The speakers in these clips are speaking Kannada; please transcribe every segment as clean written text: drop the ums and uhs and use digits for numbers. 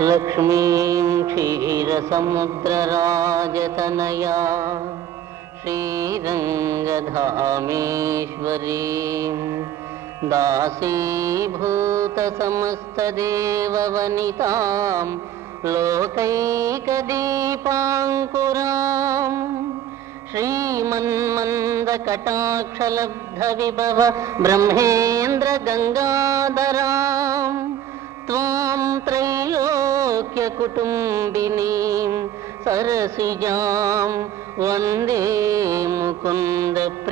लक्ष्मीं क्षीरसमुद्रराजतनया श्रीरङ्गधामेश्वरीं दासीभूतसमस्तदेववनितां लोकैकदीपाङ्कुरां श्रीमन्मन्दकटाक्षलब्धविभव ब्रह्मेन्द्रगङ्गाधरां त्वां त्रैलोक्यकुटुम्बिनीं सरसिजां वन्दे मुकुन्दप्रियाम्।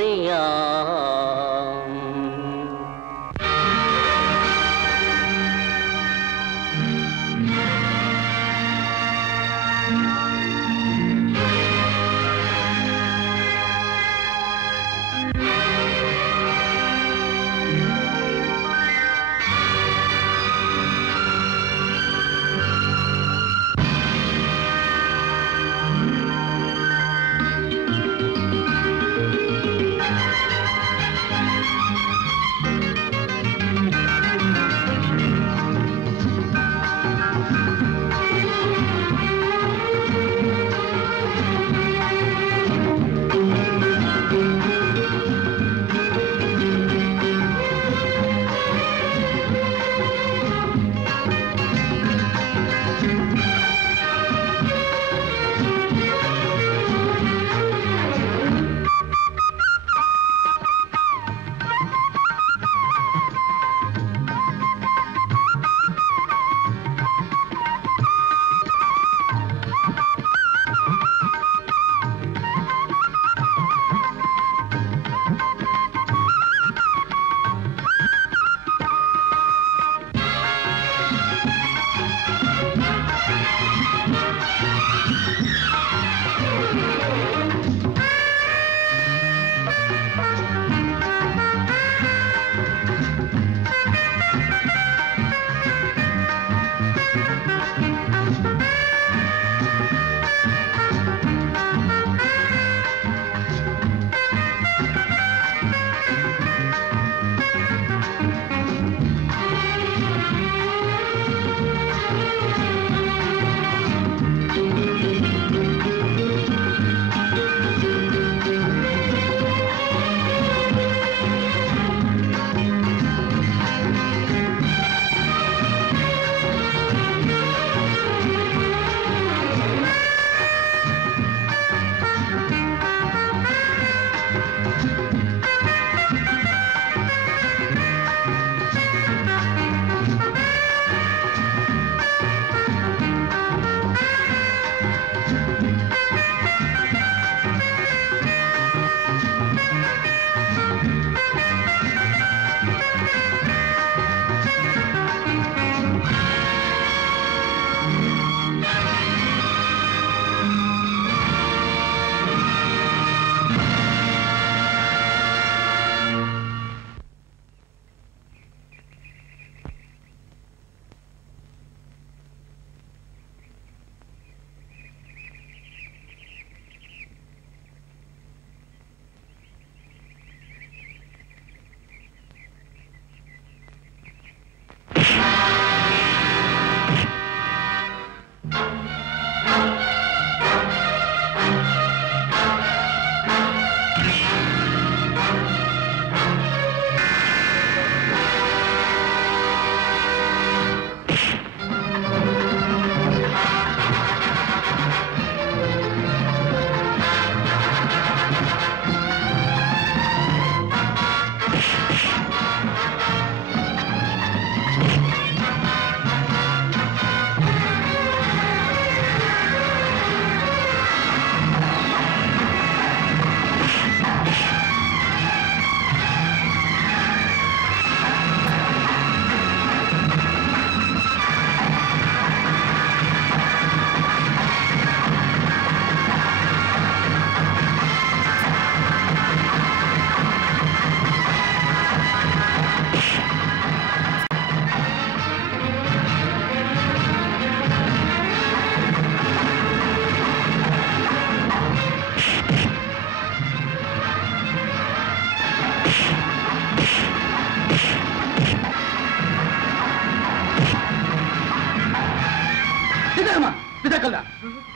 ಬಿದ್ದಮ್ಮ ಬಿದ್ದಕ್ಕಲ್ಲ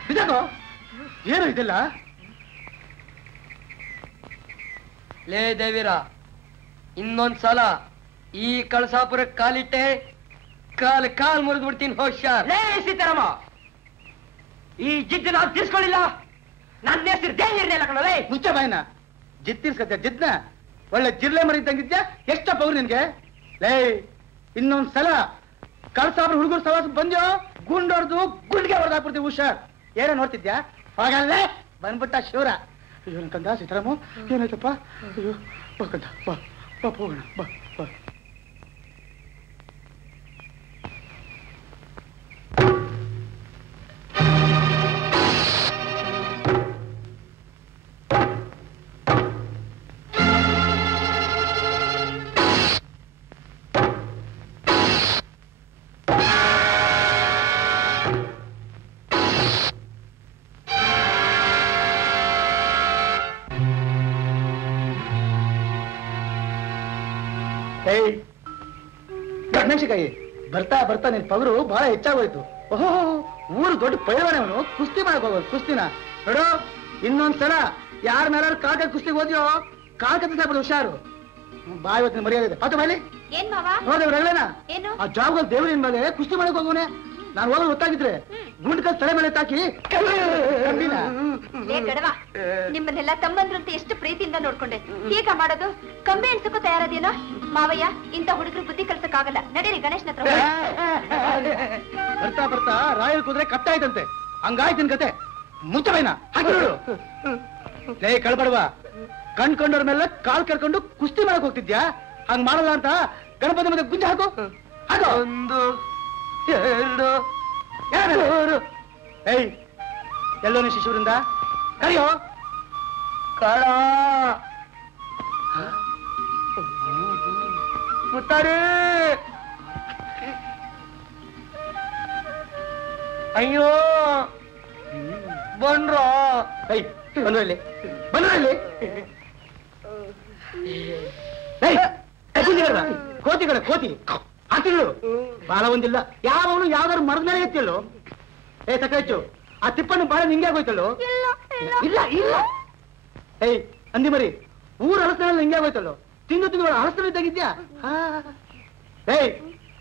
ಬಿದ್ದಕೋ ಏನು ಇದೆಲ್ಲ ಲೇ ದೇವೀರ ಇನ್ನೊಂದ್ಸಲ ಈ ಕಳಸಾಪುರಕ್ಕೆ ಕಾಲಿಟ್ಟೆ ಕಾಲ್ ಮುರಿದು ಬಿಡ್ತೀನಿ ಹುಷಾರ್. ಲೇ ಸೀತಾರಾಮ ಈ ಜಿದ್ದು ನಾವು ತಿರ್ಸ್ಕೊಳ್ಳಿಲ್ಲ ನನ್ನ ಹೆಸರು ದೇವಿರ್ನೆಲ್ಲ ಕಣಲೇ. ಮುಚ್ಚ ಬಾಯ್ನ ಜಿತ್ತಿರ್ಸ್ಕತ್ತೆ ಜಿದ್ನ ಒಳ್ಳೆ ಜಿರ್ಲೆ ಮರಿ ಇದ್ದಂಗಿದ್ಯಾ ಎಷ್ಟಪ್ಪ ಅವ್ರು ನಿನ್ಗೆ ಲೇ ಇನ್ನೊಂದ್ಸಲ ಕಳ್ಸಾಬ್ರ ಹುಡುಗರು ಸವಾಸ ಬಂದ್ಯೋ ಗುಂಡೊಡ್ದು ಗುಂಡಿಗೆ ಹೊಡೆದಾಕ್ಬಿಡ್ತೀವಿ ಹುಷಾರ್. ಏನೋ ನೋಡ್ತಿದ್ಯಾ ಹಾಗಲ್ಲೇ ಬಂದ್ಬಿಟ್ಟ ಶಿವರ. ಅಯ್ಯೋ ಕಂದ ಸೀತಾರಾಮು ಏನಾಯ್ತಪ್ಪ ಅಯ್ಯೋ ಬಾ ಕಂದ ಬಾ ಬಾ ಹೋಗೋಣ ಬಾ ಬಾ. ಮೆಣಸಿಕಾಯಿ ಬರ್ತಾ ಬರ್ತಾ ನಿನ್ ಪವರು ಬಹಳ ಹೆಚ್ಚಾಗೋಯ್ತು. ಓಹೋ ಊರು ದೊಡ್ಡ ಪೈಲವಾನೆ ಅವನು ಕುಸ್ತಿ ಮಾಡಕ್ ಹೋಗೋದು ಕುಸ್ತಿನ ನೋಡು. ಇನ್ನೊಂದ್ಸಲ ಯಾರ ಮೇಲಾರು ಕಾಕ ಕುಸ್ತಿಗೆ ಹೋದ್ಯೋ ಕಾಲ್ ಕತ್ತಿಸ್ಬಿಡು ಹುಷಾರು. ಬಾಯ್ ಹೊತ್ತಿನ ಮರ್ಯಾದೆ ಪಾತ ಬಾಯ್ಲಿ ನೋಡ್ದೇವ್ ರಗಳೇನ ಆ ಜಾಬ್ಗಳು ದೇವ್ರಿನ ಮೇಲೆ ಕುಸ್ತಿ ಮಾಡಕ್ ಹೋಗೋನೆ. ನಾನು ಹೋಗೋದು ಗೊತ್ತಾಗಿದ್ರೆ ಗುಂಡ್ ಕಲ್ ತಲೆ ಮೇಲೆ ತಾಕಿ ನಿಮ್ಮನ್ನೆಲ್ಲ ತಮ್ಮಂದ್ರು ಅಂತ ಎಷ್ಟು ಪ್ರೀತಿಯಿಂದ ನೋಡ್ಕೊಂಡೆ. ಈಗ ಮಾಡೋದು ಕಂಬಿ ಎಣ್ಸಕ್ಕೂ ತಯಾರದೇನೋ ಮಾವಯ್ಯ. ಇಂಥ ಹುಡುಗರು ಬುದ್ಧಿ ಕಲ್ಸಕ್ಕಾಗಲ್ಲ. ನಡೀರಿ ಗಣೇಶನ ಹತ್ರ. ಬರ್ತಾ ಬರ್ತಾ ರಾಯಲ್ ಕುದ್ರೆ ಕಟ್ಟಾಯ್ತಂತೆ ಹಂಗಾಯ್ತಿನ ಕತೆ. ಮುಚ್ಚಬೈನ ಹಾಕಿರೋಡು ಲೇ ಕಳ್ಬಡ್ವಾ ಕಂಡ್ಕೊಂಡವ್ರ ಮೇಲೆ ಕಾಲ್ ಕರ್ಕೊಂಡು ಕುಸ್ತಿ ಮಾಡಕ್ ಹೋಗ್ತಿದ್ಯಾ? ಹಂಗ್ ಮಾಡಲ್ಲ ಅಂತ ಗಣಪತಿ ಮತ್ತೆ ಗುಂಜ ಹಾಕು ಹಾಕೋ. 1 2 3 ಏಯ್ ಎಲ್ಲೋನಿ ಶಿಶುರಿಂದ ಕರಿಯೋ ಕಾಳ ಮುತ್ತಾರೆ. ಅಯ್ಯೋ ಬಂದ್ರೋ ಬಂದ್ರು ಇಲ್ಲಿ ಬಂದ್ರು ಇಲ್ಲಿ ಕೋತಿಗಳ ಕೋತಿ ಹಾಕಿಗಳು ಬಾಳ ಒಂದಿಲ್ಲ ಯಾವನು ಯಾವ್ದಾದ್ರು ಮರದ ಮೇಲೆ ಎತ್ತಿಲ್ಲೋ. ಸಕಚ್ಚು ಆ ತಿಪ್ಪನ್ನು ಬಾಳ ನಿಂಗೆ ಆಗೋಯ್ತಲ್ಲೋ. ಇಲ್ಲ ಇಲ್ಲ ಏಯ್ ಅಂದಿ ಮರಿ ಊರ ಹಳಸ್ತಾನಲ್ಲ ನಿಂಗೆ ಆಗೋಯ್ತಲ್ಲೋ. ತಿಂದು ತಿಂದು ಹಳಸ್ತಾನ ಇದ್ದಾಗಿದ್ಯಾ? ಏಯ್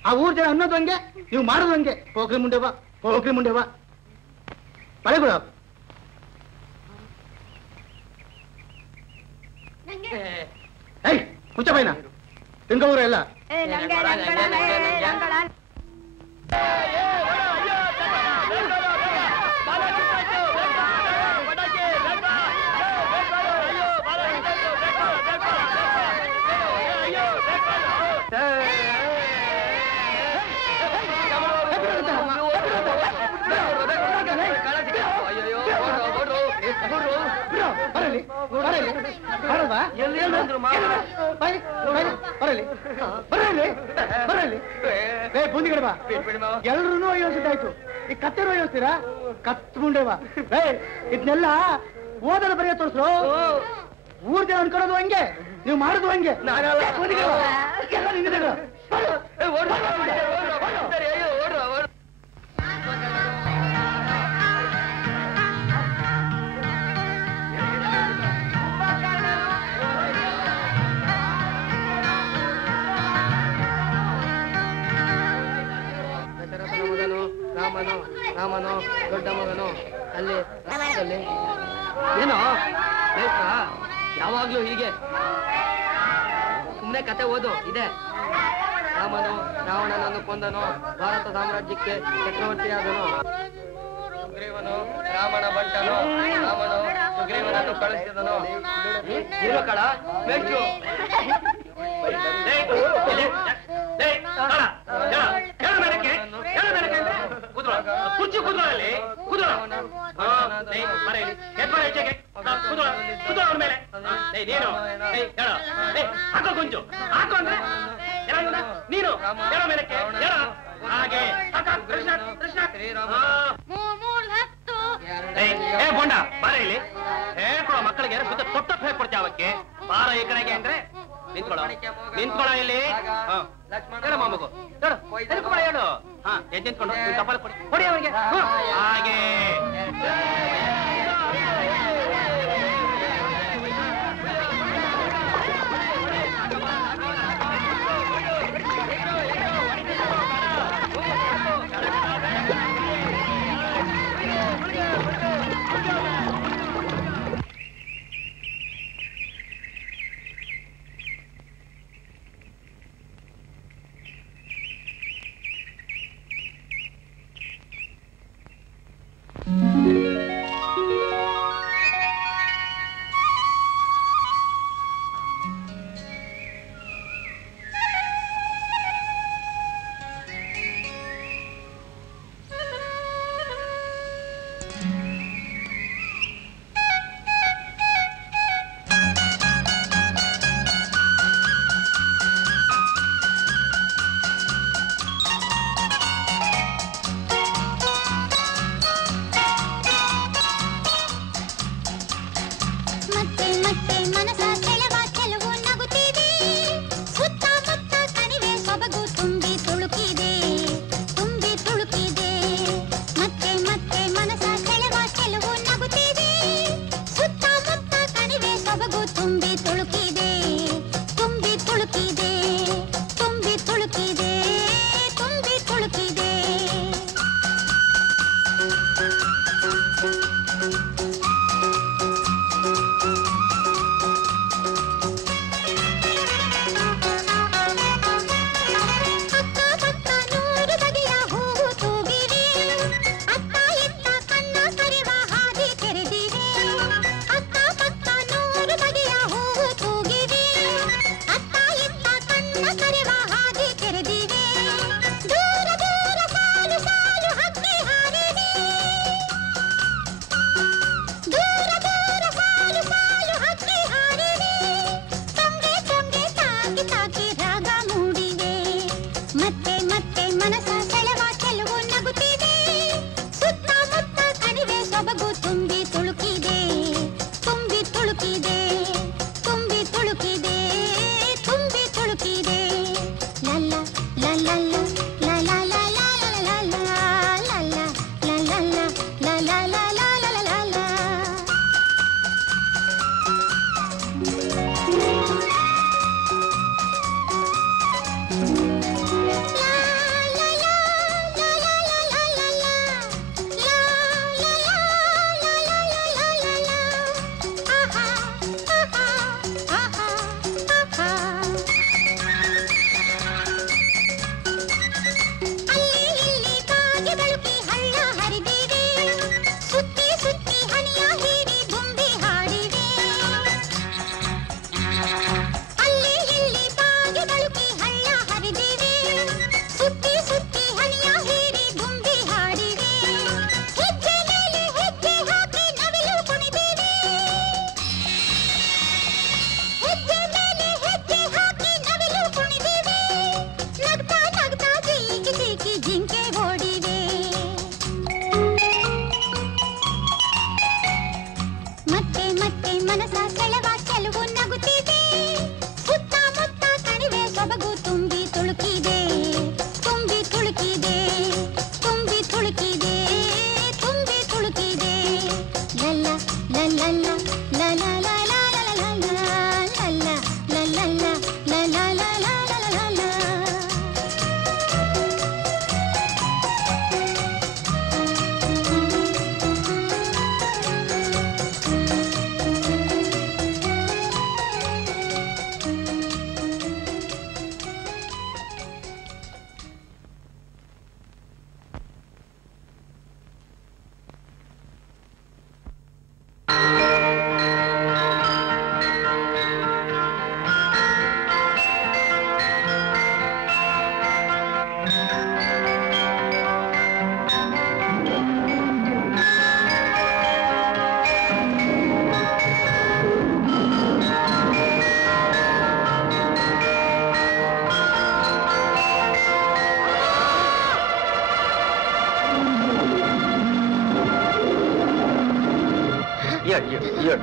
ಆ ಊರ್ ಜನ ಅನ್ನೋದು ಹಂಗೆ ನೀವು ಮಾಡೋದು ಹಂಗೆ. ಹೋಗ್ರಿ ಮುಂಡೆ ಬಾ ಹೋಗ್ರಿ ಮುಂಡೆ ಬಾ ಬಳೆಗುಳ. ಏಯ್ ಮುಚ್ಚ ಬೈನ ತಿನ್ಕೋರ ಎಲ್ಲ. ಎಲ್ರೂ ಯೋಚಿಸಾಯ್ತು ಈ ಕತ್ತೆರೋ ಯೋಚಿಸ್ತೀರಾ ಕತ್ ಮುಂಡೆವಾ. ಇದನ್ನೆಲ್ಲ ಓದಲು ಬರೆಯ ತೋರಿಸ್ರು. ಊರ್ ಜನ ಅನ್ಕೊಳ್ಳೋದು ಹಂಗೆ ನೀವು ಮಾಡುದು ಹಂಗೆ. ರಾಮನು ರಾಮನು ದೊಡ್ಡ ಮಗನು ಅಲ್ಲಿ ಏನೋ ಯಾವಾಗ್ಲೂ ಹೀಗೆ ಸುಮ್ಮನೆ ಕತೆ ಓದು ಇದೆ. ರಾಮನು ರಾವಣನನ್ನು ಕೊಂದನು, ಭಾರತ ಸಾಮ್ರಾಜ್ಯಕ್ಕೆ ಚಕ್ರವರ್ತಿಯಾದನು. ಸುಗ್ರೀವನು ರಾಮನ ಬಂಟನು, ರಾಮನು ಸುಗ್ರೀವನನ್ನು ಕಳಿಸಿದನು. ಇರೋ ಕಳ ಮೆಚ್ಚು ಕುರ್ಚಿ ಕುದುರಲ್ಲಿ ಕುದುರ ಕುದುರ ಮೇಲೆ ನೀನು ಹಾಕೋ ಕುಂಚು ಹಾಕೋ ಅಂದ್ರೆ ನೀನು ಎಡ ಮೇಲಕ್ಕೆ ಎಡ ಹಾಗೆ ಕೃಷ್ಣ ಕೃಷ್ಣ ಬೋಂಡ ಬಾರ ಇಲ್ಲಿ ಹೇಳ್ಕೊಳ ಮಕ್ಕಳಿಗೆ ತೊಟ್ಟ ಹೇಳ್ಕೊಡ್ತೀವಿ ಅವಕ್ಕೆ ಬಾರ ಈ ಕಡೆಗೆ ಅಂದ್ರೆ ನಿಂತ್ಕೊಳ್ಳೋ ಇಲ್ಲಿ ಹೇಳ ಮಗು ಹೇಳು ಎದ್ದೆಂದ್ಕೊಂಡು ಚಪ್ಪಾಳೆ ಕೊಡಿ ಕೊಡಿ ಅವರಿಗೆ ಹಾಗೆ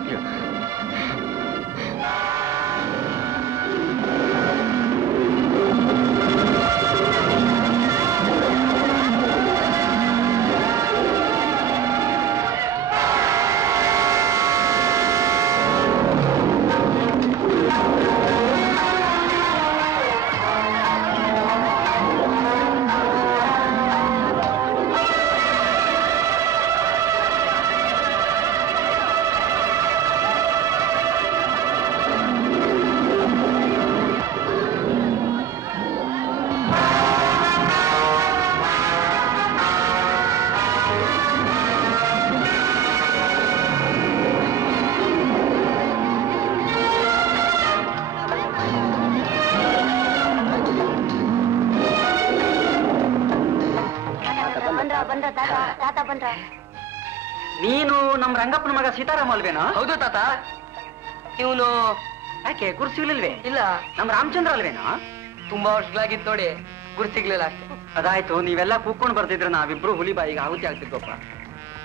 Here. ಬಂದ್ರ ತಾತ ಬಂದ್ರ. ನೀನು ನಮ್ಮ ರಂಗಪ್ಪನ ಮಗ ಸೀತಾರಾಮ ಅಲ್ವೇನೋ? ಹೌದು ತಾತ. ಇವನು ಯಾಕೆ ಗುರು ಸಿಗ್ಲಿಲ್ವೇ? ಇಲ್ಲ. ನಮ್ಮ ರಾಮಚಂದ್ರ ಅಲ್ವೇನೋ? ತುಂಬಾ ವರ್ಷಗಳಾಗಿತ್ತು ನೋಡಿ, ಗುರು ಸಿಗ್ಲಿಲ್ಲ ಅಷ್ಟೇ. ಅದಾಯ್ತು, ನೀವೆಲ್ಲ ಕೂತ್ಕೊಂಡು ಬರ್ತಿದ್ರೆ ನಾವಿಬ್ರು ಹುಲಿ ಬಾಯಿಗೆ ಆಹುತಿ ಆಗ್ತಿದ್ವಪ್ಪ.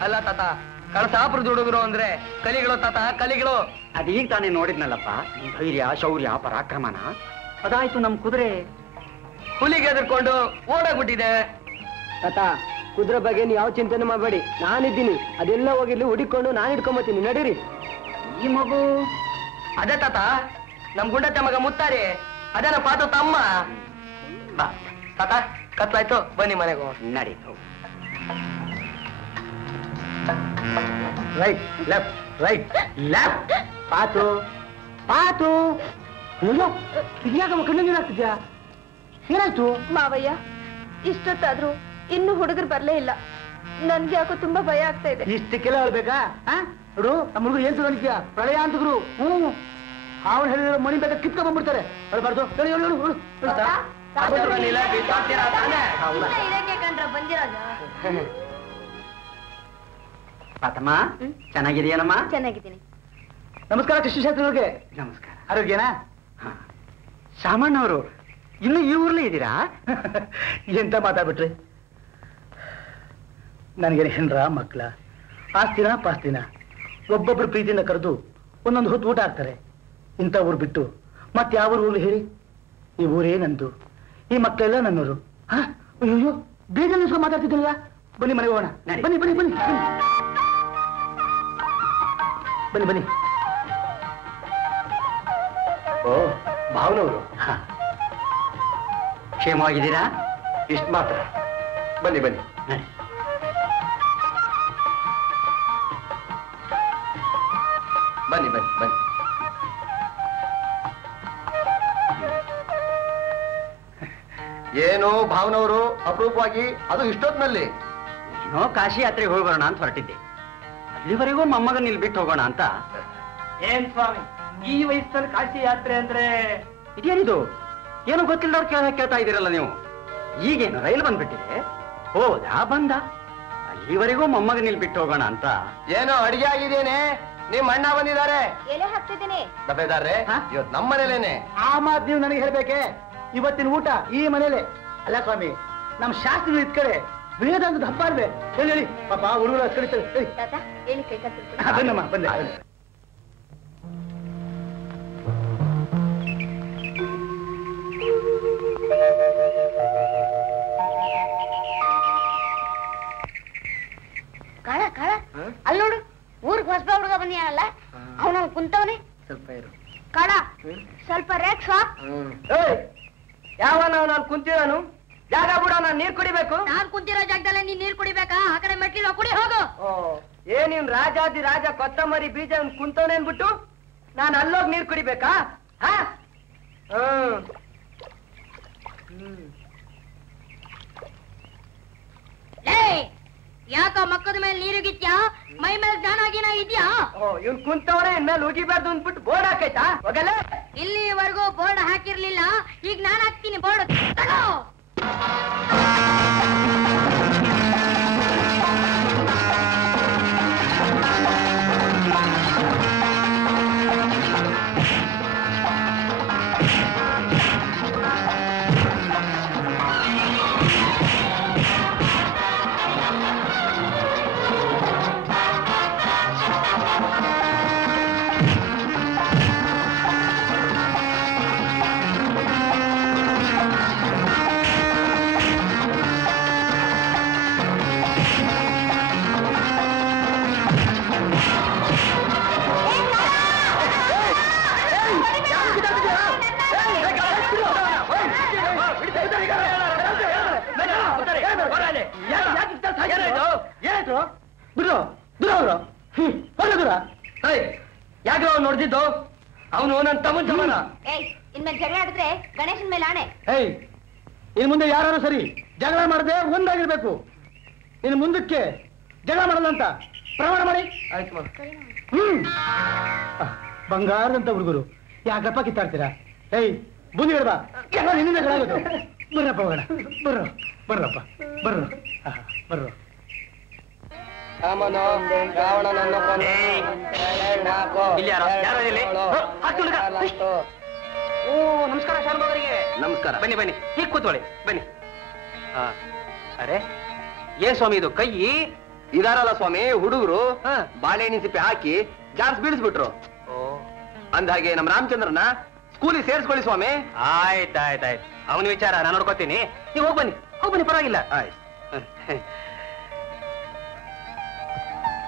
ಅಲ್ಲ ತಾತ, ಕಳಸಾಪುರದ ಹುಡುಗರು ಅಂದ್ರೆ ಕಲಿಗಳು ತಾತ, ಕಲಿಗಳು. ಅದೀಗ ತಾನೇ ನೋಡಿದ್ನಲ್ಲಪ್ಪ, ಧೈರ್ಯ ಶೌರ್ಯ ಪರಾಕ್ರಮನ. ಅದಾಯ್ತು, ನಮ್ ಕುದುರೆ ಹುಲಿಗೆ ಎದುರ್ಕೊಂಡು ಓಡಾಗ್ಬಿಟ್ಟಿದೆ. ತಾತ, ಕುದುರೆ ಬಗ್ಗೆ ನೀವು ಯಾವ ಚಿಂತನೆ ಮಾಡಬೇಡಿ, ನಾನಿದ್ದೀನಿ. ಅದೆಲ್ಲ ಹೋಗಿರ್ಲಿ, ಹುಡುಕೊಂಡು ನಾನು ಹಿಡ್ಕೊಂಬತ್ತೀನಿ, ನಡೀರಿ. ಈ ಮಗು ಅದೇ ತಾತ, ನಮ್ ಗುಂಡತ್ತೆ ಮಗ ಮುತ್ತಾರೆ, ಅದೇ ನಮ್ಮ ಪಾತ ತಮ್ಮ. ಬಾ ತಾತ, ಕತ್ಲಾಯ್ತು, ಬನ್ನಿ ಮನೆಗೆ ಹೋಗೋಣ. ನಡೀತು. Right left right left. ಪಾತು ಪಾತು, ಇದ್ಯಾಕ ಕಣ್ಣು ಆಗ್ತಿದ್ಯಾ? ಏನಾಯ್ತು ಮಾವಯ್ಯ? ಇಷ್ಟೊತ್ತಾದ್ರೂ ಇನ್ನು ಹುಡುಗರು ಬರ್ಲೇ ಇಲ್ಲ. ನನ್ಗೆ ಯಾಕೋ ತುಂಬಾ ಭಯ ಆಗ್ತಾ ಇದೆ. ಇಷ್ಟಕ್ಕೆಲ್ಲ ಹೇಳ್ಬೇಕಾ? ನೋಡು, ನಮ್ಮ ಹುಡುಗರು ಏನ್ ತಿಳ್ಕೊಂಡ್ಯಾ? ಪ್ರಳಯ ಅಂತದ್ರು. ಅವನು ಹೇಳಿರೋ ಮಣಿ ಬೇಕಾ ಕಿತ್ಕೊಂಡ್ ಬಂದ್ಬಿಡ್ತಾರೆ. ಹೇಳ್ಬಾರ್ದು. ಹೇಳು ಹೇಳು ಹೇಳು ಪಾತಮ್ಮ, ಚೆನ್ನಾಗಿದೆಯೇನಮ್ಮ? ಚೆನ್ನಾಗಿದ್ದೀನಿ. ನಮಸ್ಕಾರ ಕೃಷ್ಣಶಾಸ್ತ್ರಿಗಳಿಗೆ. ನಮಸ್ಕಾರ. ಆರೋಗ್ಯನಾ? ಸಾಮಣ್ಣವರು ಇನ್ನು ಈ ಊರ್ಲೇ ಇದ್ದೀರಾ? ಎಂತ ಮಾತಾಡ್ಬಿಟ್ರಿ? ನನಗೇನು ಹೆಣ್ರ ಮಕ್ಕಳ ಆಸ್ತಿನ ಪಾಸ್ತಿನ ಒಬ್ಬೊಬ್ರು ಪ್ರೀತಿಯಿಂದ ಕರೆದು ಒಂದೊಂದು ಹೊತ್ತು ಊಟ ಹಾಕ್ತಾರೆ. ಇಂಥ ಊರು ಬಿಟ್ಟು ಮತ್ತೆ ಯಾವ ಊರು ಹೇಳಿ? ಈ ಊರೇ ನಂದು, ಈ ಮಕ್ಕಳೆಲ್ಲ ನನ್ನವರು. ಅಯ್ಯೋ, ಬೇಗ ನಿಲ್ಸ್ಕೊಂಡು ಮಾತಾಡ್ತಿದ್ದಲ್ಲ. ಬನ್ನಿ ಮನೆಗೆ ಹೋಗೋಣ. ಬನ್ನಿ ಬನ್ನಿ ಬನ್ನಿ ಬನ್ನಿ ಬನ್ನಿ. ಓ, ಭಾವನವರು ಕ್ಷೇಮವಾಗಿದ್ದೀರಾ? ಇಷ್ಟು ಮಾತ್ರ. ಬನ್ನಿ ಬನ್ನಿ. ಬನ್ನಿ ಬನ್ನಿ ಬನ್ನಿ. ಏನು ಭಾವನವರು ಅಪರೂಪವಾಗಿ, ಅದು ಇಷ್ಟೊತ್ತಿನಲ್ಲಿ? ಏನೋ ಕಾಶಿ ಯಾತ್ರೆಗೆ ಹೋಗೋಣ ಅಂತ ಹೊರಟಿದ್ದೆ. ಅಲ್ಲಿವರೆಗೂ ಮೊಮ್ಮಗನ ಇಲ್ಲಿ ಬಿಟ್ಟು ಹೋಗೋಣ ಅಂತ. ಏನ್ ಸ್ವಾಮಿ, ಈ ವಯಸ್ಸಲ್ಲಿ ಕಾಶಿ ಯಾತ್ರೆ ಅಂದ್ರೆ ಇದೇನಿದು? ಏನು ಗೊತ್ತಿಲ್ಲದವ್ರು ಕೇಳ್ತಾ ಇದ್ದೀರಲ್ಲ ನೀವು. ಈಗೇನು ರೈಲು ಬಂದ್ಬಿಟ್ಟಿದೆ? ಹೋದಾ ಬಂದ? ಅಲ್ಲಿವರೆಗೂ ಮೊಮ್ಮಗನ ಇಲ್ಲಿ ಬಿಟ್ಟು ಹೋಗೋಣ ಅಂತ. ಏನೋ ಅಡಿಗೆ ಆಗಿದ್ದೇನೆ, ನಿಮ್ ಅಣ್ಣ ಬಂದಿದ್ದಾರೆ. ಎಲೆ ಹಾಕ್ತಿದ್ದೀನಿ. ದಬ್ಬೆದಾರ್ರೆ, ಇವತ್ತು ನಮ್ಮ ಮನೇಲೇನೆ. ಆ ಮಾತು ನೀವು ನನಗೆ ಹೇಳ್ಬೇಕೆ? ಇವತ್ತಿನ ಊಟ ಈ ಮನೇಲೆ ಅಲ್ಲ ಸ್ವಾಮಿ. ನಮ್ಮ ಶಾಸ್ತ್ರಗಳು ಇದ್ ಕಡೆ ವೇದಾಂತದ ಹಬ್ಬ ಅಲ್ವೇ? ಹೇಳಿ ಹೇಳಿ ಪಾಪ ಹುಡುಗರು ಕಳಿತಾರೆ. ತಾತ, ಹೇಳಿ ಕೈ ಕಟ್ಟಿ. ಬನ್ನಮ್ಮ ಬಂದೆ. ಕಾಳ ಕಾಳ, ಅಲ್ಲಿ ನೋಡು, ಊರ್ಗ್ ಹೊಸಬ ಹುಡುಗ ಬಂದಿಯಾನಲ್ಲ, ಅವನ ಕುಂತವನೆ. ಸ್ವಲ್ಪ ಇರು. ಕಾಳ, ಸ್ವಲ್ಪ ರೇಕ್ಸ. ಯಾವ ನಾನು ಕುಂತಿರೋನು? ಜಾಗ ಬಿಡ, ನಾನು ನೀರ್ ಕುಡಿಬೇಕು. ನಾನ್ ಕುಂತಿರೋ ಜಾಗದಲ್ಲೇ ನೀನ್ ನೀರ್ ಕುಡಿಬೇಕಾ? ಆ ಕಡೆ ಮೆಟ್ಲಿಲ್ಲ, ಕುಡಿ ಹೋಗು. ಏನ್ ಇವ್ನ್ ರಾಜಾದಿ ರಾಜ ಕೊತ್ತಂಬರಿ ಬೀಜ ಇವ್ನ್ ಕುಂತವನೆ ಅನ್ಬಿಟ್ಟು ನಾನು ಅಲ್ಲೋಗಿ ನೀರ್ ಕುಡಿಬೇಕಾ? ಯಾಕ ಮಕ್ಕದ ಮೇಲೆ ನೀರುಗಿತ್ಯಾ? ಮೈ ಮೇಲೆ ಸ್ನಾನ ಗಿನ ಇದ್ಯಾ? ಇವ್ನ್ ಕುಂತವನೆ ಇನ್ಮೇಲೆ ಉಗಿಬಾರ್ದು ಅಂದ್ಬಿಟ್ಟು ಬೋರ್ಡ್ ಹಾಕೈತಾ? ಹೋಗಲ್ಲ. ಇಲ್ಲಿವರೆಗೂ ಬೋರ್ಡ್ ಹಾಕಿರ್ಲಿಲ್ಲ, ಈಗ ನಾನ್ ಹಾಕ್ತೀನಿ ಬೋರ್ಡ್. ತಗೋ. ಯಾಕೆ ನೋಡ್ತಿದ್ದು? ಅವನು ನನ್ನ ತಮ್ಮನ ಸಮಾನ. ಇನ್ಮೇಲೆ ಜಗಳ ಆಡಿದ್ರೆ ಗಣೇಶನ್ ಮೇಲೆ ಆಣೆ. ಇನ್ ಮುಂದೆ ಯಾರು ಸರಿ ಜಗಳ ಮಾಡದೆ ಒಂದಾಗಿರ್ಬೇಕು. ಇನ್ನು ಮುಂದಕ್ಕೆ ಜಗಳ ಮಾಡಲ್ಲ ಅಂತ ಪ್ರಮಾಣ ಮಾಡಿ. ಆಯ್ತು. ಬಂಗಾರದಂತ ಹುಡುಗರು ಯಾಕಪ್ಪ ಕಿತ್ತಾಡ್ತೀರಾ? ಬುದ್ಧಿ ಹೇಳ್ಬಾ, ಎಲ್ಲ ನಿನ್ನಿಂದ ಜಗಳ ಆಗೋದು. ಬರ್ರಪ್ಪ ಹೋಗೋಣ. ಬರ್ರಪ್ಪ ಬರ್ರೋ ಬರ್ರೋ. ಓ ನಮಸ್ಕಾರ ಶಾನುಭಾಗರಿಗೆ. ನಮಸ್ಕಾರ. ಬನ್ನಿ ಬನ್ನಿ, ಹೀಗೆ ಕೂತ್ಕೊಳ್ಳಿ ಬನ್ನಿ. ಅರೆ ಏನ್ ಸ್ವಾಮಿ ಇದು ಕೈ? ಇದಾರಲ್ಲ ಸ್ವಾಮಿ ಹುಡುಗರು ಬಾಳೆಹಣ್ಣಿ ಸಿಪ್ಪೆ ಹಾಕಿ ಜಾರ್ಸ್ ಬೀಳಿಸ್ಬಿಟ್ರು. ಅಂದ ಹಾಗೆ ನಮ್ಮ ರಾಮಚಂದ್ರನ ಸ್ಕೂಲಿಗೆ ಸೇರಿಸ್ಕೊಳ್ಳಿ ಸ್ವಾಮಿ. ಆಯ್ತಾಯ್ತಾಯ್ತು, ಅವನ ವಿಚಾರ ನಾನು ನೋಡ್ಕೋತೀನಿ. ನೀವು ಹೋಗಿ ಬನ್ನಿ ಪರವಾಗಿಲ್ಲ.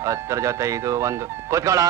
ಹತ್ತರ ಜೊತೆ ಇದು ಒಂದು ಕೂತ್ಕೊಳ್ಳ.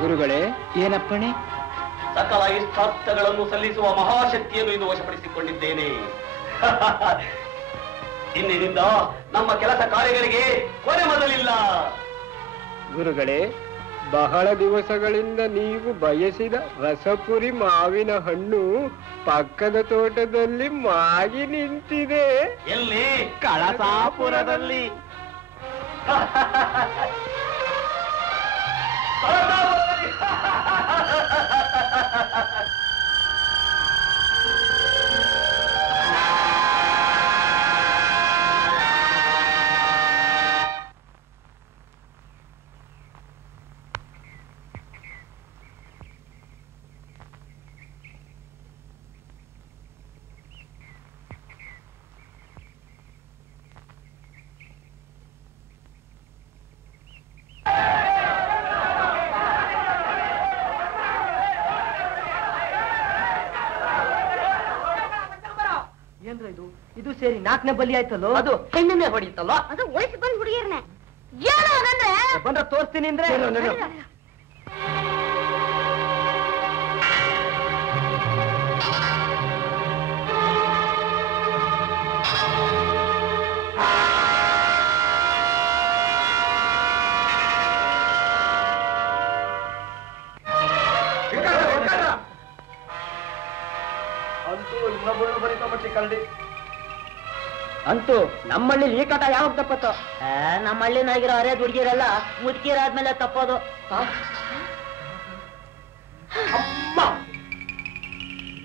ಗುರುಗಳೇ, ಏನಪ್ಪಣೆ? ಸಕಲ ಇಷ್ಟಾರ್ಥಗಳನ್ನು ಸಲ್ಲಿಸುವ ಮಹಾಶಕ್ತಿಯನ್ನು ಇದು ವಶಪಡಿಸಿಕೊಂಡಿದ್ದೇನೆ. ಇಂದಿನಿಂದ ನಮ್ಮ ಕೆಲಸ ಕಾರ್ಯಗಳಿಗೆ ಕೊನೆ ಮೊದಲಿಲ್ಲ. ಗುರುಗಳೇ, ಬಹಳ ದಿವಸಗಳಿಂದ ನೀವು ಬಯಸಿದ ರಸಪುರಿ ಮಾವಿನ ಹಣ್ಣು ಪಕ್ಕದ ತೋಟದಲ್ಲಿ ಮಾಗಿ ನಿಂತಿದೆ. ಎಲ್ಲಿ? ಕಳಸಾಪುರದಲ್ಲಿ. ಇದು ಸೇರಿ 4ನೇ ಬಲಿ ಆಯ್ತಲ್ಲೋ. ಅದು ಹೆಣ್ಣನ್ನೇ ಹೊಡಿತಲ್ಲ. ಅದು ವಯಸ್ಸು ಬಂದ್ ಹುಡುಗಿಯರ್ನೆ ಏನೋ ಅಂದ್ರೆ ಬಂದ್ರೆ ತೋರಿಸ್ತೀನಿ ಅಂದ್ರೆ ಅಂತೂ ನಮ್ಮಳ್ಳಿ ಈ ಕಾಟ ಯಾವಾಗ ತಪ್ಪತ್ತೋ? ನಮ್ಮ ಹಳ್ಳಿನಾಗಿರೋ ಅರೆ ಹುಡುಗಿಯರೆಲ್ಲ ಮುದುಕಿಯರಾದ್ಮೇಲೆ ತಪ್ಪೋದು.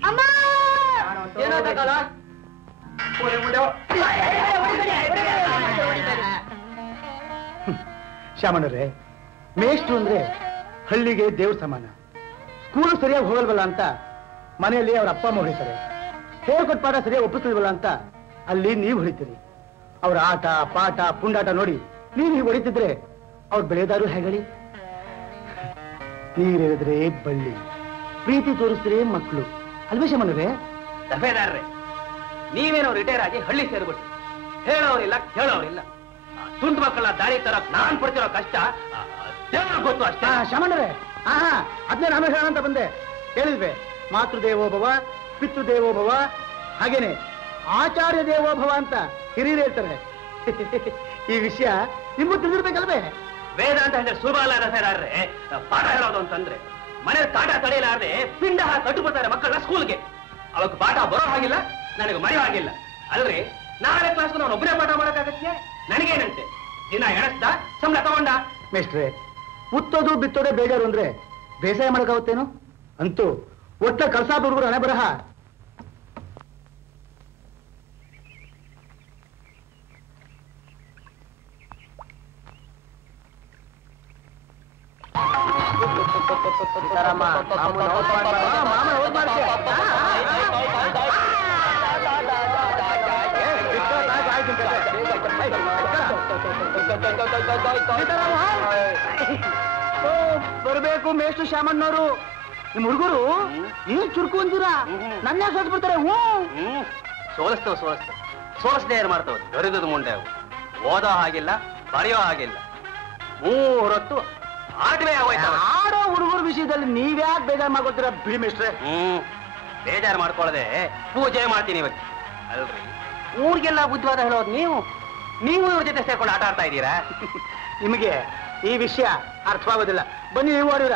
ಅಮ್ಮ ಏನಾಗಲ್ಲ. ಶ್ಯಾಮಣ್ಣರೇ, ಮೇಷ್ಟ್ರು ಅಂದ್ರೆ ಹಳ್ಳಿಗೆ ದೇವ್ರ ಸಮಾನ. ಸ್ಕೂಲು ಸರಿಯಾಗಿ ಹೋಗಲ್ವಲ್ಲ ಅಂತ ಮನೆಯಲ್ಲಿ ಅವ್ರ ಅಪ್ಪ ಅಮ್ಮ ಹೊಡಿತಾರೆ. ಹೇಳ್ಕೊಟ್ ಪಾಠ ಸರಿಯಾಗಿ ಒಪ್ಪಿಸಲ್ವಲ್ಲ ಅಂತ ಅಲ್ಲಿ ನೀವು ಹೊಡಿತೀರಿ. ಅವ್ರ ಆಟ ಪಾಠ ಪುಂಡಾಟ ನೋಡಿ ನೀವು ಹೀಗೆ ಹೊಡಿತಿದ್ರೆ ಅವ್ರು ಬೆಳೆದಾರು ಹೇಗಳಿ? ನೀರಿಳಿದ್ರೆ ಬಳ್ಳಿ, ಪ್ರೀತಿ ತೋರಿಸಿದ್ರೆ ಮಕ್ಕಳು ಅಲ್ವೇ ಶ್ಯಾಮಣ್ಣರೇ? ದಫೇದಾರ್ರೆ, ನೀವೇನೋ ರಿಟೈರ್ ಆಗಿ ಹಳ್ಳಿ ಸೇರ್ಬಿಟ್ಟು ಹೇಳೋರಿಲ್ಲ ಕೇಳೋರಿಲ್ಲ. ತುಂಡು ಮಕ್ಕಳ ದಾರಿ ತರಕ್ ನಾನ್ ಪಡ್ತಿರೋ ಕಷ್ಟ ದೇವ್ರಿಗೆ ಗೊತ್ತು ಅಷ್ಟೇ. ಶ್ಯಾಮಣ್ಣರೇ, ಅದನ್ನೇ ನಾನು ಹೇಳೋಣ ಅಂತ ಬಂದೆ. ಹೇಳಿದ್ವೆ, ಮಾತೃದೇವೋಭವ, ಪಿತೃದೇವೋಭವ, ಹಾಗೇನೆ ಆಚಾರ್ಯ ದೇವೋಭವ ಅಂತ ಹಿರಿಯರು ಹೇಳ್ತಾರೆ. ಈ ವಿಷಯ ನಿಮಗೂ ತಿಳಿದಿರ್ಬೇಕಲ್ವೇ? ವೇದ ಅಂತ ಹೇಳಿದ್ರೆ ಸುಲಭ ಅಲ್ಲ ದಫೇದಾರ್ರೆ. ಪಾಠ ಹೇಳೋದು ಅಂತಂದ್ರೆ ಮನೆ ಕಾಟ ತಡೆಯಲಾರದೆ ಪಿಂಡ ಕಟ್ಟುಬಿಡ್ತಾರೆ ಮಕ್ಕಳನ್ನ ಸ್ಕೂಲ್ಗೆ. ಅವಾಗ ಪಾಠ ಬರೋ ಹಾಗಿಲ್ಲ, ನನಗೆ ಮರೆಯೋ ಹಾಗಿಲ್ಲ. ಅಲ್ರಿ, ನಾಳೆ ಕ್ಲಾಸ್ಗೂ ನಾನು ಒಬ್ಬರೇ ಪಾಠ ಮಾಡೋಕ್ಕಾಗತ್ತೆ? ನನಗೇನಂತೆ, ದಿನ ಎಣಸ್ದ ಸಂಬಳ ತಗೊಂಡ. ಮೇಷ್ಟ್ರೆ, ಉತ್ತೋದು ಬಿತ್ತೋದೇ ಬೇಜಾರು ಅಂದ್ರೆ ಬೇಸಾಯ ಮಾಡಕ್ಕಾಗುತ್ತೇನು? ಅಂತೂ ಒಟ್ಟ ಕಳಸಾ ಹುಡುಗರು ಹಣೆ ಬರಹ. ಬರಬೇಕು ಮೇಷ್ಟ್ರು ಶ್ಯಾಮಣ್ಣವರು. ನಿಮ್ ಹುಡುಗರು ಏನ್ ಚುರುಕು ಅಂತೀರಾ? ನನ್ನ ಸೋಸ್ಬಿಡ್ತಾರೆ. ಸೋಲಿಸ್ದೇ ಏನ್ ಮಾಡ್ತಾವ? ದೊರೆದದು ಮುಂಡೆ ಅವು. ಓದೋ ಹಾಗಿಲ್ಲ, ಬರೆಯೋ ಹಾಗಿಲ್ಲ, ಮೂರೊತ್ತು ಆಟವೇ ಆಗೋಯ್ತು. ಆಡೋ ಹುಡುಗರ ವಿಷಯದಲ್ಲಿ ನೀವ್ಯಾಕೆ ಬೇಜಾರು ಮಾಡ್ಕೊತೀರಾ ಬಿಡಿ ಮೇಷ್ಟ್ರೆ? ಬೇಜಾರು ಮಾಡ್ಕೊಳ್ಳದೆ ಪೂಜೆ ಮಾಡ್ತೀನಿ ಇವತ್ತು. ಅಲ್ರಿ, ಊರಿಗೆಲ್ಲ ಬುದ್ಧಿವಾದ ಹೇಳೋದು ನೀವು ಇವ್ರ ಜೊತೆ ಸೇರ್ಕೊಂಡು ಆಟ ಆಡ್ತಾ ಇದ್ದೀರಾ? ನಿಮಗೆ ಈ ವಿಷಯ ಅರ್ಥವಾಗೋದಿಲ್ಲ. ಬನ್ನಿ, ನೀವು ಆಡಿರ.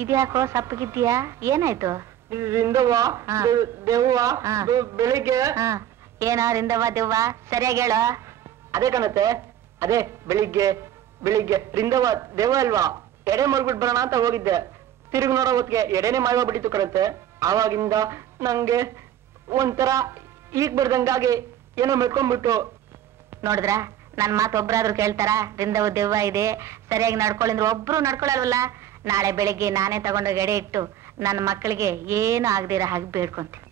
ಇದ್ಯಾಕೋ ಸಪ್ಪಗಿದ್ದೀಯಾ? ಏನಾಯ್ತು? ಬೆಳಿಗ್ಗೆ ಏನ ರಿಂದವ್ವ ದೆವ್ವ? ಸರಿಯಾಗಿ ಹೇಳು. ಅದೇ ಕಾಣತ್ತೆ, ಅದೇ ಬೆಳಿಗ್ಗೆ ರಿಂದವ್ವ ದೆವ್ವ ಅಲ್ವಾ? ಎಡೆ ಮಾಡ್ಬಿಟ್ಟು ಬರೋಣ ಅಂತ ಹೋಗಿದ್ದೆ. ತಿರುಗಿ ನೋಡೋ ಹೊತ್ತಿಗೆ ಎಡೆನೆ ಮಾಯವಾಗ್ಬಿಟ್ಟಿತ್ತು ಕಣತ್ತೆ. ಆವಾಗಿಂದ ನಂಗೆ ಒಂಥರ ಈಗ ಬರ್ದಂಗಾಗಿ ಏನೋ ಮೆಟ್ಕೊಂಡ್ಬಿಟ್ಟು. ನೋಡಿದ್ರ, ನನ್ ಮಾತು ಒಬ್ರಾದ್ರೂ ಕೇಳ್ತಾರ? ರಿಂದವ್ವ ದೆವ್ವ ಇದೆ, ಸರಿಯಾಗಿ ನಡ್ಕೊಳ್ಳಿಂದ್ರೆ ಒಬ್ರು ನಡ್ಕೊಳಲ್ವಲ್ಲ. ನಾಳೆ ಬೆಳಿಗ್ಗೆ ನಾನೇ ತಗೊಂಡೋಗಿ ಎಡೆ ಇಟ್ಟು ನನ್ನ ಮಕ್ಕಳಿಗೆ ಏನು ಆಗದಿರ ಹಾಗೆ ಬೇಡ್ಕೊಂತೀನಿ.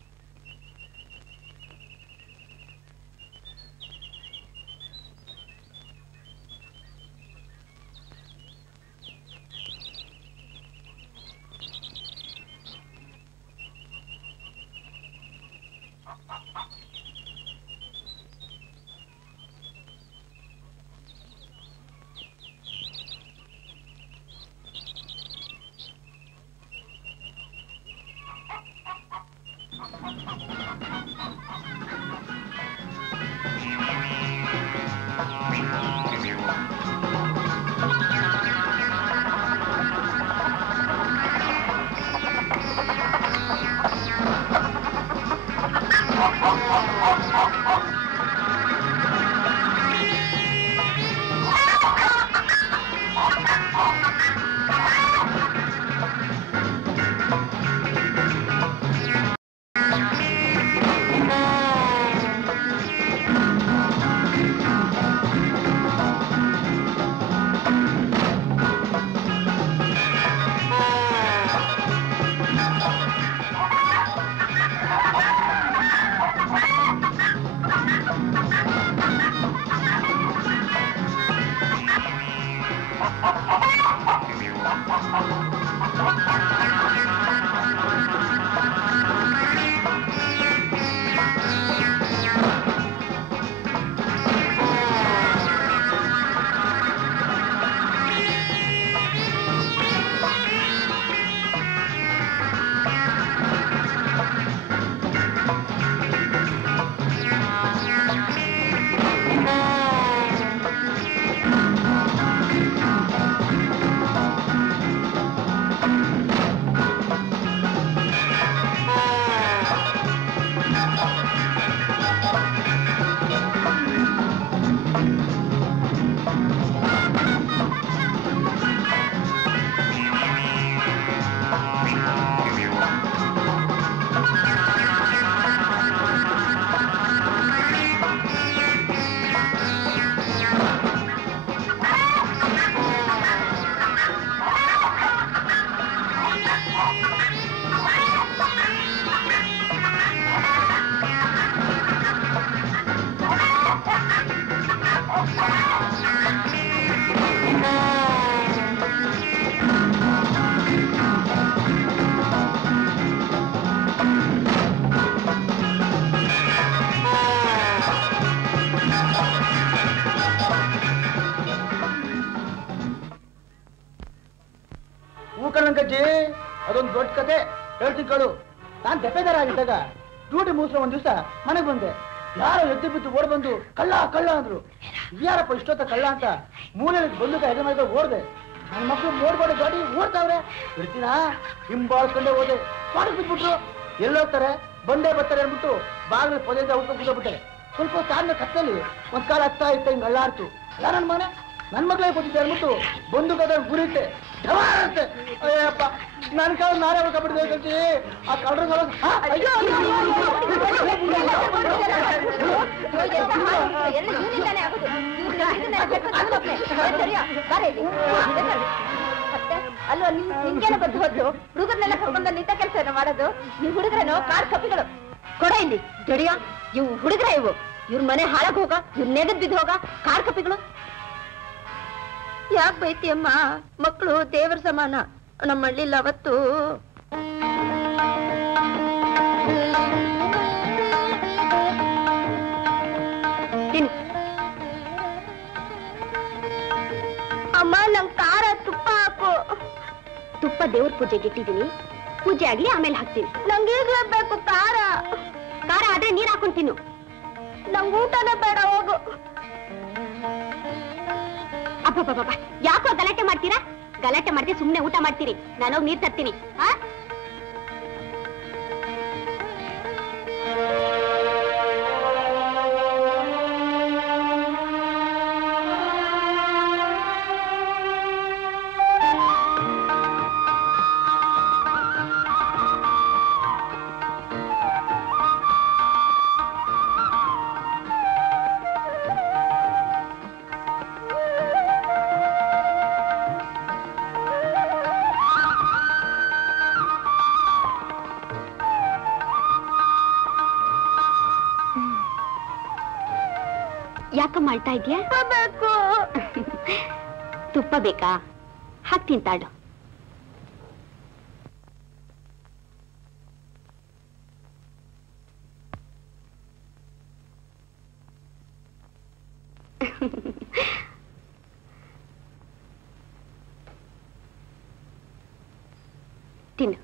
ಕಣಂಕಜ್ಜಿ, ಅದೊಂದು ದೊಡ್ಡ ಕತೆ ಹೇಳ್ತೀನಿ ಕೇಳು. ನಾನ್ ದೆಪೆದಾರ ಆಗಿದ್ದಾಗ ಡ್ಯೂಟಿ ಮುಗಿಸ್ರೆ ಒಂದ್ ದಿವಸ ಮನೆಗೆ ಬಂದೆ. ಯಾರೋ ಎದ್ದು ಬಿದ್ದು ಓಡ್ ಬಂದು ಕಳ್ಳ ಕಳ್ಳ ಅಂದ್ರು. ಯಾರಪ್ಪ ಇಷ್ಟೊತ್ತ ಕಳ್ಳ ಅಂತ ಮೂಲೆಯಲ್ಲಿ ಬಂದು ಎದೆ ಮಾಡಿದ ಓಡ್ದೆ. ನನ್ನ ಮಕ್ಕಳು ನೋಡ್ಕೊಂಡು ಗಾಡಿ ಓಡ್ತಾವ್ರೆ. ಇರ್ತೀನಾ ಹಿಂಬಾಳ್ಕೊಂಡೆ ಹೋದೆ. ಪಾಡಕ್ ಬಿಟ್ಬಿಟ್ರು. ಎಲ್ಲೋಗ್ತಾರೆ ಬಂದೇ ಬರ್ತಾರೆ ಅಂದ್ಬಿಟ್ಟು ಬಾಗಿಲು ಪೊದೆಯಿಂದ ಉಟ್ಕೊಂಡು ಕೂತ್ಬಿಟ್ಟಾರೆ. ಸ್ವಲ್ಪ ಹೊತ್ತಾದ್ಮೇಲೆ ಕತ್ತಲ್ಲಿ ಒಂದ್ ಕಾಲ ಹತ್ತಾ ಇತ್ತ ಹಿಂಗ್ ಅಳ್ಳಾಡ್ತು. ಅಲ್ಲ ನನ್ನ ಮನೆ ನನ್ ಮಕ್ಳೇ ಕೊಟ್ಟಿದ್ದೆ ಅಂದ್ಬಿಟ್ಟು ಬಂದು ಕದ ಗುರಿತೆ ಢವಾರತ್ತೆ. ಅಯ್ಯಪ್ಪ ನನ್ ಕಾಲ ನಾರೇ ಹೊಡ್ಕೊಂಡ್ಬಿಟ್ಟಿದೆ. ಆ ಕಳ್ರ ಅಲ್ವಾ ನಿಮ್ಗೇನ ಬಂದು ಹೋದ್ರು ಹುಡುಗರ್ನೆಲ್ಲ ಕರ್ಕೊಂಡ ನಿಂತ ಕೆಲಸ ಮಾಡೋದು. ನೀವು ಹುಡುಗರೇನೋ ಕಾರ್ ಕಪ್ಪಿಗಳು ಕೊಡ ಇಲ್ಲಿ ಜಡಿಯ. ಇವು ಹುಡುಗರ ಇವ್ರ ಮನೆ ಹಾಳಾಗ್ ಹೋಗ, ಇವ್ರ ನೆಗದ್ ಬಿದ್ದು ಹೋಗ ಕಾರ್ ಕಪ್ಪಿಗಳು. ಯಾಕೆ ಬೈತಿಯಮ್ಮ? ಮಕ್ಕಳು ದೇವರ ಸಮಾನ. ನಮ್ಮ ಹಳ್ಳಿಲಿ ಅವತ್ತು ಅಮ್ಮ ನಂಗೆ ಖಾರ ತುಪ್ಪ ಹಾಕು. ತುಪ್ಪ ದೇವ್ರ ಪೂಜೆಗೆ ಇಟ್ಟಿದ್ದೀನಿ. ಪೂಜೆ ಆಗ್ಲಿ ಆಮೇಲೆ ಹಾಕ್ತೀನಿ. ನಂಗೆ ಈಗಲೇ ಬೇಕು ಖಾರ. ಖಾರ ಆದ್ರೆ ನೀರ್ ಹಾಕೊಂಡು ತಿನ್ನು. ನಂಗೆ ಊಟನೇ ಬೇಡ, ಹೋಗು. ಅಬ್ಬಬ್ಬಬ್ಬ, ಯಾಕೋ ಗಲಾಟೆ ಮಾಡ್ತೀರಾ? ಗಲಾಟೆ ಮಾಡ್ತೀವಿ ಸುಮ್ನೆ ಊಟ ಮಾಡ್ತೀರಿ. ನಾನೋಗಿ ನೀರ್ ತರ್ತೀನಿ. ಯಾಕ ಮಾಡ್ತಾ ಇದೆಯಾ? ತುಪ್ಪ ಬೇಕಾ? ಹಾಕ್ತೀನಿ ತಾಡು. ತಿನ್ನು.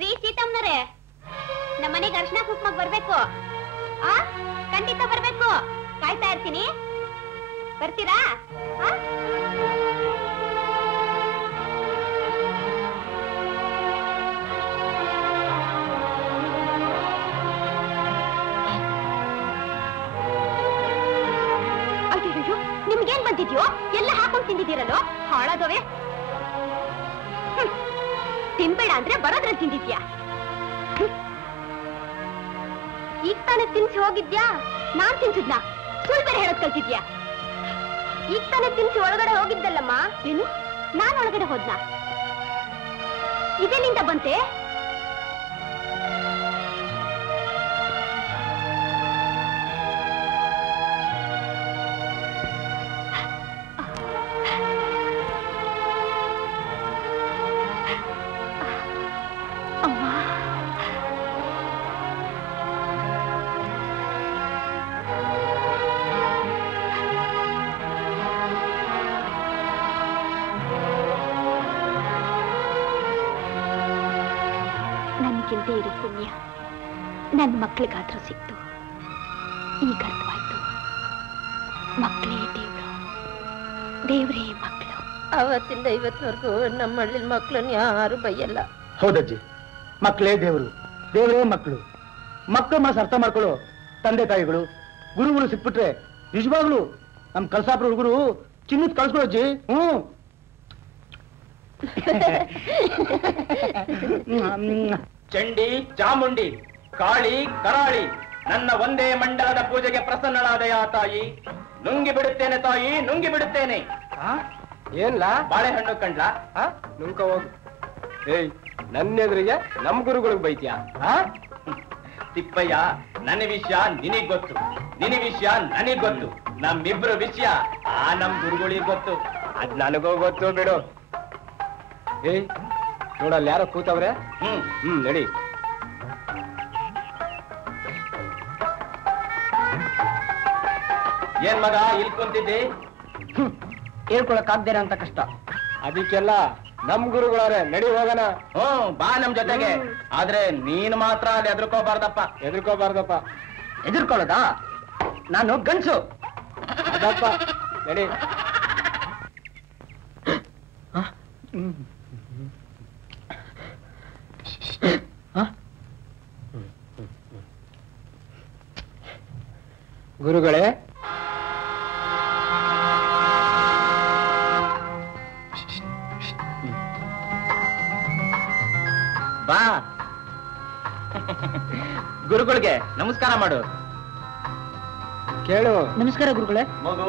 ರೀ ಸೀತಮ್ಮನರೇ, ನಮ್ಮನೆಗೆ ಅರ್ಶನ ಕುಂಕುಮಕ್ಕೆ ಬರ್ಬೇಕು. ಖಂಡಿತ ಬರ್ಬೇಕು. ಕಾಯ್ತಾ ಇರ್ತೀನಿ. ಬರ್ತೀರಾ? ಅಯ್ಯೋ, ನಿಮ್ಗೇನ್ ಬಂದಿದ್ಯೋ? ಎಲ್ಲ ಹಾಕೊಂಡು ತಿಂದಿದ್ದೀರಲ್ಲೋ ಹಾಳಾದವೆ. ತಿನ್ಬೇಡ ಅಂದ್ರೆ ಬರೋದ್ರಲ್ಲಿ ತಿಂದಿದ್ಯಾ? ಈಗ ತಾನೇ ತಿನ್ಸಿ ಹೋಗಿದ್ಯಾ? ನಾನ್ ತಿನ್ಸಿದ್ನಾ? ಸುಳ್ಳು ಬೇರೆ ಹೇಳೋದ್ ಕಲ್ತಿದ್ಯಾ? ಈಗ ತಾನೇ ತಿನ್ಸಿ ಒಳಗಡೆ ಹೋಗಿದ್ದಲ್ಲಮ್ಮ. ಏನು? ನಾನ್ ಒಳಗಡೆ ಹೋದ್ನಾ? ಇದೆಲ್ಲಿಂದ ಬಂತೆ? ನನಗಿಲ್ದೇ ಇರೋ ಪುಣ್ಯ ನನ್ನ ಮಕ್ಳಿಗಾದ್ರೂ ಸಿಕ್ತು. ಈಗ ಅರ್ಥವಾಯ್ತು, ಮಕ್ಕಳೇ ದೇವ್ರು, ದೇವ್ರೇ ಮಕ್ಕಳು. ಅವತ್ತಿಂದ ಇವತ್ತಿನವರೆಗೂ ನಮ್ಮ ಹಳ್ಳಿ ಮಕ್ಕಳನ್ನ ಯಾರು ಬೈಯಲ್ಲ. ಹೌದಜ್ಜಿ, ಮಕ್ಕಳೇ ದೇವರು, ದೇವರೇ ಮಕ್ಕಳು. ಮಕ್ಕಳ ಮನಸ್ಸು ಅರ್ಥ ಮಾಡ್ಕೊಳ್ಳೋ ತಂದೆ ತಾಯಿಗಳು, ಗುರುಗಳು ಸಿಕ್ಬಿಟ್ರೆ ನಿಜವಾಗ್ಲು ನಮ್ ಕಲ್ಸಾಪುರ ಹುಡುಗರು ಚಿನ್ನದ್ ಕಳ್ಸ್ಕೊಳಜ್ಜಿ. ಚಂಡಿ, ಚಾಮುಂಡಿ, ಕಾಳಿ, ಕರಾಳಿ, ನನ್ನ ಒಂದೇ ಮಂಡಲದ ಪೂಜೆಗೆ ಪ್ರಸನ್ನಳಾದಯ ತಾಯಿ. ನುಂಗಿ ಬಿಡುತ್ತೇನೆ ತಾಯಿ, ನುಂಗಿ ಬಿಡುತ್ತೇನೆ. ಏನ್ಲಾ ಬಾಳೆಹಣ್ಣು ಕಂಡ್ಲಾ? ನುಂಕ ಹೋಗು. ಏಯ್, ನನ್ನ ಎದುರಿಗೆ ನಮ್ ಗುರುಗಳಿಗೆ ಬೈತ್ಯಾ? ತಿಪ್ಪಯ್ಯ, ನನ್ನ ವಿಷಯ ನಿನಗ್ ಗೊತ್ತು, ನಿನ್ನ ವಿಷಯ ನನಗ್ ಗೊತ್ತು, ನಮ್ಮಿಬ್ರು ವಿಷಯ ನಮ್ ಗುರುಗಳಿಗೆ ಗೊತ್ತು. ಅದ್ ನನಗೂ ಗೊತ್ತು ಬಿಡು. ಏಯ್ ನೋಡಲ್ಲಿ ಯಾರೋ ಕೂತವ್ರೆ. ನಡಿ. ಏನ್ ಮಗ ಇಲ್ಲಿ ಕುಂತಿದ್ದಿ? ಹೇಳ್ಕೊಳಕ್ ಆಗ್ದೇರ ಅಂತ ಕಷ್ಟ. ಅದಕ್ಕೆಲ್ಲ ನಮ್ ಗುರುಗಳವ್ರೆ, ನಡಿ ಹೋಗೋಣ. ಬಾ ನಮ್ ಜೊತೆಗೆ. ಆದ್ರೆ ನೀನ್ ಮಾತ್ರ ಅಲ್ಲಿ ಎದ್ರಕೋಬಾರ್ದಪ್ಪ. ಎದ್ರಕೋಬಾರ್ದಪ್ಪ. ಎದುರ್ಕೊಳ್ಳೋದಾ? ನಾನು ಗಂಡ್ಸು. ಅದಪ್ಪ ನಡಿ. ಗುರುಗಳೇ, ಬಾ. ಗುರುಗಳಿಗೆ ನಮಸ್ಕಾರ ಮಾಡು. ಕೇಳು. ನಮಸ್ಕಾರ ಗುರುಗಳೇ. ಮಗು,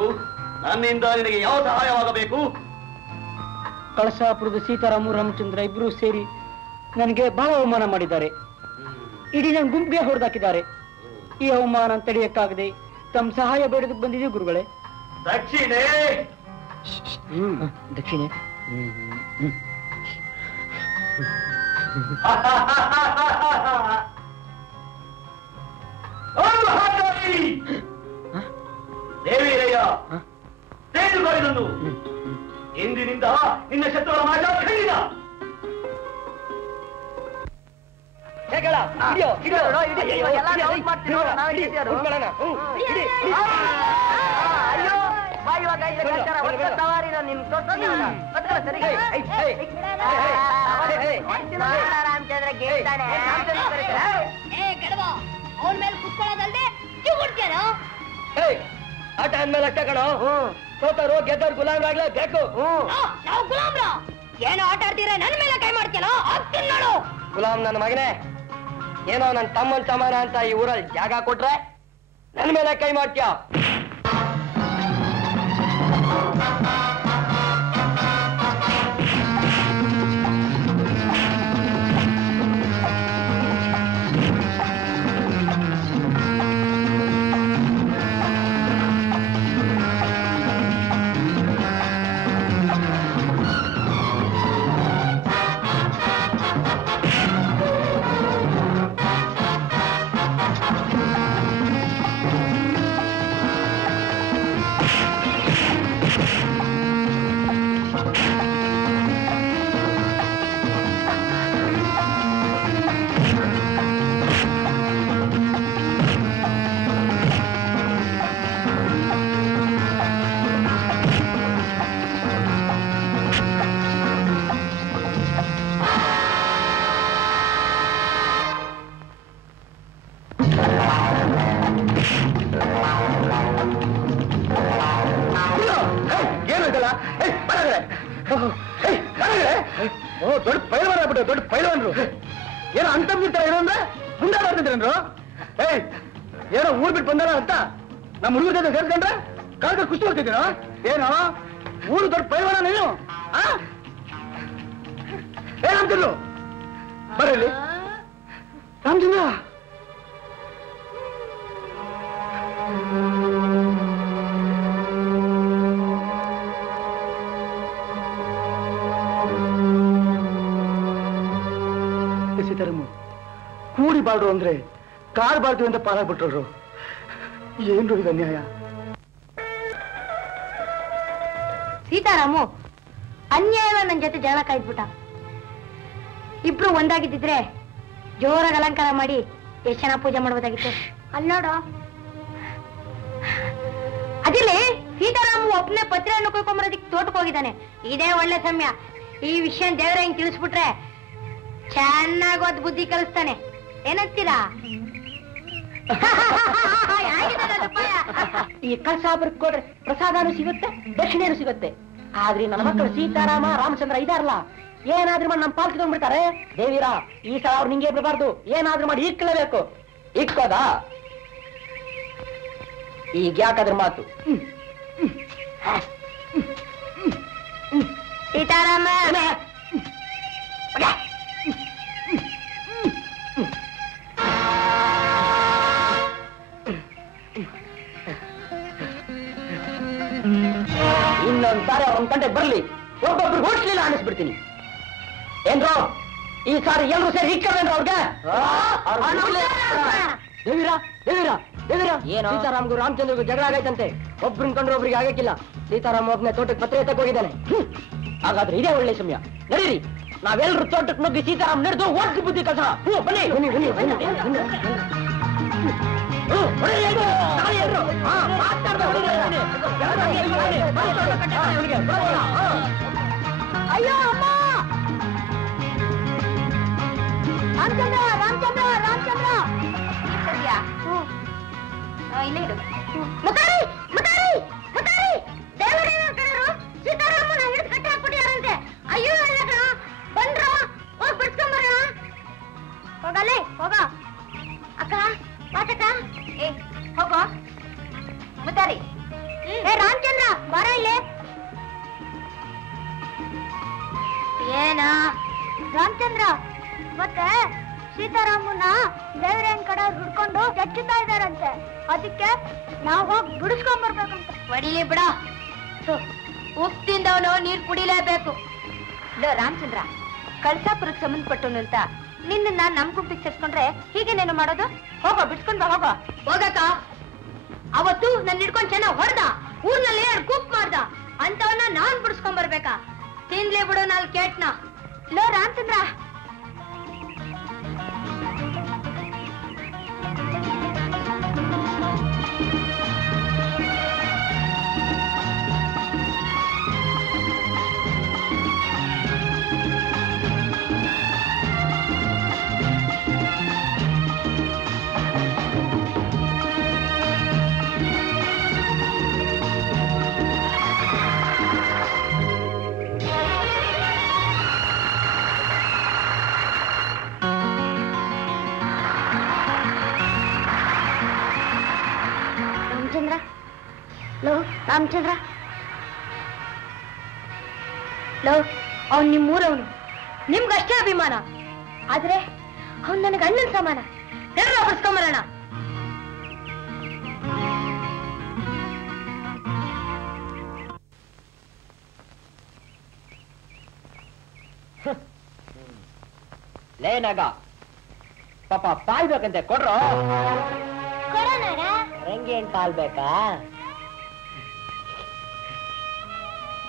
ನನ್ನಿಂದ ನಿನಗೆ ಯಾವ ಸಹಾಯವಾಗಬೇಕು? ಕಳಸಾಪುರದ ಸೀತಾರಾಮು ರಾಮಚಂದ್ರ ಇಬ್ರು ಸೇರಿ ನನಗೆ ಬಹಳ ಅವಮಾನ ಮಾಡಿದ್ದಾರೆ. ಇಡೀ ನನ್ನ ಗುಂಪಿಗೆ ಹೊಡೆದಾಕಿದ್ದಾರೆ. ಈ ಅವಮಾನ ತಡೆಯಕ್ಕಾಗದೆ ತಮ್ಮ ಸಹಾಯ ಬೇಡದಕ್ಕೆ ಬಂದಿದೆ ಗುರುಗಳೇ. ದಕ್ಷಿಣೆ. ದಕ್ಷಿಣೆ. ದೇವಿರಯ್ಯ, ತಿಳಿದುಕೊಳ್ಳು, ಇಂದಿನಿಂದ ನಿನ್ನ ಶತ್ರುಗಳ ಮಾಟ ಖಂಡಿತ. ಅವನ ಮೇಲೆ ಕುತ್ಕೊಳ್ಳೋದಲ್ದೆ ಆಟ ಅಂದ್ಮೇಲೆ ಅಷ್ಟೇ ಕಣೋ. ಸೋತರು ಗೆದ್ದವ್ರು ಗುಲಾಮ್ರಾಗ್ಲೇ ಬೇಕು. ನಾವು ಗುಲಾಮ್ರ ಏನೋ ಆಟ ಆಡ್ತೀರ, ನನ್ನ ಮೇಲೆ ಕೈ ಮಾಡ್ತೀಯಲ್ಲ, ಆಗ್ತೀನಿ ನೋಡು. ಗುಲಾಮ್ ನನ್ನ ಮಗನೇ, ಏನೋ ನನ್ನ ತಮ್ಮನ್ ಸಮಾನ ಅಂತ ಈ ಊರಲ್ಲಿ ಜಾಗ ಕೊಟ್ರೆ ನನ್ನ ಮೇಲೆ ಕೈ ಮಾಡ್ತೀಯ. ದೊಡ್ಡ ಪೈಲ್ವಾನ ಆಗ್ಬಿಟ್ಟು, ದೊಡ್ಡ ಪೈಲ್ವಾನ್ರು ಏನೋ ಅಂತಂದಿರ್ತಾರೆ. ಏನೋ ಅಂದ್ರೆ ಮುಂದೆ ಬರ್ತಿದ್ರೇನ್ರು? ಏನೋ ಊರ್ ಬಿಟ್ಟು ಬಂದಾರ ಅಂತ ನಮ್ಮ ಹುಡುಗರ ಜೊತೆ ಸೇರ್ಕೊಂಡ್ರೆ ಕಾಲ್ಗೆ ಖುಷಿ ಹೋಗ್ತಿದ್ದೀರೋ? ಏನೋ ಊರು ದೊಡ್ಡ ಪೈಲ್ವಾನ ನೀನು? ಏನಂತಿರ್ಲು ಬರಲಿ ರಾಮಚಂದ್ರ. ಸೀತಾರಾಮು, ಕೂಡಿ ಬಾಳ್ರು ಅಂದ್ರೆ ಕಾರ್ ಬಾಳ್ತೀವಿ ಅಂತ ಪಾಲಾಗ್ಬಿಟ್ರು. ಏನ್ರು ಇದು ಅನ್ಯಾಯ? ಸೀತಾರಾಮು ಅನ್ಯಾಯವ ನನ್ನ ಜೊತೆ ಜಗಳ ಕಾಯ್ದ್ಬಿಟ್ಟ. ಇಬ್ರು ಒಂದಾಗಿದ್ದಿದ್ರೆ ಜೋರಾಗಿ ಅಲಂಕಾರ ಮಾಡಿ ಎಷ್ಟು ಜನ ಪೂಜೆ ಮಾಡ್ಬೋದಾಗಿತ್ತು. ಅಲ್ಲೋಡ ಅದಿಲ್ಲಿ ಸೀತಾರಾಮು ಒಬ್ಬನೇ ಪತ್ರೆಯನ್ನು ಕೊಯ್ಕೊಂಬರೋದಿಕ್ ತೋಟಕ್ಕೆ ಹೋಗಿದ್ದಾನೆ. ಇದೇ ಒಳ್ಳೆ ಸಮಯ. ಈ ವಿಷಯ ದೇವ್ರ ಹಿಂಗ್ ತಿಳಿಸ್ಬಿಟ್ರೆ ಚೆನ್ನಾಗಿ ಒಂದು ಬುದ್ಧಿ ಕಲಿಸ್ತಾನೆ. ಏನಂತೀರಾ? ಈ ಕಳಸಾಪುರಕ್ಕೆ ಹೋದ್ರೆ ಪ್ರಸಾದನೂ ಸಿಗುತ್ತೆ, ದಕ್ಷಿಣೆನೂ ಸಿಗುತ್ತೆ. ಆದ್ರೆ ನನ್ನ ಮಕ್ಕಳು ಸೀತಾರಾಮ ರಾಮಚಂದ್ರ ಇದಾರಲ್ಲ, ಏನಾದ್ರೂ ಮಾಡಿ ನಮ್ಮ ಪಾಲ್ ಕಿತ್ಕೊಂಡ್ಬಿಡ್ತಾರೆ. ದೇವೀರ, ಈ ಸಲ ಅವ್ರು ನಿಂಗೆ ಬಿಡಬಾರ್ದು. ಏನಾದ್ರೂ ಮಾಡಿ ಇಕ್ಕಲೇಬೇಕು. ಇಕ್ಕೋದಾ? ಈಗ ಯಾಕಾದ್ರ ಮಾತು? ಸೀತಾರಾಮ ಸಾರಿ ಒಂದ್ ಗಂಟೆಗೆ ಬರ್ಲಿ, ಒಬ್ಬೊಬ್ರು ಓಡಿಸ್ಲಿಲ್ಲ ಅನ್ನಿಸ್ಬಿಡ್ತೀನಿ. ಏನ್ರೋ ಈ ಸಾರಿ ಎಲ್ರು ಸೇರಿ ಇಕ್ಕವೇನ್ರ ಅವ್ರಿಗೆ? ದೇವೀರ ದೇವೀರ ದೇವೀರ ಏನು ಸೀತಾರಾಮ್ಗೂ ರಾಮಚಂದ್ರಗೂ ಜಗಳ ಆಗೈತಂತೆ. ಒಬ್ರನ್ ಕಂಡ್ರೆ ಒಬ್ರಿಗೆ ಆಗಕ್ಕಿಲ್ಲ. ಸೀತಾರಾಮ್ ಒಬ್ನೇ ತೋಟಕ್ಕೆ ಪತ್ರೆ ಎತ್ತಕ್ ಹೋಗಿದ್ದಾನೆ. ಹಾಗಾದ್ರೆ ಇದೇ ಒಳ್ಳೆ ಸಮಯ. ನಡೀರಿ, ನಾವೆಲ್ಲರೂ ತೋಟಕ್ಕೆ ನುಗ್ಗಿ ಸೀತಾರಾಮ್ ನಡೆದು ಓಟ್ಲಿ ಬುದ್ಧಿ ಕಸ. ಬನ್ನಿ ಬನ್ನಿ ಬನ್ನಿ ಬನ್ನಿ. ಅಯ್ಯೋ ಅಮ್ಮ! ರಾಮಚಂದ್ರ ರಾಮಚಂದ್ರ ರಾಮಚಂದ್ರ ಇಲ್ಲೇ ಇಡು. ಮುತಾರಿ ಮುತಾರಿ ಮುತಾರಿ ದೇವರೇನ ಕಣರು ಸೀತಾರಾಮನ ಹಿಡಿದು ಕಟ್ಟಿ ಹಾಕ್ಬಿಟ್ಟಿದಾರಂತೆ. ಅಯ್ಯೋ ಬಂದ್ರು, ಹೋಗಿ ಬಿಡ್ಸ್ಕೊಂಬರೋಣ. ಹೋಗಲೇ ಹೋಗ ಅಕ್ಕ, ಮಾತಕ್ಕ. ಏ ಹೋಗೋ ಮುತಾರಿ. ಏ ರಾಮಚಂದ್ರ ಬರ ಇಲ್ಲಿ. ಏನ ರಾಮಚಂದ್ರ, ಮತ್ತೆ ಸೀತಾರಾಮನ್ನ ದೇವರೇನ್ ಕಡೆ ಹುಡ್ಕೊಂಡು ಜಚ್ಚುತ್ತಾ ಇದಾರಂತೆ. ಅದಕ್ಕೆ ನಾವು ಹೋಗಿ ಬಿಡಿಸ್ಕೊಂಡ್ಬರ್ಬೇಕಂತ. ಹೊಡಿಲಿ ಬಿಡ, ಉಪ್ಪಿಂದವನು ನೀರ್ ಕುಡಿಲೇಬೇಕು. ರಾಮಚಂದ್ರ, ಕಳಸಾಪುರಕ್ಕೆ ಸಂಬಂಧಪಟ್ಟವನು ಅಂತ ನಿನ್ನ ನಮ್ ಗುಂಪಿಗೆ ಸೇರ್ಸ್ಕೊಂಡ್ರೆ ಹೀಗೇನೇನು ಮಾಡೋದು? ಹೋಗೋ ಬಿಡ್ಸ್ಕೊಂಡ್ ಬಾ. ಹೋಗೋ ಹೋಗಕ್ಕ. ಅವತ್ತು ನನ್ನ ಹಿಡ್ಕೊಂಡ್ ಚೆನ್ನಾಗ್ ಹೊಡೆದ, ಊರ್ನಲ್ಲಿ 2 ಕೂಪ್ ಮಾಡ್ದ ಅಂತವನ್ನ ನಾನ್ ಬಿಡಿಸ್ಕೊಂಡ್ಬರ್ಬೇಕಾ? ತಿನ್ಲೇ ಬಿಡು ನಾಲ್ ಕೇಟ್ನ. ಲೋ ರಾಮಚಂದ್ರ, ರಾಮಚಂದ್ರ ಲೋ, ಅವ್ನು ನಿಮ್ಮೂರವನು, ನಿಮ್ಗಷ್ಟೇ ಅಭಿಮಾನ. ಆದ್ರೆ ಅವ್ನು ನನಗೆ ಅಣ್ಣನ ಸಮಾನ. ಎಲ್ಲ ಬಿಡ್ಸ್ಕೊಂಬರೋಣ. ಲೇನಾಗ ಪಾಪ ಪಾಲ್ಬೇಕಂತೆ, ಕೊಡ್ರೋ. ರಂಗೇನ್ ಪಾಲ್ ಬೇಕಾ?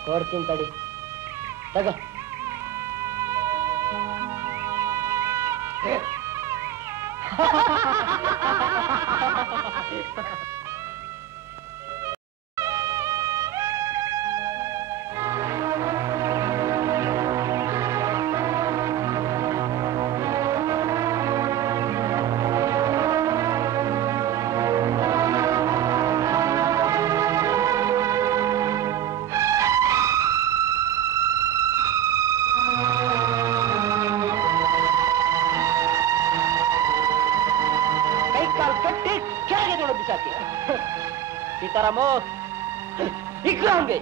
ಕೊಡ್ತೀನಿ ತಡಿ, ತಗೋ. ಸೀತಾರಾಮು ಇಕ್ರಾಮ್ಗೆ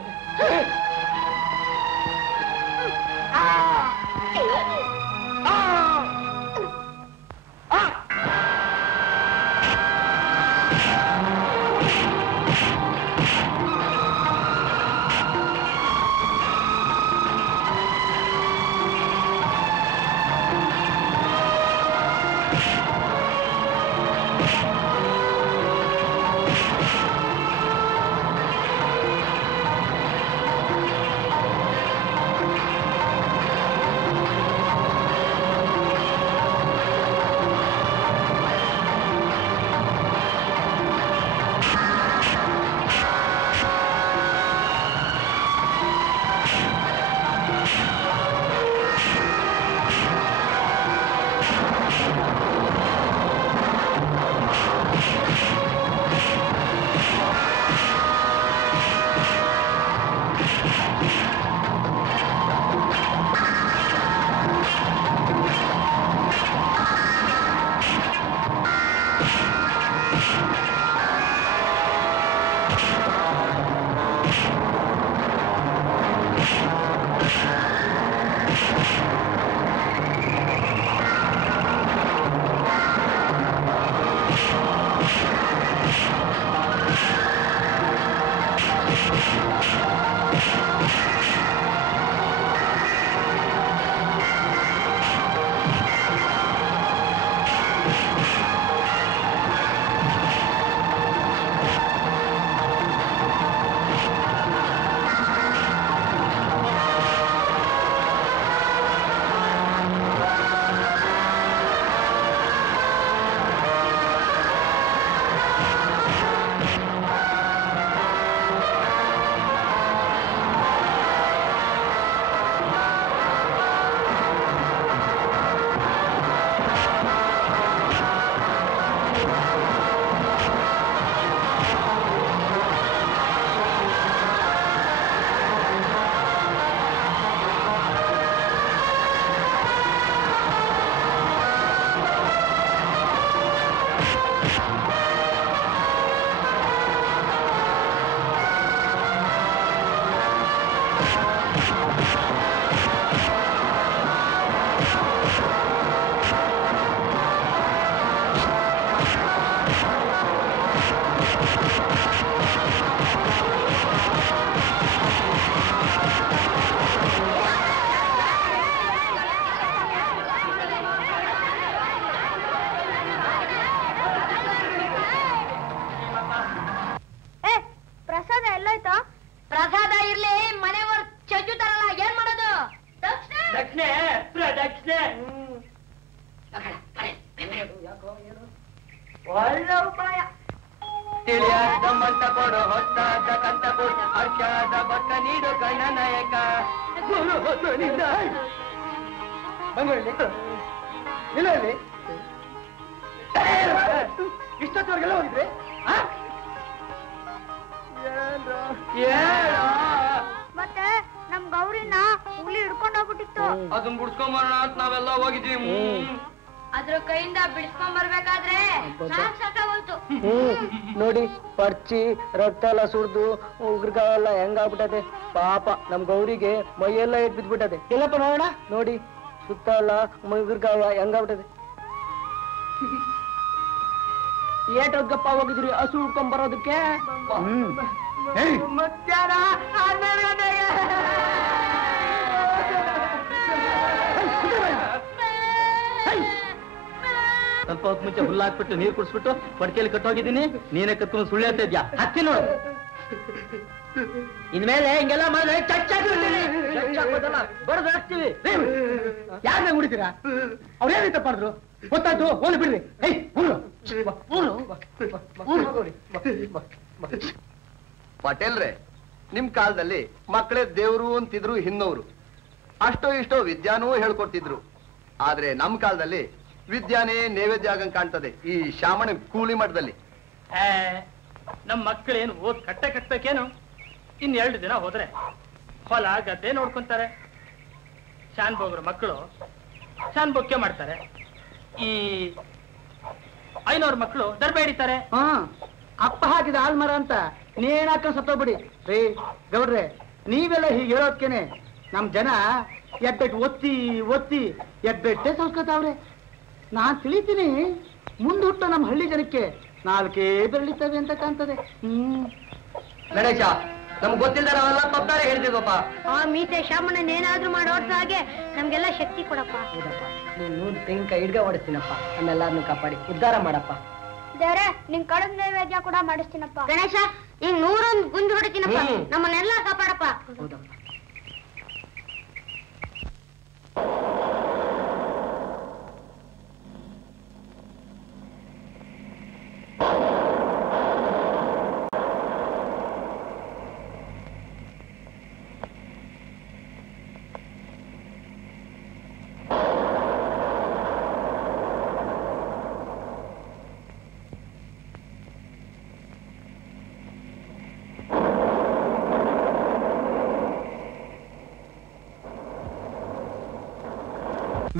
ಪ್ರಸಾದ ಎಲ್ಲಾಯ್ತಾ? ಪ್ರಸಾದ ಇರ್ಲಿ, ಮನೆಯವರು ಚಚ್ಚುತ್ತಾರಲ್ಲ, ಏನ್ ಮಾಡೋದು? ದಕ್ಷಿಣೆ ದಕ್ಷಿಣೆ ಒಳ್ಳೆ ಉಪಾಯ. ತಿಳಿಯಾದ ಮಂತ ಕೊಡು, ಹೊತ್ತಾದ ಕಂತ ಕೊಡು, ಹರ್ಷಾದ ಬಕ್ಕ ನೀಡು ಗಣನಾಯಕ. ಬಂಗೊಳ್ಳಿ ನಿಲ್ಲಿ. ಇಷ್ಟೊತ್ತವರೆಗೆಲ್ಲ ಹೋಗಿದ್ರಿ? ಮತ್ತೆ ನಮ್ ಗೌರಿನ ಹುಲಿ ಹಿಡ್ಕೊಂಡ್ ಹೋಗ್ಬಿಟ್ಟಿತ್ತು. ಅದನ್ನ ಬಿಡ್ಸ್ಕೊಂಬರೋಣ ಅಂತ ನಾವೆಲ್ಲ ಹೋಗಿದ್ವಿ. ಅದ್ರ ಕೈಯಿಂದ ಬಿಡಿಸ್ಕೊಂಡ್ ಬರ್ಬೇಕಾದ್ರೆ ಸಾಕಾಗೋಯ್ತು. ನೋಡಿ ಪರ್ಚಿ ರಕ್ತ ಎಲ್ಲ ಸುರಿದು ಉಗ್ರಗಾವೆಲ್ಲ ಹೆಂಗಾಗ್ಬಿಟ್ಟದೆ. ಪಾಪ ನಮ್ ಗೌರಿಗೆ ಮೈಯೆಲ್ಲ ಎದ್ ಬಿದ್ಬಿಟ್ಟದೆ. ಎಲ್ಲಪ್ಪ ನೋಡೋಣ. ನೋಡಿ ಸುತ್ತ ಎಲ್ಲ ಉಗ್ರಗಾವ ಹೆಂಗಾಗ್ಬಿಟ್ಟದೆ. ಏಟೊಗ್ಗಪ್ಪ ಹೋಗಿದ್ರಿ ಹಸು ಉಟ್ಕೊಂಡ್ ಬರೋದಕ್ಕೆ? ಮಧ್ಯಾಹ್ನ 12 ಗಂಟೆಗೆ. ಸ್ವಲ್ಪ ಹೊತ್ತು ಮುಂಚೆ ಹುಲ್ಲಾಕ್ಬಿಟ್ಟು ನೀರು ಕುಡಿಸ್ಬಿಟ್ಟು ಪಡ್ಕೆಯಲ್ಲಿ ಕಟ್ಟೋಗಿದ್ದೀನಿ. ನೀನೇ ಕತ್ಕೊಂಡು ಸುಳ್ಳು ಹೇಳ್ತಾ ಇದ್ಯಾ? ಹತ್ತಿ ನೋಡು. ಇನ್ಮೇಲೆ ಹಿಂಗೆಲ್ಲ ಮಾಡಿದ್ರೆ ಬರೋದು ಹಾಕ್ತೀವಿ. ಯಾರನ್ನ ಹುಡಿತೀರಾ? ಅವ್ರೇನೈತ ಪಡೆದ್ರು ಗೊತ್ತಾಯ್ತು. ಹೋಗ್ಲಿ ಬಿಡ್ರಿ. ಪಟೇಲ್ರೆ, ನಿಮ್ ಕಾಲದಲ್ಲಿ ಮಕ್ಕಳೇ ದೇವ್ರು ಅಂತಿದ್ರು ಹಿನ್ನೋರು. ಅಷ್ಟೋ ಇಷ್ಟೋ ವಿದ್ಯಾನೂ ಹೇಳ್ಕೊಡ್ತಿದ್ರು. ಆದ್ರೆ ನಮ್ ಕಾಲದಲ್ಲಿ ವಿದ್ಯಾನೇ ನೈವೇದ್ಯ ಆಗಂಗ್ ಕಾಣ್ತದೆ ಈ ಶಾಮಣ ಕೂಲಿ ಮಠದಲ್ಲಿ. ನಮ್ ಮಕ್ಕಳೇನು ಓದ್ ಕಟ್ಟಬೇಕೇನು? 2 ದಿನ ಹೋದ್ರೆ ಹೊಲ ಗದ್ದೆ ನೋಡ್ಕೊಂತಾರೆ. ಶಾನ್ಭೋಗ್ರ ಮಕ್ಕಳು ಶಾನ್ಭೋಗ್ಯ ಮಾಡ್ತಾರೆ. ಈ 500 ಮಕ್ಕಳು ದರ್ಬೆ ಹಿಡಿತಾರೆ. ಅಪ್ಪ ಹಾಕಿದ ಆಲ್ಮರ ಅಂತ ನೇಣಾಕ ಸತ್ತೋಗ್ಬಿಡಿ. ರೇ ಗೌಡ್ರೆ, ನೀವೆಲ್ಲ ಹೀಗೆ ಹೇಳೋದ್ಕೇನೆ ನಮ್ ಜನ ಎಬ್ಬೆಟ್ಟು ಒತ್ತಿ ಒತ್ತಿ ಎಬ್ಬೆಟ್ಟೆ ಸಂಸ್ಕೃತವ್ರೆ. ನಾನ್ ತಿಳಿತೀನಿ ಮುಂದೆ ಹುಟ್ಟ ನಮ್ಮ ಹಳ್ಳಿ ಜನಕ್ಕೆ 4 ಬೆರಳಿತವೆ ಅಂತ ಕಾಣ್ತದೆ. ಗಣೇಶ, ನಮ್ಗೆ ಗೊತ್ತಿಲ್ದ ನಾವೆಲ್ಲ ತಪ್ಪಾರೆ ಹೇಳ್ತಿದ್ವಪ್ಪ. ಆ ಮೀಸೆ ಶಾಮಣ್ಣನ ಏನಾದ್ರೂ ಮಾಡೋರ್ಸ ಹಾಗೆ ನಮ್ಗೆಲ್ಲ ಶಕ್ತಿ ಕೊಡಪ್ಪ. ಹೌದಪ್ಪ, ನೀನು ತೆಂಗಿನಕಾಯಿ ಹಿಡ್ಗ ಹೊಡಿಸ್ತೀನಪ್ಪ. ನಮ್ಮೆಲ್ಲಾರನ್ನು ಕಾಪಾಡಿ ಉದ್ಧಾರ ಮಾಡಪ್ಪ. ದೇವ್ರೆ, ನಿನ್ ಕಡದ ನೈವೇದ್ಯ ಕೂಡ ಮಾಡಿಸ್ತೀನಪ್ಪ. ಗಣೇಶ, ಈಗ 101 ಗುಂಡು ಹೊಡಿತೀನಪ್ಪ. ನಮ್ಮನ್ನೆಲ್ಲ ಕಾಪಾಡಪ್ಪ. ಹೌದಪ್ಪ.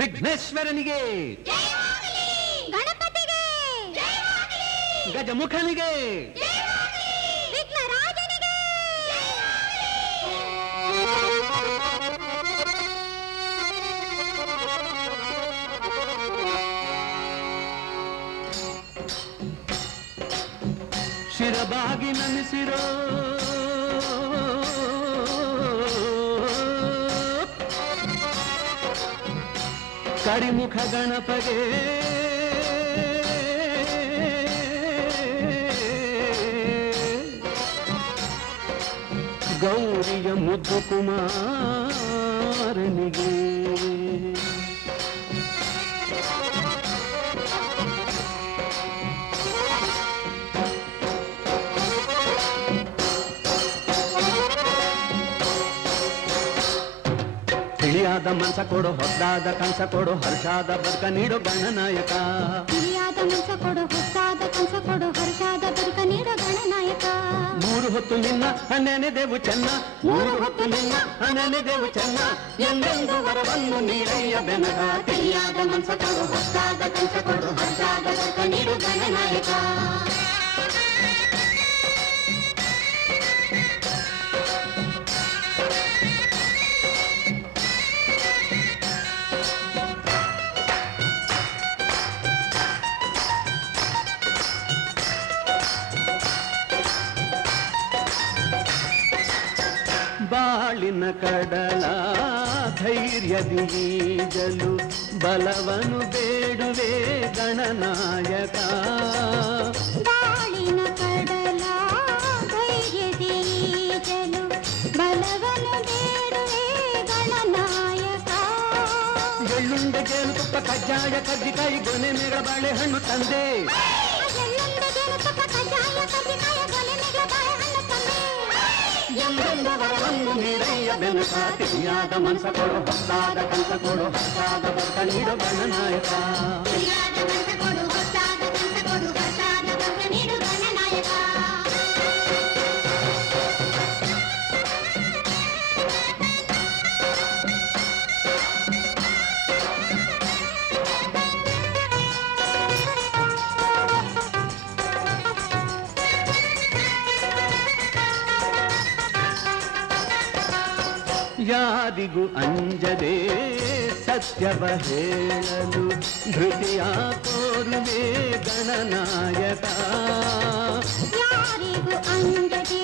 ವಿಘ್ನೇಶ್ವರನಿಗೆ, ಗಣಪತಿಗೆ, ಗಜಮುಖನಿಗೆ, ವಿಘ್ನರಾಜನಿಗೆ. ಶಿರಬಾಗಿ ನಮಿಸಿರೋ ಕರಿಮುಖ ಗಣಪಗೆ, ಗೌರಿಯ ಮುದ್ದು ಕುಮಾರನಿಗೆ, ತಿಳಿಯಾದ ಮನಸ ಕೊಡು, ಹೊದ್ದಾದ ಕನಸ ಕೊಡು, ಹರ್ಷಾದ ಬದುಕ ನೀಡು ಗಣನಾಯಕ. ತಿಳಿಯಾದ ಮನಸ ಕೊಡು, ಹೊತ್ತಾದ ಕನಸ ಕೊಡು, ಹರ್ಷಾದ ಬದುಕ ನೀಡು ಗಣನಾಯಕ. 3 ಹೊತ್ತು ನಿನ್ನ ನೆನೆದೆವು ಚೆನ್ನ, 3 ಹೊತ್ತು ನಿನ್ನ ನೆನೆದೆವು ಚೆನ್ನ, ಎಂದೆಂದು ವರವನ್ನು ನೀಡಯ್ಯ ಬೆನಗ. ತಿಳಿಯಾದ ಮನಸ ಕೊಡು, ಹೊತ್ತಾದ ಕನಸ ಕೊಡು, ಹರ್ಷಾದ ಬದುಕ ನೀಡು ಗಣನಾಯಕ. ಬಾಳಿನ ಕಡಲ ಧೈರ್ಯದಿ ಈಜಲು ಬಲವನು ಬೇಡುವೆ ಗಣನಾಯಕ. ಬಾಳಿನ ಕಡಲ ಧೈರ್ಯದಿ ಈಜಲು ಬಲವನು ಬೇಡುವೆ ಗಣನಾಯಕ. ಎಳ್ಳುಂಡೆ ಜೇನು ತುಪ್ಪ ಕಜ್ಜಾಯ ಕಜ್ಜಿಕಾಯಿ ಗೊನೆ ಮೇಳ ಬಾಳೆಹಣ್ಣು ತಂದೆ. ಎಂದೆಂದು ವರವನ್ನು ನೀಡಯ್ಯ ಬೆನಕ ತಿಳಿಯಾದ ಮನಸ ಕೊಡು ಹೊತ್ತಾದ ಕನಸ ಕೊಡು ಹೊತ್ತಾದ ಬರ್ತ ನೀಡು ಗಣನಾಯಕ. ಯಾರಿಗೂ ಅಂಜದೆ ಸತ್ಯವ ಹೇಳಲು ಧೃತಿಯ ತೋರುವೆ ಗಣನಾಯಕ. ಯಾರಿಗೂ ಅಂಜದೆ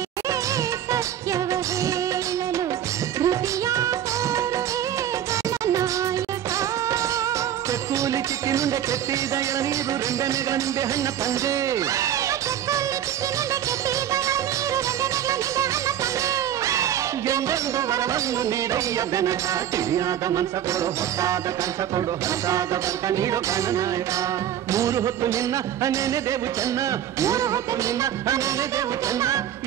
ಸತ್ಯವ ಹೇಳಲು ಧೃತಿಯ ತೋರುವೆ ಗಣನಾಯಕ. ಕೂಲಿ ಚಿಕ್ಕಿನುಂಡೆ ಕೆತ್ತಿದ ಎಳನೀರು ರೆಂಬೆನೆಗಳ ನಿಂಬೆ ಹಣ್ಣ ತಂದೆ. ಎಂದೆಂದು ವರವನ್ನು ನೀಡಯ್ಯ ಬೆನಕ ತಿಳಿಯಾದ ಮನಸ ಕೊಡು ಹೊತ್ತಾದ ಕನಸ ಕೊಡು ಹೊತ್ತಾದ ಬರ್ತ ನೀಡು ಗಣನಾಯಕ. ಮೂರು ಹೊತ್ತು ನಿನ್ನ ನೆನೆದೆವು ಚೆನ್ನ ಮೂರು ಹೊತ್ತು ನಿನ್ನ ನೆನೆದೆವು ಚೆನ್ನ.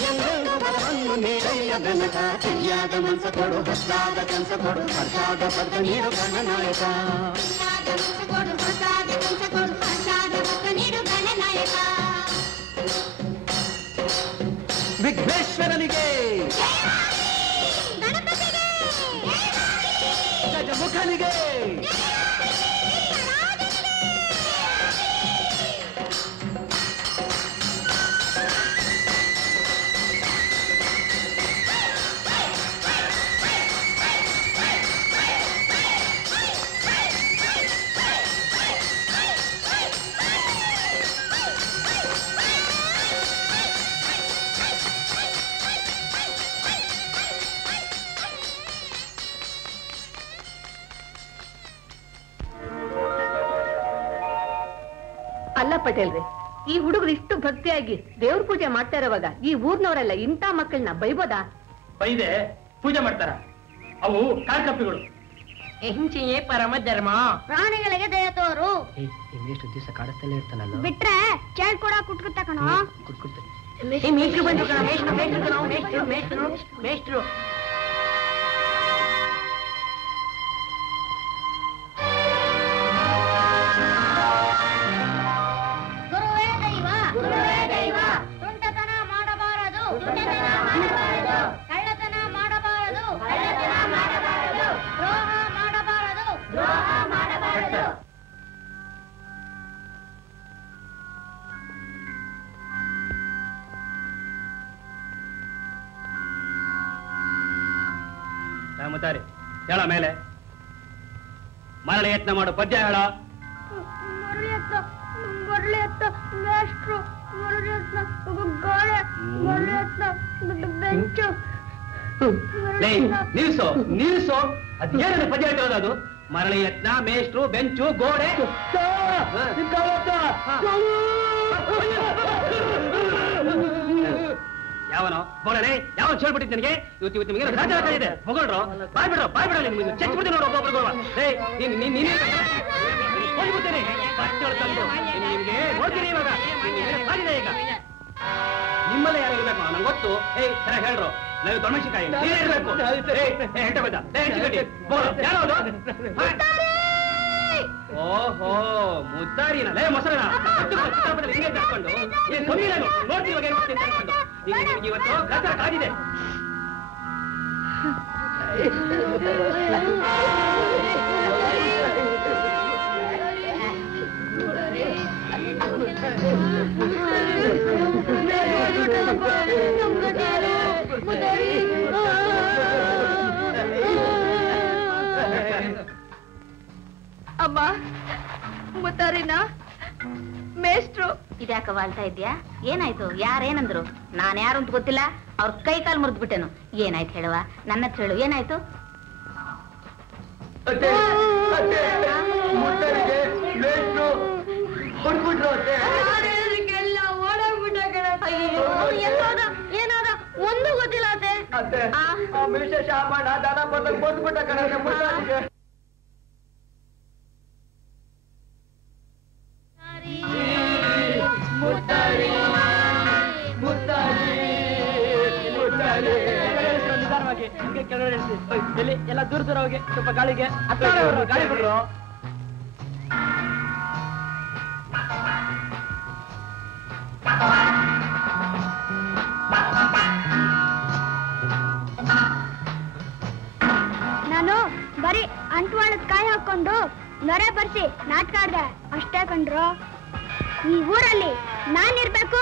ಎಂದೆಂದು ವರವನ್ನು ನೀಡಯ್ಯ ಬೆನಕ ತಿಳಿಯಾದ ಮನಸ ಕೊಡು ಹೊತ್ತಾದ ಕನಸ ಕೊಡು ಹೊತ್ತಾದ ಬರ್ತ ನೀಡು ಗಣನಾಯಕ. ವಿಘ್ನೇಶ್ವರನಿಗೆ ಗಜಮುಖನಿಗೆ ಅಲ್ಲ ಪಟೇಲ್ರೆ, ಈ ಹುಡುಗರು ಇಷ್ಟು ಭಕ್ತಿಯಾಗಿ ದೇವ್ರ ಪೂಜೆ ಮಾಡ್ತಾ ಇರೋವಾಗ ಈ ಊರ್ನವರೆಲ್ಲ ಇಂಥ ಮಕ್ಕಳನ್ನ ಬೈಬೋದಾ? ಬೈದೆ ಪೂಜೆ ಮಾಡ್ತಾರ? ಅವು ಕಾಳ್ಕಪ್ಪಿಗಳು. ಹೆಂಚಿಯೇ ಪರಮ ಧರ್ಮ. ಪ್ರಾಣಿಗಳಿಗೆ ದಯ ತೋರು. ಎಷ್ಟು ದಿವಸ ಕಾಡಿಸ್ತಲೇ ಇರ್ತಾನಲ್ಲ, ಬಿಟ್ರೆ ಚೇಳ್ ಕೂಡ ಕುಟ್ಕುತ್ತ ಕಣೋ. ಮೇಷ್ಟ್ರು ಬಂದ್ರು ಕಣ, ಮೇಷ್ಟ್ರು. ತುಂಟತನ ಮಾಡಬಾರದು, ಕಳ್ಳತನ ಮಾಡಬಾರದು, ದ್ರೋಹ ಮಾಡಬಾರದು. ಮತಾರೆ ಹೇಳ ಮೇಲೆ ಮರಳಿ ಯತ್ನ ಮಾಡು. ಪದ್ಯ ಹೇಳ. ನಿಲ್ಸೋ ಅದೇನ ಪದ್ಯ ಹೇಳ್ತಿರೋದು? ಅದು ಮರಳಿ ಯತ್ನ, ಮೇಷ್ಟ್ರು, ಬೆಂಚು, ಗೋಡೆ. ಯಾವನೋ ಬೋಳನೆ ಯಾವ ಹೇಳ್ಬಿಟ್ಟಿದ್ ನನಗೆ ಇವತ್ತು ನಿಮಗೆ ಇದೆ. ಹೊಗಳ್ರು ಬಾಯ್ ಬಿಡ್ರ ನಿಮ್ಗೆ ಚೆಕ್ ಬಿಡ್ತೀನಿ ನೋಡು ಒಬ್ಬೊಬ್ರು. ಹೋಗ್ಬಿಡ್ತೇನೆ ನಿಮ್ಗೆ ನೋಡ್ತೀನಿ ಇವಾಗ. ಈಗ ನಿಮ್ಮಲ್ಲೇ ಯಾರು ಇರ್ಬೇಕು ನಂಗೆ ಗೊತ್ತು. ಸರಿಯಾಗಿ ಹೇಳ್ರು. ನಾವು ದೊಣ್ಣಶಿಕಾಯಿ ಇರ್ಬೇಕು. ಓಹೋ ಮುದ್ದಾರಿನ ಮೊಸರನ ಹಿಂಗೆ ತಗೊಂಡು ನೋಡ್ತೀವಿ ಇವಾಗ ಏನ್ ಮಾಡ್ತೀನಿ ಅನ್ಕೊಂಡು ಇವತ್ತು ದಸರಾ ಕಾದಿದೆ. ಅಮ್ಮ ಮುತ್ತಾರಿನ ಮೇಷ್ಟ್ರು. ಇದ್ಯಾಕ ವಾಳ್ತಾ ಇದ್ಯಾ? ಏನಾಯ್ತು? ಯಾರೇನಂದ್ರು? ನಾನ್ ಯಾರು ಅಂತ ಗೊತ್ತಿಲ್ಲ. ಅವ್ರ ಕೈ ಕಾಲು ಮುರಿದು ಬಿಟ್ಟೆನು. ಏನಾಯ್ತು ಹೇಳುವ? ನನ್ನ ಹತ್ರ ಹೇಳು, ಏನಾಯ್ತು? ಏನಾದ ಒಂದು ಗೊತ್ತಿಲ್ಲ ಅತ್ತೆ. ಶಾಮಣ್ಣ ದನ ಬಂದಾಗ ಬಂದ್ಬಿಟ್ಟ ಕಣ. ಎಲ್ಲ ದೂರ ದೂರ ಹೋಗಿ ಸ್ವಲ್ಪ ಗಾಳಿಗೆ ಗಾಳಿ ಬಿಡ್ರು. ನಾನು ಬರೀ ಅಂಟ್ವಾಳದ ಕಾಯಿ ಹಾಕೊಂಡು ನೊರೆ ಬರ್ಸಿ ನಾಟಕ ಆಡ್ದೆ ಅಷ್ಟೇ ಕಂಡ್ರು. ಈ ಊರಲ್ಲಿ ನಾನಿರ್ಬೇಕು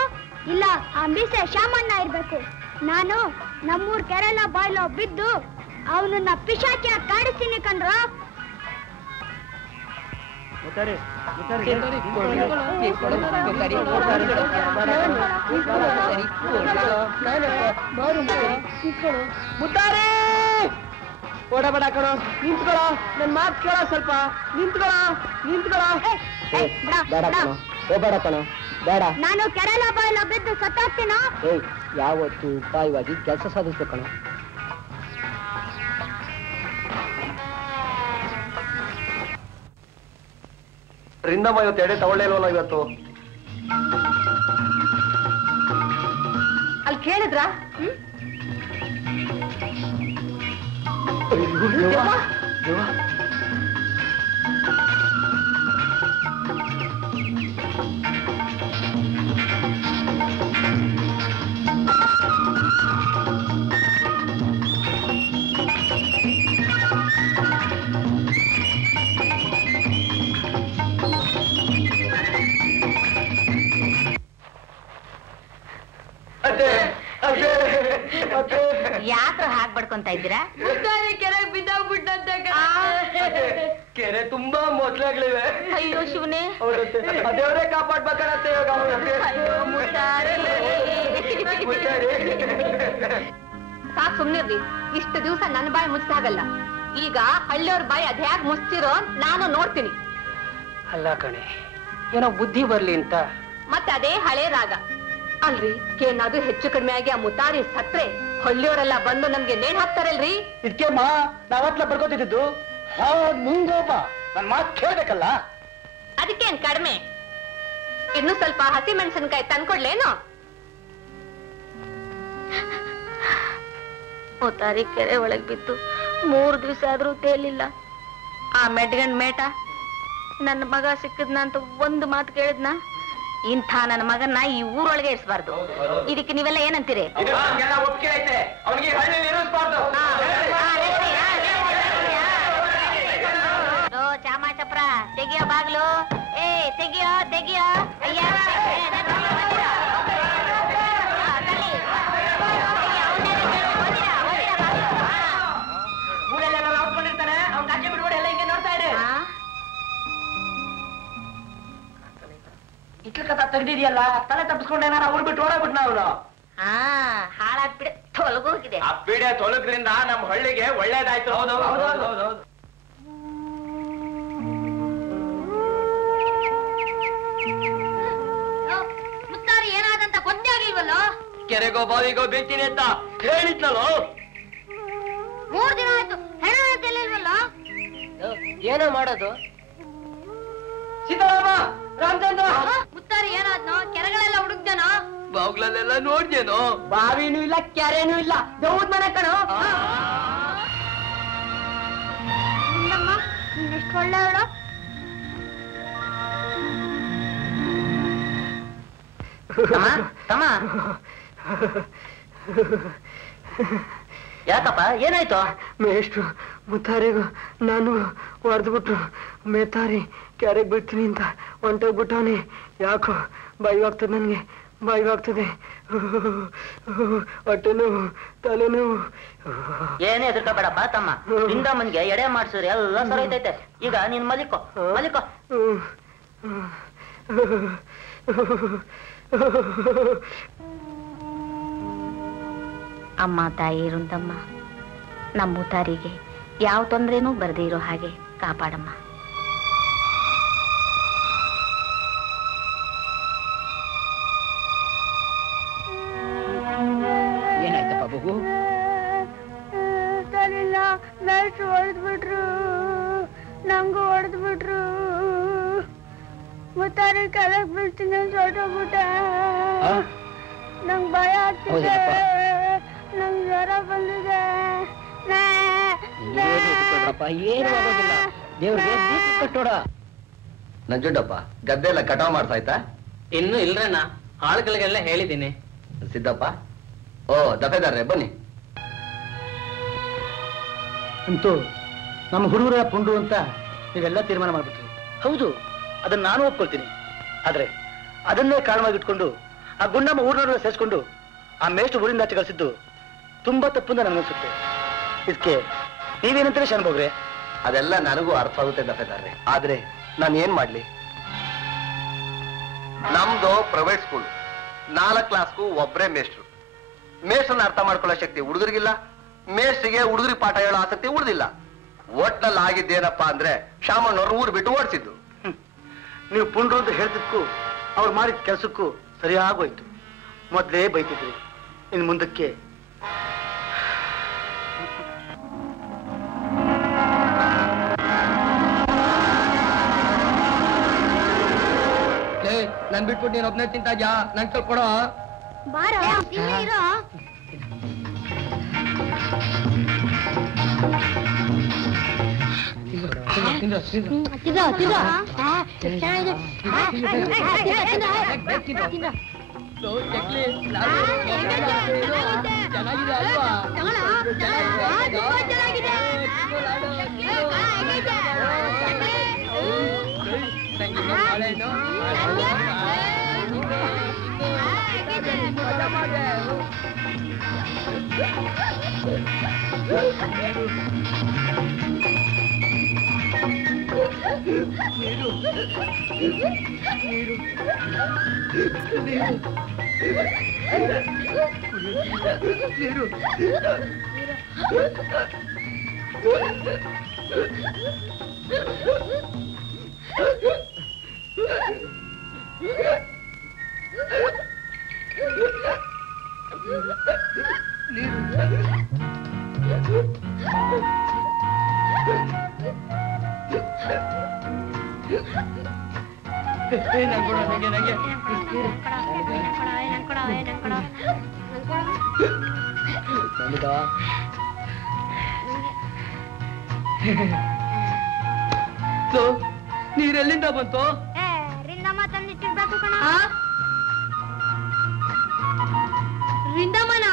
ಇಲ್ಲ ಆ ಮೀಸೆ ಶಾಮಣ್ಣ ಇರ್ಬೇಕು. ನಾನು ನಮ್ಮೂರ್ ಕೆರೆಲ್ಲ ಬಾಯ್ಲೋ ಬಿದ್ದು ಅವನನ್ನ ಪಿಶಾಚಿಯ ಕಾಡಿಸ್ತೀನಿ ಕಂಡ್ರು. ಮುತ್ತಾರೆ ಓಡಬೇಡ ಕಣೋ, ನಿಂತ್ಕೊಳ್ಳೋ, ನನ್ ಮಾತು ಕೇಳೋ, ಸ್ವಲ್ಪ ನಿಂತ್ಕೊಳ್ಳೋ. ಹೋಗ್ಬೇಡ ಕಣೋ, ಬೇಡ. ನಾನು ಕೆರೆಲ್ಲ ಬಾಯ್ಲೋ ಬಿದ್ದು ಸತ್ತಾಗ್ತೀನೋ? ಯಾವತ್ತು ಉಪಾಯವಾಗಿ ಕೆಲಸ ಸಾಧಿಸ್ಬೇಕು ಕಣೋ. ರಿಂದಮ್ಮ ಇವತ್ತು ಎಡೆ ತಗೊಳ್ಳೇ ಇಲ್ವಲ್ಲ ಇವತ್ತು? ಅಲ್ಲಿ ಕೇಳಿದ್ರ? ಯಾಕ್ರ ಹಾಕ್ ಬಡ್ಕೊಂತ ಇದ್ದೀರಾ? ಕೆರೆಗೆ ಬಿದ್ದೋಗ್ಬಿಟ್ಟಂತೆ. ಕೆರೆ ತುಂಬಾ ಮೊದ್ಲಾಗ್ಲಿವೆ. ಅಯ್ಯೋ ಶಿವನೇ, ದೇವರೇ ಕಾಪಾಡ್ಬೇಕಂತೆ. ಸಾಕ್ ಸುಮ್ನಿರ್ರಿ. ಇಷ್ಟು ದಿವಸ ನನ್ನ ಬಾಯಿ ಮುಚ್ಚಾಗಲ್ಲ. ಈಗ ಹಳ್ಳಿಯವ್ರ ಬಾಯಿ ಅದ್ ಹ್ಯಾಗ್ ಮುಚ್ಚಿರೋ ನಾನು ನೋಡ್ತೀನಿ. ಅಲ್ಲ ಕಣೆ, ಏನೋ ಬುದ್ಧಿ ಬರ್ಲಿ ಅಂತ. ಮತ್ತೆ ಅದೇ ಹಳೆ ರಾಗ ಅಲ್ರಿ. ಏನಾದ್ರೂ ಹೆಚ್ಚು ಕಡಿಮೆ ಆಗಿ ಆ ಮುತಾರಿ ಸತ್ರೆ ಹಳ್ಳಿಯವರೆಲ್ಲ ಬಂದು ನಮ್ಗೆ ನೇಣ್ ಹಾಕ್ತಾರಲ್ರಿ. ಇದಕ್ಕೆಮ್ಮ ನಾವತ್ಲ ಬರ್ಕೋತಿದ್ದು. ಮುಂಗೋಪ ನನ್ ಮಾತು ಕೇಳ್ಬೇಕಲ್ಲ. ಅದಕ್ಕೇನ್ ಕಡಿಮೆ? ಇನ್ನು ಸ್ವಲ್ಪ ಹಸಿ ಮೆಣಸಿನ್ಕಾಯಿ ತಂದ್ಕೊಡ್ಲೇನು? ಮುತಾರಿ ಕೆರೆ ಒಳಗ್ ಬಿದ್ದು 3 ದಿವಸ ಆದ್ರೂ ತೇಲಿಲ್ಲ. ಆ ಮೆಡ್ಗಂಡ್ ಮೇಟ ನನ್ನ ಮಗ ಸಿಕ್ಕದ್ನ ಅಂತ ಒಂದು ಮಾತು ಕೇಳಿದ್ನ. ಇಂಥ ನನ್ನ ಮಗನ್ನ ಈ ಊರೊಳಗೆ ಇರಿಸಬಾರ್ದು. ಇದಕ್ಕೆ ನೀವೆಲ್ಲ ಏನಂತೀರಿ? ಒಪ್ಪಿಗೆ ಐತೆ, ಅವನಿಗೆ ಹಳ್ಳಿಯಲ್ಲಿ ಇರಿಸಬಾರ್ದು. ಚಾಮಾಚಪ್ರ ತೆಗಿಯೋ ಬಾಗ್ಲು. ತೆಗಿಯೋ ತೆಗಿಯೋ. ಅಯ್ಯ ಊರಲ್ಲೆಲ್ಲ ಔಟ್ಕೊಂಡಿರ್ತಾನೆ, ಅವ್ನ ಅಜ್ಜಿ ಬಿಡ್ಬೇಡಿ, ಎಲ್ಲ ಹಿಂಗೆ ನೋಡ್ತಾ ಇರಿ. ಇಟ್ಲ ಕಥ ತೆಗ್ದಿದ್ಯಲ್ಲ, ತಲೆ ತಪ್ಪಿಸ್ಕೊಂಡು ಏನಾರ ಊರ್ ಬಿಟ್ಟು ಓಡೋಗ್ಬಿಟ್ನ ಅವನು. ಹಾಳಾಗ್ಬಿಡೆ ತೊಲಗೋಗಿದೆ. ಆ ಪೀಡೆ ತೊಲಗ್ರಿಂದ ನಮ್ಮ ಹಳ್ಳಿಗೆ ಒಳ್ಳೇದಾಯ್ತು. ಹೌದು. ಮುತ್ತಾರಿ ಏನಾದಂತ ಗೊತ್ತೇ ಆಗಿಲ್ವಲ್ಲೋ? ಕೆರೆಗೋ ಬಾವಿಗೋ ಬೀಳ್ತೀನಿ ಅಂತ ಹೇಳಿದ್ನಲ್ಲೋ. 3 ದಿನ ಆಯ್ತು, ಹೆಣ ತಿಳಿಲ್ವಲ್ಲ? ಏನೋ ಮಾಡೋದು? ಸೀತಾರಾಮ, ರಾಮಚಂದ್ರ, ಮುತ್ತಾರಿ ಏನಾದ್ನೋ? ಕೆರೆಗಳೆಲ್ಲ ಹುಡುಕ್ದೇನೋ? ಬಾಗ್ಲಲ್ಲೆಲ್ಲ ನೋಡ್ದೇನೋ? ಬಾವಿನೂ ಇಲ್ಲ, ಕೆರೆನೂ ಇಲ್ಲ, ದೌದ್ ಮನೆ ಕಣೋ. ಇಲ್ಲಮ್ಮ, ನೀನೆಷ್ಟು ಒಳ್ಳೆಯವಳು. ತಮ್ಮ ಯಾಕಪ್ಪ ಏನಾಯ್ತು? ಮೇಷ್ಟ್ರು ಮುತ್ತಾರಿಗೂ ನಾನು ಹೊಡೆದ್ಬಿಟ್ರು. ಮೇತಾರಿ ಕೆರೆಗೆ ಬಿಡ್ತೀನಿ ಅಂತ ಹೊಂಟೋಗ್ಬಿಟ್ಟವನಿ. ಯಾಕೋ ಬಾಯಿವಾಗ್ತದೆ, ನನಗೆ ಬಾಯಿವಾಗ್ತದೆ. ಹೊಟ್ಟೆ ನೋವು, ತಲೆ ನೋವು. ಏನೇ ಹೆದರ್ಕೋಬೇಡಪ್ಪ ತಮ್ಮ. ಲಿಂಗಮ್ಮನ್ಗೆ ಎಡೆ ಮಾಡ್ಸಿದ್ರೆ ಎಲ್ಲ ಸರೈತೈತೆ. ಈಗ ನೀನ್ ಮಲಿಕೋ. ಅಮ್ಮ ತಾಯಿ ರುಂದಮ್ಮ, ನಮ್ಮ ತಾರಿಗೆ ಯಾವ ತೊಂದರೆನೂ ಬರದೇ ಇರೋ ಹಾಗೆ ಕಾಪಾಡಮ್ಮ. ಏನಾಯ್ತಪ್ಪ ಬಗು? ಸರಿಲ್ಲ, ಮೇಷ್ಟ್ರು ಹೊಡೆದ್ಬಿಟ್ರು, ನಂಗೂ ಹೊಡೆದ್ಬಿಟ್ರು. ಮುತ್ತಾರಿ ಕೆಳಗ್ ಬಿಡ್ತೀನಿ ಹೊರಟೋಗ್ಬಿಟ್ಟ. ನಂಗ್ ಭಯ ಆಗ್ತಿದೆ, ನಂಗ್ ಜ್ವರ ಬಂದಿದೆ. ಏನು ಆಗೋದಿಲ್ಲ, ದೇವ್ರಿಗೆ ದೀಪ ಕಟ್ಟೋಡ. ನಂಜುಂಡಪ್ಪ, ಗದ್ದೆ ಎಲ್ಲ ಕಟಾವ್ ಮಾಡ್ಸಾಯ್ತಾ? ಇನ್ನು ಇಲ್ರಣ್ಣ, ಆಳುಗಳಿಗೆಲ್ಲ ಹೇಳಿದ್ದೀನಿ. ಸಿದ್ದಪ್ಪ, ಓ ದಫೆದಾರ್ರೆ ಬನ್ನಿ. ಅಂತೂ ನಮ್ಮ ಹುಡುಗರ ಪುಂಡು ಅಂತ ನೀವೆಲ್ಲ ತೀರ್ಮಾನ ಮಾಡ್ಬಿಟ್ರಿ. ಹೌದು, ಅದನ್ನ ನಾನು ಒಪ್ಕೊಳ್ತೀನಿ. ಆದ್ರೆ ಅದನ್ನೇ ಕಾರಣವಾಗಿಟ್ಕೊಂಡು ಆ ಗುಂಡಮ್ಮ ಊರಿನವ್ರನ್ನ ಸೇರಿಸ್ಕೊಂಡು ಆ ಮೇಷ್ಟು ಊರಿಂದ ಆಚೆ ಕಳಿಸಿದ್ದು ತುಂಬಾ ತಪ್ಪು ನನಗನ್ಸುತ್ತೆ. ಇದಕ್ಕೆ ನೀವೇನಂತಾರೆ ಶಣ್ಬೋಗ್ರೆ? ಅದೆಲ್ಲ ನನಗೂ ಅರ್ಥ ಆಗುತ್ತೆ ದಫೆದಾರ್ರೆ, ಆದ್ರೆ ನಾನು ಏನ್ ಮಾಡ್ಲಿ? ನಮ್ದು ಪ್ರೈವೇಟ್ ಸ್ಕೂಲ್, 4 ಕ್ಲಾಸ್ಗೂ ಒಬ್ರೇ ಮೇಷ್ಟ್ರು. ಮೇಷ್ಟ್ರನ್ನ ಅರ್ಥ ಮಾಡ್ಕೊಳ್ಳೋ ಶಕ್ತಿ ಹುಡುಗರಿಗಿಲ್ಲ, ಮೇಷ್ಟ್ರಿಗೆ ಹುಡುಗರಿಗೆ ಪಾಠ ಹೇಳೋ ಆಸಕ್ತಿ ಉಳಿದಿಲ್ಲ. ಒಟ್ನಲ್ಲಿ ಆಗಿದ್ದೇನಪ್ಪಾ ಅಂದ್ರೆ ಶಾಮಣ್ಣವ್ರು ಊರು ಬಿಟ್ಟು ಓಡಿಸಿದ್ದು. ನೀವು ಪುಂಡ್ರು ಅಂತ ಹೇಳ್ತಿದ್ಕು ಅವ್ರು ಮಾಡಿದ ಕೆಲಸಕ್ಕೂ ಸರಿಯಾಗೋಯ್ತು. ಮೊದ್ಲೇ ಬೈತಿದ್ರಿ, ಇನ್ ಮುಂದಕ್ಕೆ ನನ್ ಬಿಟ್ಬಿಟ್ಟು ನೀನ್ ಒಬ್ನೇ ತಿಂತ ಇದ್ಯಾ? ನನ್ ಸ್ವಲ್ಪ ಕೊಡೋ. ಬಾರೋ, ಇಲ್ಲೇ ಇರೋ. ತಿಂದ್ರೋ, ತಿಂದ್ರೋ. ಚೆನ್ನಾಗಿದೆ. ತಿಂದ್ರೋ. ಚೆನ್ನಾಗಿದೆ ಅಲ್ವಾ? ನೀರೆಲ್ಲಿಂದ ಬಂತು? ರಿಂದಮ್ಮ ತಂದಿಟ್ಟಿರ್ಬೇಕು ಕಣ. ರಿಂದಮ್ಮನ?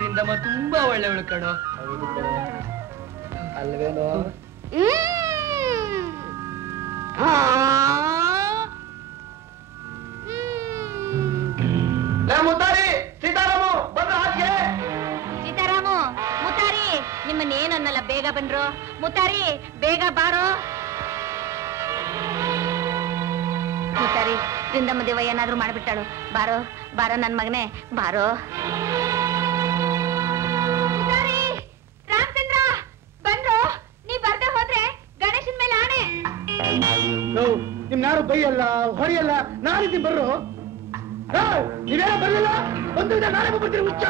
ರಿಂದಮ್ಮ ತುಂಬಾ ಒಳ್ಳೆವಳು ಕಣೋ. ಅಲ್ವೇನೋ? ಮುತ್ತಾರಿ, ಸೀತಾರಾಮು ಬಂದ್ರು ಹಾಗೆ. ಸೀತಾರಾಮು, ಮುತಾರಿ, ನಿಮ್ಮನ್ನೇನನ್ನಲ್ಲ, ಬೇಗ ಬಂದ್ರು. ಮುತಾರಿ, ಬೇಗ ಬಾರೋ. ಮುತಾರಿ, ರಿಂದಮ್ಮ ದೇವ ಏನಾದ್ರೂ ಮಾಡ್ಬಿಟ್ಟಾಳು. ಬಾರೋ ಬಾರೋ ನನ್ ಮಗನೇ, ಬಾರೋ. ರಾಮಚಂದ್ರ ಬಂದ್ರು. ನೀ ಬರ್ದೆ ಹೋದ್ರೆ ಗಣೇಶನ್ ಮೇಲೆ ಆಣೆ. ನಿಮ್ನಾರು ಬೈಯಲ್ಲ, ಹೊಡೆಯಲ್ಲ, ನಾನಿದ್ದೀನಿ ಬರ್ರು. ನೀವೇನೋ ಬರ್ಲಿಲ್ಲ, ಒಂದು ನಾಳೆ ಬರ್ತೀನಿ ಹುಚ್ಚ.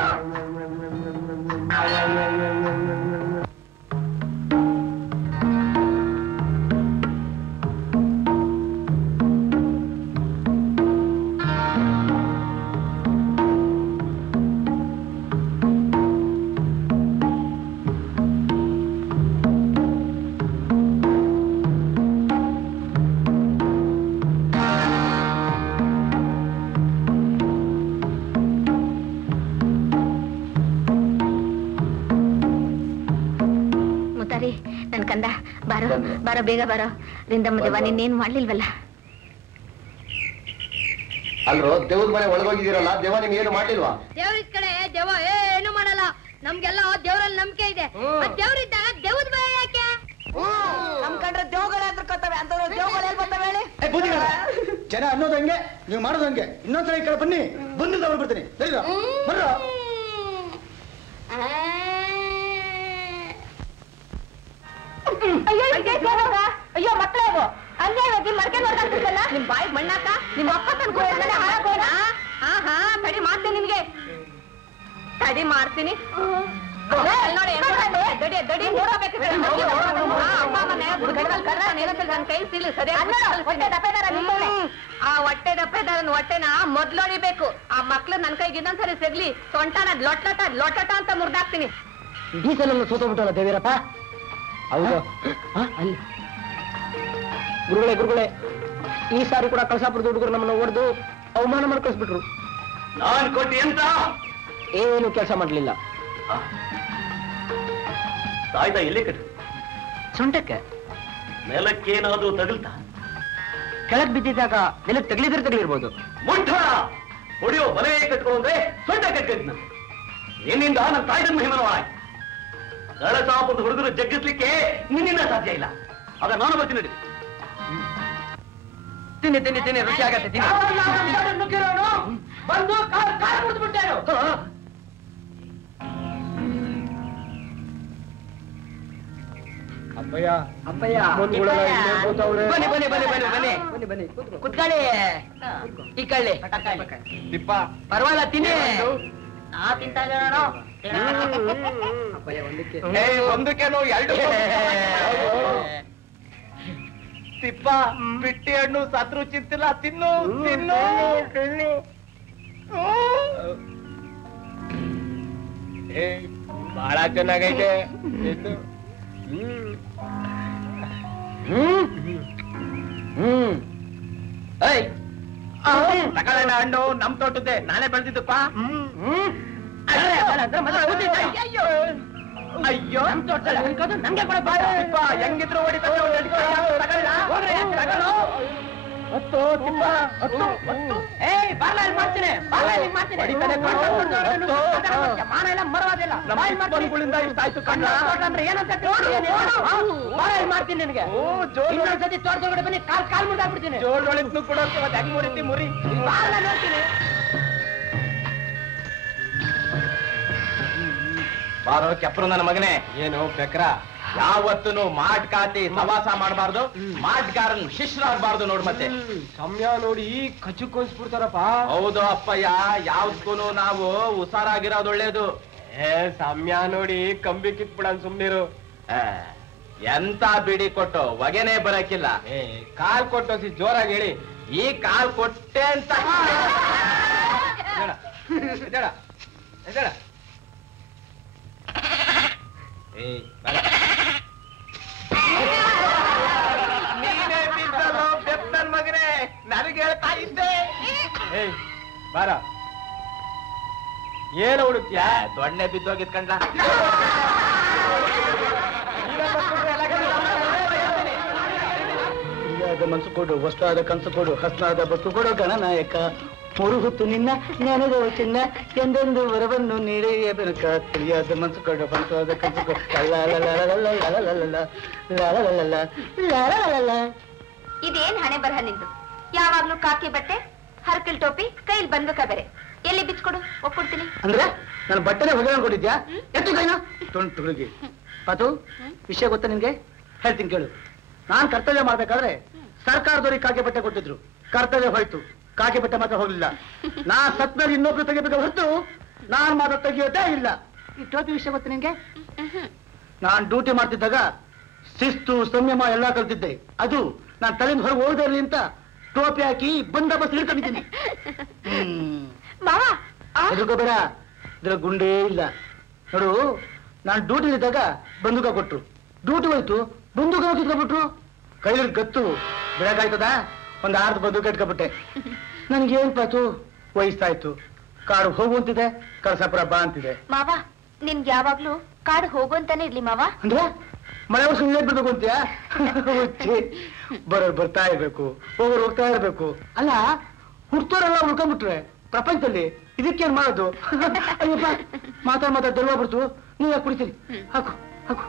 ನನ್ ಕಂದ, ಬಾರೋ ಬಾರೋ, ಬೇಗ ಬಾರೋ. ರಿಂದಮ್ಮ ದೇವ ನಿನ್ನೇನು ಮಾಡ್ಲಿಲ್ವಲ್ಲ? ಅಲ್ರೋ, ದೇವ್ರ ಮನೆ ಒಳಗೋಗಿದ್ದೀರಲ್ಲ, ದೇವ ನಿಮ್ಗೆ ಏನು ಮಾಡಿಲ್ವಾ? ದೇವ್ರ ಕಡೆ ದೇವ ಏನು ಮಾಡಲ್ಲ. ನಮ್ಗೆಲ್ಲ ದೇವ್ರಲ್ಲಿ ನಂಬಿಕೆ ಇದೆ. ದೇವ್ರಿದ್ದಾಗ ದೇವ್ರ ಭಯ ಯಾಕೆ? ನಮ್ ಕಂಡ್ರೆ ದೇವಗಳೇ ಹೆದರ್ಕೋತವೆ ಅಂತ ದೇವಗಳು ಎಲ್ಲಿ ಬರ್ತವೆ ಹೇಳಿ? ಜನ ಅನ್ನೋದು ಹಂಗೆ, ನೀವು ಮಾಡೋದು ಹಂಗೆ. ಇನ್ನೊಂದ್ಸಲ ಈ ಕಡೆ ಬನ್ನಿ, ಬಂದು ತಗೊಂಡ್ಬಿಡ್ತೀನಿ. ಸರಿ ಬರ್ರ. ಅಯ್ಯೋ ಮಕ್ಕಳೇ ಅದು ಅನ್ಯಾಯವಾಗಿ ಮಡಕೆ ನೋಡ್ಕೊಂತಿದ್ದಲ್ಲ ನಿಮ್ ಬಾಯಿ ಮಣ್ಣಾಕ ನಿಮ್ ಅಪ್ಪ ತಂದ್ಕೊಡ್ತಾನೆ ಹಾಳಾಗೋಣ. ಹಾ ತಡಿ ಮಾಡ್ತೀನಿ ನಿಮ್ಗೆ, ತಡಿ ಮಾಡ್ತೀನಿ. ನೋಡಿ ದಡಿ ನೋಡಬೇಕು ಅಪ್ಪ ಮನೆ ನನ್ನ ಕೈ ಸಿಲ್ ಸರಿಯಾಗಿ ಆ ಹೊಟ್ಟೆ ಹೊಟ್ಟೆನ ಮೊದ್ಲೊಳಿಬೇಕು. ಆ ಮಕ್ಳು ನನ್ ಕೈಗೆ ಇನ್ನೊಂದ್ಸರಿ ಸಿಗ್ಲಿ ಸೊಂಟನ ಲೊಟ್ಟ ಅಂತ ಮುರ್ದಾಕ್ತೀನಿ. ಈ ಸಲ ಸೋತೋಗ್ಬಿಟ್ಟಲ್ಲ ದೇವೀರಪ್ಪ. ಹೌದು ಅಲ್ಲಿ ಗುರುಗಳೇ ಈ ಸಾರಿ ಕೂಡ ಕಳಸಾಪುರದ ಹುಡುಗರು ನಮ್ಮನ್ನ ಹೊಡೆದು ಅವಮಾನ ಮಾಡಿ ಕಳಿಸ್ಬಿಟ್ರು. ನಾನ್ ಕೊಟ್ಟಿ ಅಂತ ಏನು ಕೆಲಸ ಮಾಡ್ಲಿಲ್ಲ. ತಾಯ್ದ ಎಲ್ಲಿ ಕಟ್ಟಿ ಸೊಂಟಕ್ಕೆ ನೆಲಕ್ಕೇನಾದ್ರೂ ತಗಲ್ತಾ? ಕೆಳಗ್ ಬಿದ್ದಿದ್ದಾಗ ನೆಲಕ್ಕೆ ತಗಲಿರ್ಬೋದು. ಮುಟ್ಟ ಹೊಡೆಯೋ ಬಲೆ ಕಟ್ಕೊಂಡ್ರೆ ಸೊಂಟ ಕಟ್ಟಿದ್ನ ನಿನ್ನಿಂದ ನನ್ನ ತಾಯ್ದ ಮಹಿಮನವಾಯ್. ಕಳಸಾಪುರದ ಹುಡುಗರು ಜಗ್ಗಿಸ್ಲಿಕ್ಕೆ ನಿನ್ನಿಂದ ಸಾಧ್ಯ ಇಲ್ಲ. ಆಗ ನಾನು ಬರ್ತೀನಿ. ತಿನ್ನಿ ರುಚಿ ಆಗತ್ತೆ. ಬಂದು ಅಪ್ಪಯ್ಯ ಬನ್ನಿ ಕುತ್ಕೊಳ್ಳಿ. ಈ ಕಳ್ಳಿ ಪರವಾಗಿಲ್ಲ ತಿನ್ನಿ. ನಾ ತಿಂತಾ ಒಂದಕ್ಕೇನು ಎರಡು ತಿಪ್ಪ ಬಿಟ್ಟಿ ಹಣ್ಣು ಸತ್ರು ಚಿಂತಿಲ್ಲ. ತಿನ್ನು ಬಹಳ ಚೆನ್ನಾಗೈತೆ. ತಗೊಳ್ಳೋಣ ಹಣ್ಣು, ನಮ್ ತೋಟದ್ದೆ, ನಾನೇ ಬೆಳೆದಿದ್ದಪ್ಪ. ಅಯ್ಯೋ ನಮ್ಗೆ ಕೂಡ ಹೆಂಗಿದ್ರು ಮಾಡ್ತೀನಿ ನಿನಗೆ. ಇನ್ನೊಂದ್ಸತಿ ತೋಟದೊಳಗಡೆ ಬನ್ನಿ, ಕಾಲ್ ಮುಂದಾಗ್ಬಿಡ್ತೀನಿ. ಜೋಳೊಳಿದ್ನು ಕೂಡ ಹೆಂಗ್ ಮುರಿತಿ ಮುರಿ ನೋಡ್ತೀನಿ. ಬಾರೋ ಕೆಪ್ರು ನನ್ನ ಮಗನೇ. ಏನು ಬೆಕ್ರ? ಯಾವತ್ತೂ ಮಾಟ್ ಕಾತಿ ಸವಾಸ ಮಾಡಬಾರ್ದು, ಮಾಟ್ಗಾರನ್ ಶಿಷ್ಯರಾಗಬಾರ್ದು ನೋಡ್. ಮತ್ತೆ ಸಮಯ ನೋಡಿ ಕಚ್ಚುಕೊಂಡ್ಬಿಡ್ತಾರಪ್ಪ. ಹೌದು ಅಪ್ಪಯ್ಯ, ಯಾವ್ದಕ್ಕೂ ನಾವು ಹುಷಾರಾಗಿರೋದು ಒಳ್ಳೇದು. ಸಮಯ ನೋಡಿ ಕಂಬಿ ಕಿತ್ಬಿಡ ಸುಮ್ನಿರು. ಎಂತ ಬಿಡಿ ಕೊಟ್ಟು ಹೊಗೆನೆ ಬರಕಿಲ್ಲ. ಕಾಲ್ ಕೊಟ್ಟು ಜೋರಾಗಿ ಹೇಳಿ. ಈ ಕಾಲ್ ಕೊಟ್ಟೆ ಅಂತ ನೀನೇ ಬಿದ್ದಲ್ಲೋ ಬೆಪ್ಪನ್ ಮಗನೇ, ನನಗೆ ಹೇಳ್ತಾ ಇದ್ದೆ. ಬಾರ ಏನು ಹುಡುಕ್ತಿಯಾ? ದೊಣ್ಣೆ ಬಿದ್ದೋಗಿದ್ ಕಂಡ. ಮನಸ್ಸು ಕೊಡು, ವಸ್ತಾದ ಕನಸು ಕೊಡು, ಹಸ್ನಾದ ಬಸ್ಸು ಕೊಡು ಗಣನಾಯಕ. ಮೂರು ಹೊತ್ತು ನಿನ್ನ ಜ್ಞಾನದ ಚಿನ್ನ ಎಂದೆಂದು ವರವನ್ನು ನೀಡೆಯ ಬೆನಕ. ತಿಳಿಯಾದ ಮನಸ್ಸು ಕೊಡು, ಬಂತಾದ ಕನಸು ಕೊಡು. ಇದೇನ್ ಹಣೆ ಬರಹ ನಿಂದು? ಯಾವಾಗ್ಲೂ ಕಾಕಿ ಬಟ್ಟೆ, ಹರ್ಕಲ್ ಟೋಪಿ, ಕೈಲಿ ಬಂದಕ ಬೇರೆ. ಎಲ್ಲಿ ಬಿಚ್ಕೊಡು, ಒಪ್ಕೊಡ್ತೀನಿ. ಅಂದ್ರೆ ನನ್ನ ಬಟ್ಟೆನೆ ಹೊಗೆ ಅನ್ಕೊಂಡಿದ್ಯಾ? ಎತ್ತು ಕೈನ ತುಂಟು ಹುಡುಗಿ. ಪಾತು, ವಿಷಯ ಗೊತ್ತಾ ನಿನ್ಗೆ? ಹೇಳ್ತೀನಿ ಕೇಳು. ನಾನ್ ಕರ್ತವ್ಯ ಮಾಡ್ಬೇಕಾದ್ರೆ ಸರ್ಕಾರದವ್ರಿಗೆ ಕಾಗೆ ಬಟ್ಟೆ ಕೊಟ್ಟಿದ್ರು. ಕರ್ತವ್ಯ ಹೋಯ್ತು, ಕಾಗೆ ಬಟ್ಟೆ ಮಾತ್ರ ಹೋಗ್ಲಿಲ್ಲ. ನಾ ಸತ್ನಲ್ಲಿ ಇನ್ನೊಬ್ರು ತೆಗಿಬೇಕು ಹೊರತು ನಾನ್ ಮಾತ್ರ ತೆಗಿಯೋದೇ ಇಲ್ಲ. ಈ ಟೋಪಿ ವಿಷಯ ಗೊತ್ತಾ ನಿನ್ಗೆ? ನಾನ್ ಡ್ಯೂಟಿ ಮಾಡ್ತಿದ್ದಾಗ ಶಿಸ್ತು ಸಂಯಮ ಎಲ್ಲಾ ಕಲ್ತಿದ್ದೆ. ಅದು ನಾನ್ ತಲೆಯಿಂದ ಹೊರಗೆ ಹೋಗದಿರ್ಲಿ ಅಂತ ಟೋಪಿ ಹಾಕಿ ಬಂದೋಬಸ್ತ್ ಹಿಡ್ಕೊಂಡಿದ್ದೀನಿ. ಎದುರ್ಕೋಬೇಡ, ಇದ್ರ ಗುಂಡೇ ಇಲ್ಲ ನೋಡು. ನಾನು ಡ್ಯೂಟಿಲಿದ್ದಾಗ ಬಂದೂಕ ಕೊಟ್ರು, ಡ್ಯೂಟಿ ಹೋಯ್ತು ಬಂದೂಕ ಕಿತ್ಕೊಂಡ್ಬಿಟ್ರು. ಕೈಲಿ ಗತ್ತು ಬಿಡಕಾಯ್ತದ? ಒಂದ್ 6 ಬಂದೂಕ ಇಟ್ಕೊಂಡ್ಬಿಟ್ಟೆ. ನನ್ಗೇನ್ ಪಾತು, ವಯಸ್ಸಾಯ್ತು, ಕಾಡು ಹೋಗುವಂತಿದೆ, ಕಳಸಾಪುರ ಬಾ ಅಂತಿದೆ. ಮಾವ, ನಿನ್ಗೆ ಯಾವಾಗ್ಲೂ ಕಾಡು ಹೋಗುವಂತಾನೆ ಇರ್ಲಿ ಮಾವ. ಅಂದ್ರೆ ಮಳೆ ವರ್ಷ ನೀರೇ ಬಿಡ್ಬೇಕು ಅಂತೀಯಾ? ಬರೋರು ಬರ್ತಾ ಇರ್ಬೇಕು, ಹೋಗೋರು ಹೋಗ್ತಾ ಇರ್ಬೇಕು. ಅಲ್ಲ, ಹುಡ್ತೋರೆಲ್ಲ ಉಳ್ಕೊಂಡ್ಬಿಟ್ರೆ ಪ್ರಪಂಚದಲ್ಲಿ ಇದಕ್ಕೇನ್ ಮಾಡೋದು? ಅಯ್ಯಪ್ಪ, ಮಾತಾಡ್ ದೆಲ್ವ ಬಿಡ್ತು. ನೀವ್ ಯಾಕೆ ಕುಡಿತೀರಿ? ಹಾಕು ಹಾಕು.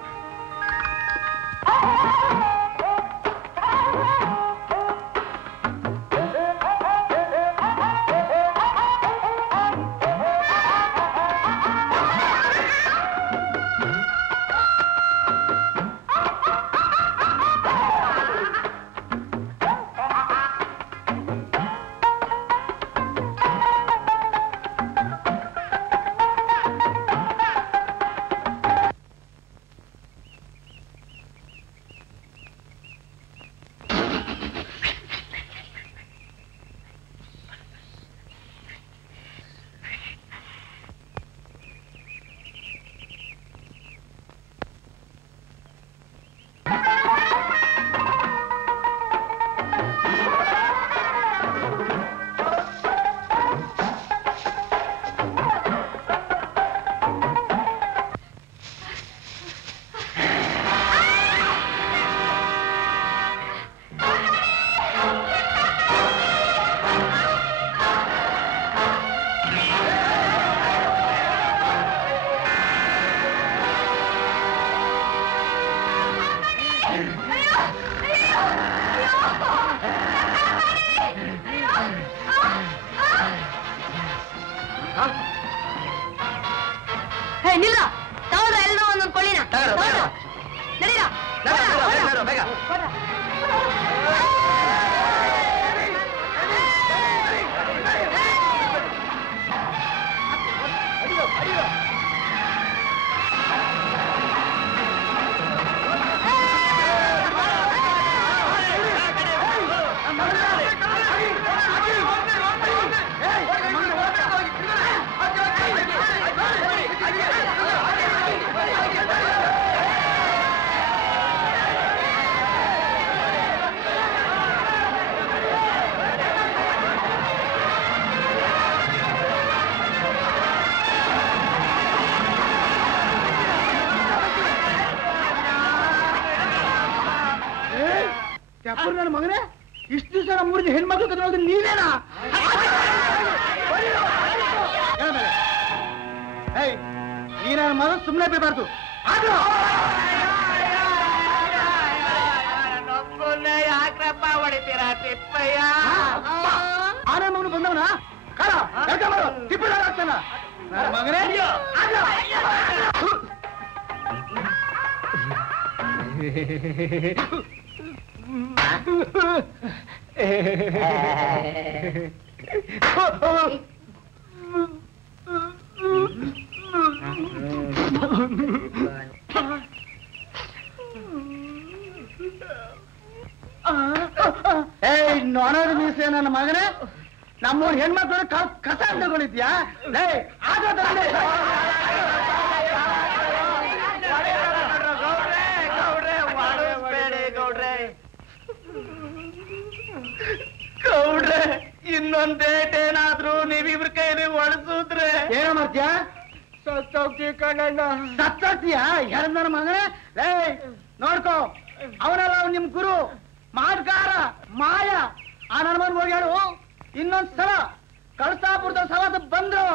ಹೇ ನಿಲ್ಲ ತಗೊಂಡ್ರ ಎಲ್ಲರೂ ಒಂದೊಂದು ಕೊಳ್ಳಿನ ನಡೀರಾ ಬೇಗ ನನ್ನ ಮಗನೇ ಇಷ್ಟು ದಿವಸ ನಮ್ಮ ಊರಿಗೆ ಹೆಣ್ಮಕ್ಳು ಕದ್ರೋದು ನೀನೇನಾ? ನೀನ ಮಗ ಸುಮ್ಮನೆ ಬಿಡಬಾರ್ದು. ಯಾಕ್ರಪ್ಪ ಹೊಡಿತೀರಾ ತಿಪ್ಪಯ್ಯ? ಆನೆ ಮಗನು ಬಂದವನ ಕಾಲ ತಿಪ್ಪಿದಾಗ್ತಾನ ನನ್ನ ಮಗನೇ. ನೊಣದ ಮೀಸೆ ನನ್ನ ಮಗನೇ, ನಮ್ಮೂರ್ ಹೆಣ್ಮಕ್ಳು ಕಸ ತಗೊಂಡಿದ್ಯಾ? ಗೌಡ್ರೆ ಇನ್ನೊಂದೇಟೇನಾದ್ರೂ ನೀವಿಬ್ರ ಕೈಲಿ ಒಳಸಿದ್ರೆ ಏನ ಮಾಡ್ತೀಯ? ಸತ್ತೋಗ್ತೀಯ ಕಣ್ಣ. ಸತ್ತೋಗ್ತೀಯ? ಯಾರ ನನ್ನ ಮಗನೇ? ನೋಡ್ಕೋ, ಅವನಲ್ಲ ಅವ್ನು ನಿಮ್ ಗುರು ಮಾರ್ಗಾರ ಮಾಯ. ಆ ನನ್ನ ಮಗನ್ ಹೋಗಿ ಹೇಳು, ಇನ್ನೊಂದ್ಸಲ ಕಳಸಾಪುರದ ಸವಾದ ಬಂದ್ರು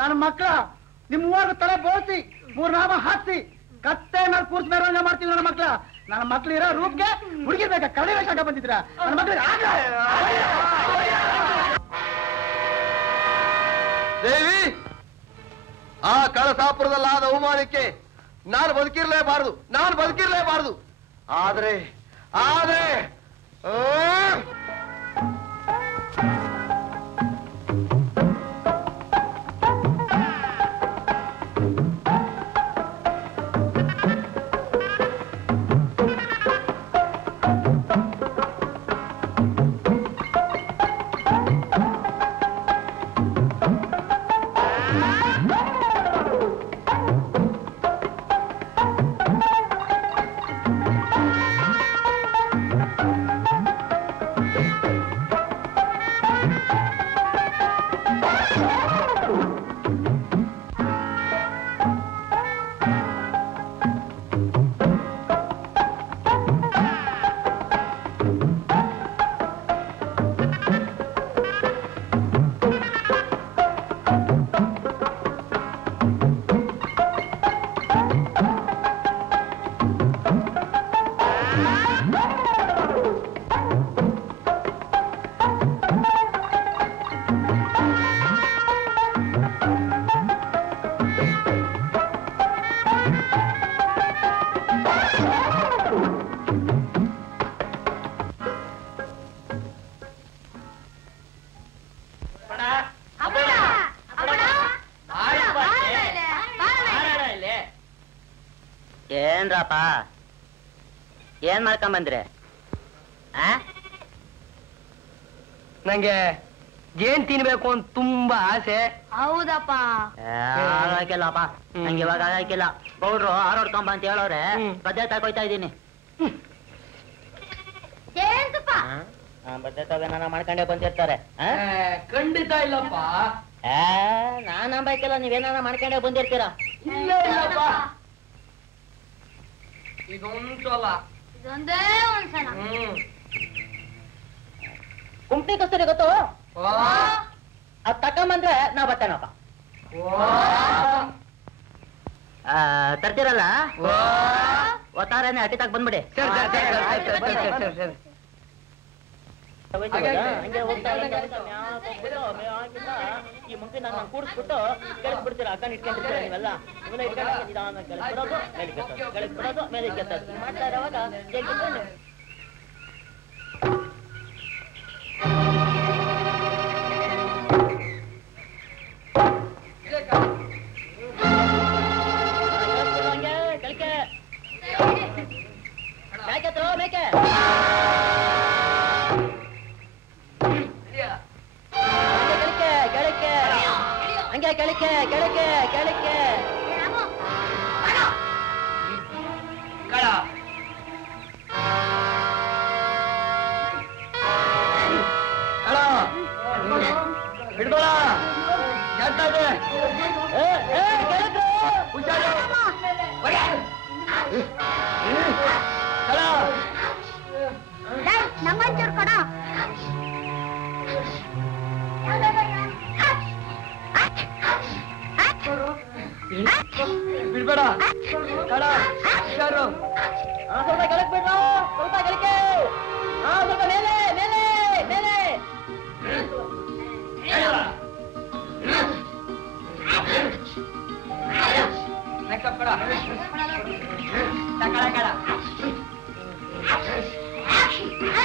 ನನ್ನ ಮಕ್ಕಳ ನಿಮ್ ಊರ್ಗ ತಲೆ ಬೋಸಿ 3 ನಾಮ ಹಾಕ್ಸಿ ಕತ್ತೆ ಮೇಲೆ ಕೂರ್ಸ್ ಮೆರವಣಿಗೆ ಮಾಡ್ತೀವಿ. ನನ್ನ ಮಕ್ಳು ಇರೋ ರೂಪ್ಗೆ ಹುಡುಗಿರ್ಬೇಕ ಕಡೆ ವೇಷ ಬಂದಿದ್ರ ನನ್ನ ಮಕ್ಳಿಗೆ. ದೇವಿ, ಆ ಕಳಸಾಪುರದಲ್ಲಾದ ಅವಮಾನಕ್ಕೆ ನಾನು ಬದುಕಿರ್ಲೇಬಾರದು. ಆದ್ರೆ ಏನ್ರಪ್ಪ ಏನ್ ಮಾಡ್ಕೊಂಬಂದ್ರೆ? ನಂಗೆ ಜೇನ್ ತಿನ್ಬೇಕು ಅಂತ ತುಂಬಾ ಆಸೆ. ಹೌದಪ್ಪ. ಆಗಕ್ಕಿಲ್ಲಪ್ಪ, ನಂಗೆ ಇವಾಗ ಆಗಕ್ಕಿಲ್ಲ. ಗೌಡ್ರು ಆರೋಡ್ಕೊಂಬ ಅಂತ ಹೇಳೋರೆ ಬದ್ದೆ ತಗೋಯ್ತಾ ಇದ್ದೀನಿ. ಬದ್ದೆ ತಗೋನ ಮಾಡ್ಕೊಂಡೇ ಬಂದಿರ್ತಾರೆ. ಖಂಡಿತ ಇಲ್ಲಪ್ಪ. ನಾನ್ ನಂಬಕ್ಕಿಲ್ಲ, ನೀವೇನ ಮಾಡ್ಕೊಂಡೇ ಬಂದಿರ್ತೀರಾ. ಇದೊಂದೇ ಒಂದ್ಸಲ ಕುಂಪ್ನಿ ಕಸ್ತೂರಿ ಗೊತ್ತು? ಅದ್ ತಕೊಂಬಂದ್ರೆ ನಾ ಬರ್ತೇನಪ್ಪ. ತರ್ತೀರಲ್ಲ, ಒತ್ತಾರನೆ ಅಟ್ಟಿ ತಗ ಬಂದ್ಬಿಡಿ. ಹಂಗೆ ಹೋಗ್ತಾ ಈ ಮುಂದೆ ನಾನು ಕೂಡಿಸ್ಬಿಟ್ಟು ಕೆಳಗೆ ಬಿಡ್ತೀರಾ ಅಕ್ಕನ ಇಟ್ಕೊಂಡಿರ್ತೀರ ನೀವೆಲ್ಲ ಇವೆಲ್ಲ ಇಟ್ಕೊಂಡು ನಿಧಾನ ಕೆಳಗೆ ಬಿಡೋದು ಮೇಲೆ ಕೆತ್ತೋದು ಕೆಳಗೆ ಬಿಡೋದು ಮೇಲೆ ಕೆತ್ತೋದು ಮಾಡ್ತಾ ಇರೋವಾಗ ಜಗ್ಗಿಕೊಂಡು ಮೇಕೆ ಕೆಳಕ್ಕೆ ಹಂಗೆ ಕೆಳಕ್ಕೆ ಕೆಳಕ್ಕೆ ಕೆಳಕ್ಕೆ ಬಿಡ್ಬೇಡ ನಮ್ಮಂಚೂರು ಕೊಡ ಬಿಡ್ಬೇಡ ಸ್ವಲ್ಪ ಕೆಳಕ್ಕೆ ಬಿಡ್ರು ಸ್ವಲ್ಪ ಕೆಳಕ್ಕೆ ಸ್ವಲ್ಪ ಮೇಲೆ ಮೇಲೆ ಮೇಲೆ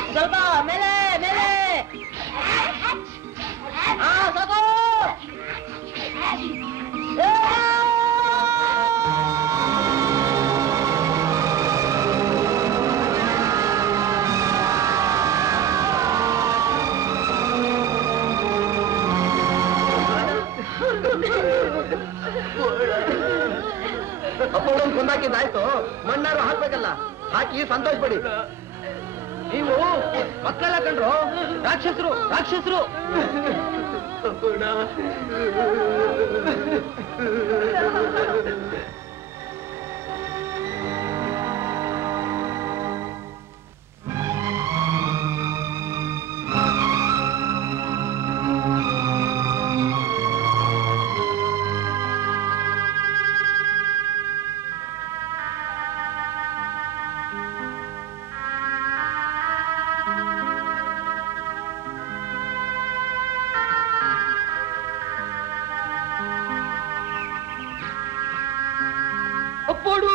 ಸ್ವಲ್ಪ ಮೇಲೆ ಮೇಲೆ ಸಾಕು ಅಪ್ಪೊಂದು ಕೊಂದಾಕಿದ್ದಾಯ್ತು ಮಣ್ಣಾರು ಹಾಕ್ಬೇಕಲ್ಲ ಹಾಕಿ ಸಂತೋಷ ಪಡಿ. ನೀವು ಮಕ್ಕಳೆಲ್ಲ ಕಂಡ್ರು ರಾಕ್ಷಸರು ರಾಕ್ಷಸರು ಅಪ್ಪೋಡು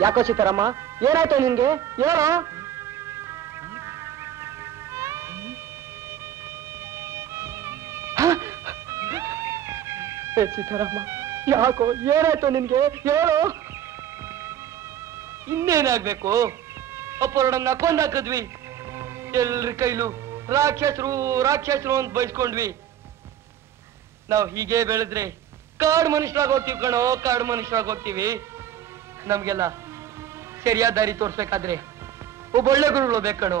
ಯಾಕೋ ಸೀತಾರಾಮ ಏನಾಯ್ತು ನಿನ್ಗೆ ಏನೋ ಸೀತಾರಾಮ ಯಾಕೋ ಏನಾಯ್ತು ನಿನ್ಗೆ ಹೇಳೋ ಇನ್ನೇನಾಗ್ಬೇಕು ಅಪ್ಪರನ್ನ ಕೊಂದಾಕಿದ್ವಿ ಎಲ್ರ ಕೈಲು ರಾಕ್ಷಸರು ರಾಕ್ಷಸರು ಅಂತ ಬಯಸ್ಕೊಂಡ್ವಿ ನಾವು ಹೀಗೆ ಬೆಳೆದ್ರೆ ಕಾಡು ಮನುಷ್ಯರಾಗಿ ಹೋಗ್ತೀವಿ ಕಣೋ ಕಾಡು ಮನುಷ್ಯರಾಗಿ ಹೋಗ್ತೀವಿ ನಮ್ಗೆಲ್ಲ ಸರಿಯಾದ ದಾರಿ ತೋರ್ಸ್ಬೇಕಾದ್ರೆ ಒಬ್ಬೊಳ್ಳೆ ಗುರುಗಳು ಬೇಕಣೋ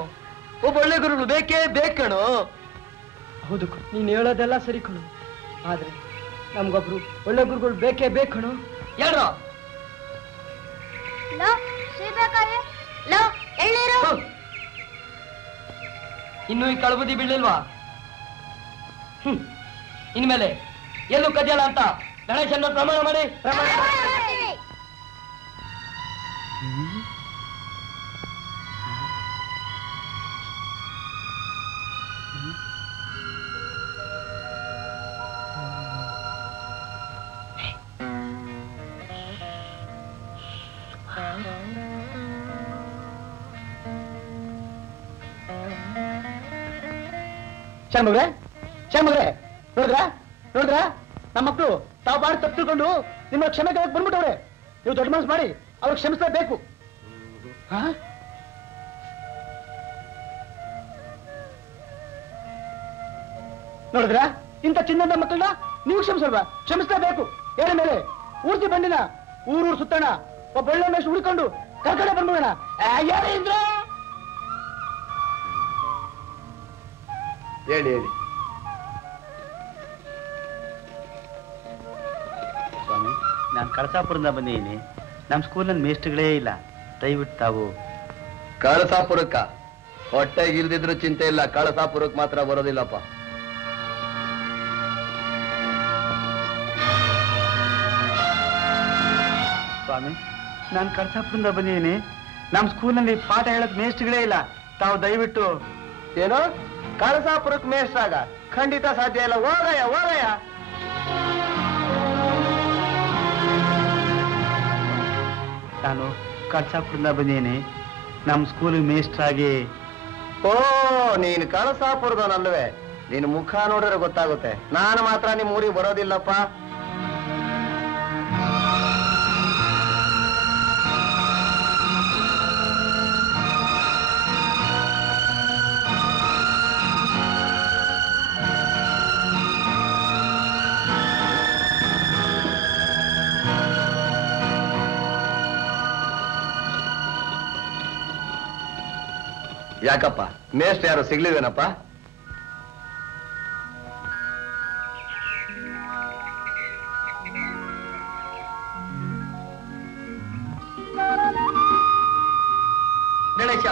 ಒಬ್ಬೊಳ್ಳೆ ಗುರುಗಳು ಬೇಕೇ ಬೇಕಣೋ ಹೌದು ನೀನ್ ಹೇಳೋದೆಲ್ಲ ಸರಿ ಕಣೋ ಆದ್ರೆ ನಮ್ಗೊಬ್ರು ಒಳ್ಳೆ ಗುರುಗಳು ಬೇಕೇ ಬೇಕಣೋ ಯಾರ ಇನ್ನು ಈ ಕಳಬುದಿ ಬೀಳಿಲ್ವಾ ಇನ್ಮೇಲೆ ಎಲ್ಲೂ ಕದಿಯಲ್ಲ ಅಂತ ಗಣೇಶನ ಪ್ರಮಾಣ ಮಾಡಿ ಶ್ಯಾಮಗ್ರೆ ಶ್ಯಾಮಗ್ರೆ ನೋಡಿದ್ರ ನೋಡಿದ್ರ ನಮ್ಮ ಮಕ್ಕಳು ತಾವು ಬಾಡಿ ತಪ್ಪು ತಿಳ್ಕೊಂಡು ನಿಮ್ಮ ಕ್ಷಮೆ ಕೇಳಕ್ ಬಂದ್ಬಿಟ್ಟವ್ರೆ ನೀವು ದೊಡ್ಡ ಮನಸ್ಸು ಮಾಡಿ ಅವ್ರಿಗೆ ಕ್ಷಮಿಸಲೇಬೇಕು ನೋಡಿದ್ರ ಇಂಥ ಚಿನ್ನದ ಮಕ್ಕಳನ್ನ ನೀವು ಕ್ಷಮಿಸಲ್ವಾ ಕ್ಷಮಿಸಲೇಬೇಕು ಏನ ಮೇಲೆ ಊರ್ತಿ ಬಂದಿನ ಊರೂರು ಸುತ್ತಣ ಒಬ್ಬ ಒಳ್ಳೆ ಮೇಷ್ ಹುಡ್ಕೊಂಡು ಕರ್ಕಡೆ ಬಂದ್ಬಿಡೋಣ ಯಾರೇಂದ್ರ ಹೇಳಿ ಹೇಳಿ ಸ್ವಾಮಿ ನಾನು ಕಳಸಾಪುರದಿಂದ ಬಂದಿದ್ದೀನಿ ನಮ್ಮ ಸ್ಕೂಲ್ನಲ್ಲಿ ಮೇಸ್ಟ್ಗಳೇ ಇಲ್ಲ ದಯವಿಟ್ಟು ತಾವು ಕಳಸಾಪುರಕ್ಕ ಹೊಟ್ಟೆಗೆ ಇಲ್ದಿದ್ರು ಚಿಂತೆ ಇಲ್ಲ ಕಳಸಾಪುರಕ್ಕೆ ಮಾತ್ರ ಬರೋದಿಲ್ಲಪ್ಪ ಸ್ವಾಮಿ ನಾನು ಕಳಸಾಪುರದಿಂದ ಬಂದಿದ್ದೀನಿ. ನಮ್ಮ ಸ್ಕೂಲ್ನಲ್ಲಿ ಪಾಠ ಹೇಳಕ್ ಮೇಷ್ಟ್ಗಳೇ ಇಲ್ಲ. ತಾವು ದಯವಿಟ್ಟು. ಏನೋ ಕಳಸಾಪುರಕ್ಕೆ ಮೇಷ್ಟ್ರಾಗ? ಖಂಡಿತ ಸಾಧ್ಯ ಇಲ್ಲ. ಹೋಗಯ್ಯ. ನಾನು ಕಳಸಾಪುರದಿಂದ ಬಂದಿದ್ದೀನಿ. ನಮ್ಮ ಸ್ಕೂಲ್ ಮೇಷ್ಟ್ರಾಗಿ. ಓ, ನೀನು ಕಳಸಾಪುರದವನಲ್ವೇ? ನಿನ್ ಮುಖ ನೋಡಿದ್ರೆ ಗೊತ್ತಾಗುತ್ತೆ. ನಾನು ಮಾತ್ರ ನಿಮ್ ಊರಿಗೆ ಬರೋದಿಲ್ಲಪ್ಪ. ಯಾಕಪ್ಪ, ಮೇಷ್ಟ್ರು ಯಾರು ಸಿಗ್ಲಿವೇನಪ್ಪ? ಗಣೇಶ,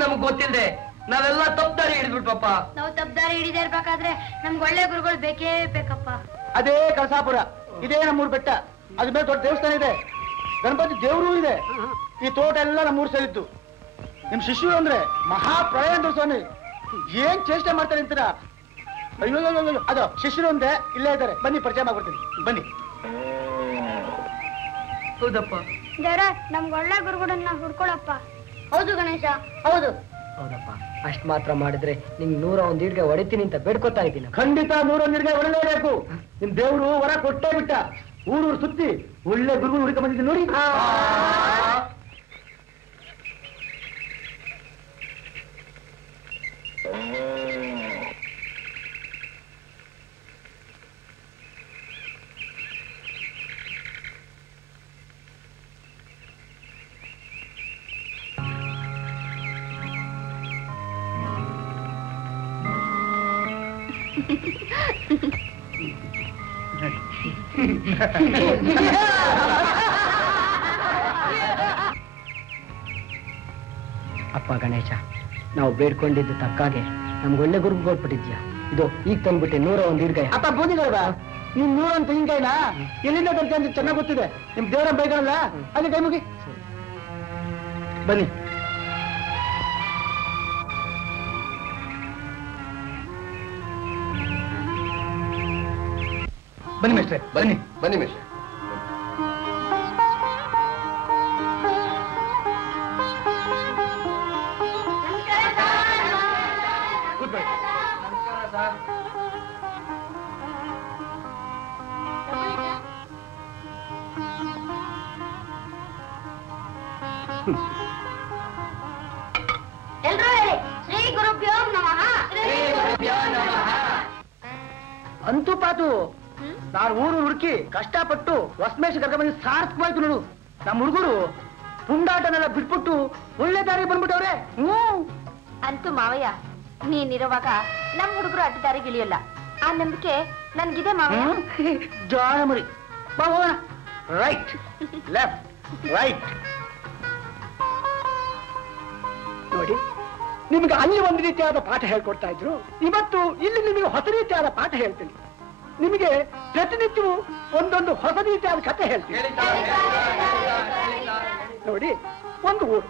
ನಮಗ್ ಗೊತ್ತಿಲ್ಲದೆ ನಾವೆಲ್ಲ ತಪ್ಪದಾರಿ ಹಿಡಿದ್ಬಿಟ್ವಪ್ಪ. ನಾವು ತಪ್ಪದಾರಿ ಹಿಡಿದೇ ಇರ್ಬೇಕಾದ್ರೆ ನಮ್ಗೆ ಒಳ್ಳೆ ಗುರುಗಳು ಬೇಕೇ ಬೇಕಪ್ಪ. ಅದೇ ಕಳಸಾಪುರ, ಇದೇ ನಮ್ಮೂರ್ ಬೆಟ್ಟ. ಅದ್ರ ಮೇಲೆ ದೊಡ್ಡ ದೇವಸ್ಥಾನ ಇದೆ, ಗಣಪತಿ ದೇವರು ಇದೆ. ಈ ತೋಟ ಎಲ್ಲ ನಮ್ಮೂರ್ ಸೇರಿತ್ತು. ನಿಮ್ ಶಿಶು ಅಂದ್ರೆ ಮಹಾಪ್ರಳಯ ಅಂದ್ರೆ ಸ್ವಾಮಿ. ಏನ್ ಚೇಷ್ಟೆ ಮಾಡ್ತಾರೆ ಅಂತೀರಾ? ಅಯ್ಯೋ, ಅದು ಶಿಷ್ಯರು ಒಂದೇ ಇಲ್ಲೇ ಇದ್ದಾರೆ. ಬನ್ನಿ, ಪರಿಚಯ ಮಾಡ್ಕೊಡ್ತೀನಿ, ಬನ್ನಿ. ಹೌದಪ್ಪ. ದೇವ್ರ, ನಮ್ಗೆ ಒಳ್ಳೆ ಗುರುಗಳನ್ನ ಹುಡ್ಕೊಳಪ್ಪ. ಹೌದು ಗಣೇಶ, ಹೌದು. ಹೌದಪ್ಪ, ಅಷ್ಟ್ ಮಾತ್ರ ಮಾಡಿದ್ರೆ ನಿಂಗ್ 101 ಈಡ್ಗೆ ಹೊಡಿತೀನಿ ಅಂತ ಬೇಡ್ಕೊತಾ ಇದ್ದೀನಿ. ಖಂಡಿತ 101 ಈಡ್ಗೆ ಹೊಡೆಯಲೇಬೇಕು. ನಿಮ್ ದೇವ್ರು ವರ ಕೊಟ್ಟೇ ಬಿಟ್ಟ. ಊರೂರು ಸುತ್ತಿ ಒಳ್ಳೆ ಗುರುಗಳು ಹುಡುಕ ಬಂದಿದ್ದೀನಿ ನೋಡಿ. ಅಪ್ಪ ಗಣೇಶ, ನಾವು ಬೇಡ್ಕೊಂಡಿದ್ದು ತಕ್ಕಾಗೆ ನಮ್ಗೆ ಒಳ್ಳೆ ಗುರು ಕೊಟ್ಬಿಟ್ಟಿದ್ಯಾ. ಇದು ಈಗ ತಂದ್ಬಿಟ್ಟೆ 101 ಈಡ್ಗಾಯ. ಅಪ್ಪ ಬೂದಿಗಳವ, ನೀವ್ 101 ತೆಂಗಿನಕಾಯಿನ ಎಲ್ಲಿಂದ ತರ್ತೀಯ ಅಂತ ಚೆನ್ನಾಗಿ ಗೊತ್ತಿದೆ. ನಿಮ್ ದೇವರ ಬೈಗಳಲ್ಲ, ಅಲ್ಲಿ ಕೈ ಮುಗಿ. ಬನ್ನಿ. ಬನ್ನಿ ಮೇಷ್ಟ್ರೆ, ಬನ್ನಿ. ಬನ್ನಿ ಮೇಷ್ಟ್ರೆ. ಎಲ್ರೂ ಹೇಳಿ, ಶ್ರೀ ಗುರುಭ್ಯೋ ನಮಃ. ಅಂತೂ ಪಾತು ನಾನು ಊರು ಹುಡುಕಿ ಕಷ್ಟಪಟ್ಟು ಹೊಸಮೇಶ ಕರ್ಕೊಂಡ್ಬಂದು ಸಾರ್ಥಕವಾಯ್ತು ನೋಡು. ನಮ್ಮ ಹುಡುಗರು ಪುಂಡಾಟನೆಲ್ಲ ಬಿಟ್ಬಿಟ್ಟು ಒಳ್ಳೆ ದಾರಿ ಬಂದ್ಬಿಟ್ಟವ್ರೆ. ಅಂತೂ ಮಾವಯ್ಯ, ನೀನಿರುವಾಗ ನಮ್ ಹುಡುಗರು ಅಡ್ಡದಾರಿಗೆ ಇಳಿಯಲ್ಲ. ಆ ನಂಬಿಕೆ ನನ್ಗಿದೆ ಮಾವಯ್ಯ. ಜಾಣ ಮರಿ. ಬಾ ಹೋಗೋಣ. Right, left, right. ನೋಡಿ, ನಿಮ್ಗೆ ಅಲ್ಲಿ ಒಂದು ರೀತಿಯಾದ ಪಾಠ ಹೇಳ್ಕೊಡ್ತಾ ಇದ್ರು. ಇವತ್ತು ಇಲ್ಲಿ ನಿಮಗೆ ಹೊಸ ರೀತಿಯಾದ ಪಾಠ ಹೇಳ್ತೀನಿ. ನಿಮಗೆ ಪ್ರತಿನಿತ್ಯವೂ ಒಂದೊಂದು ಹೊಸ ರೀತಿಯಾದ ಕಥೆ ಹೇಳ್ತೀನಿ. ನೋಡಿ, ಒಂದು ಊರು.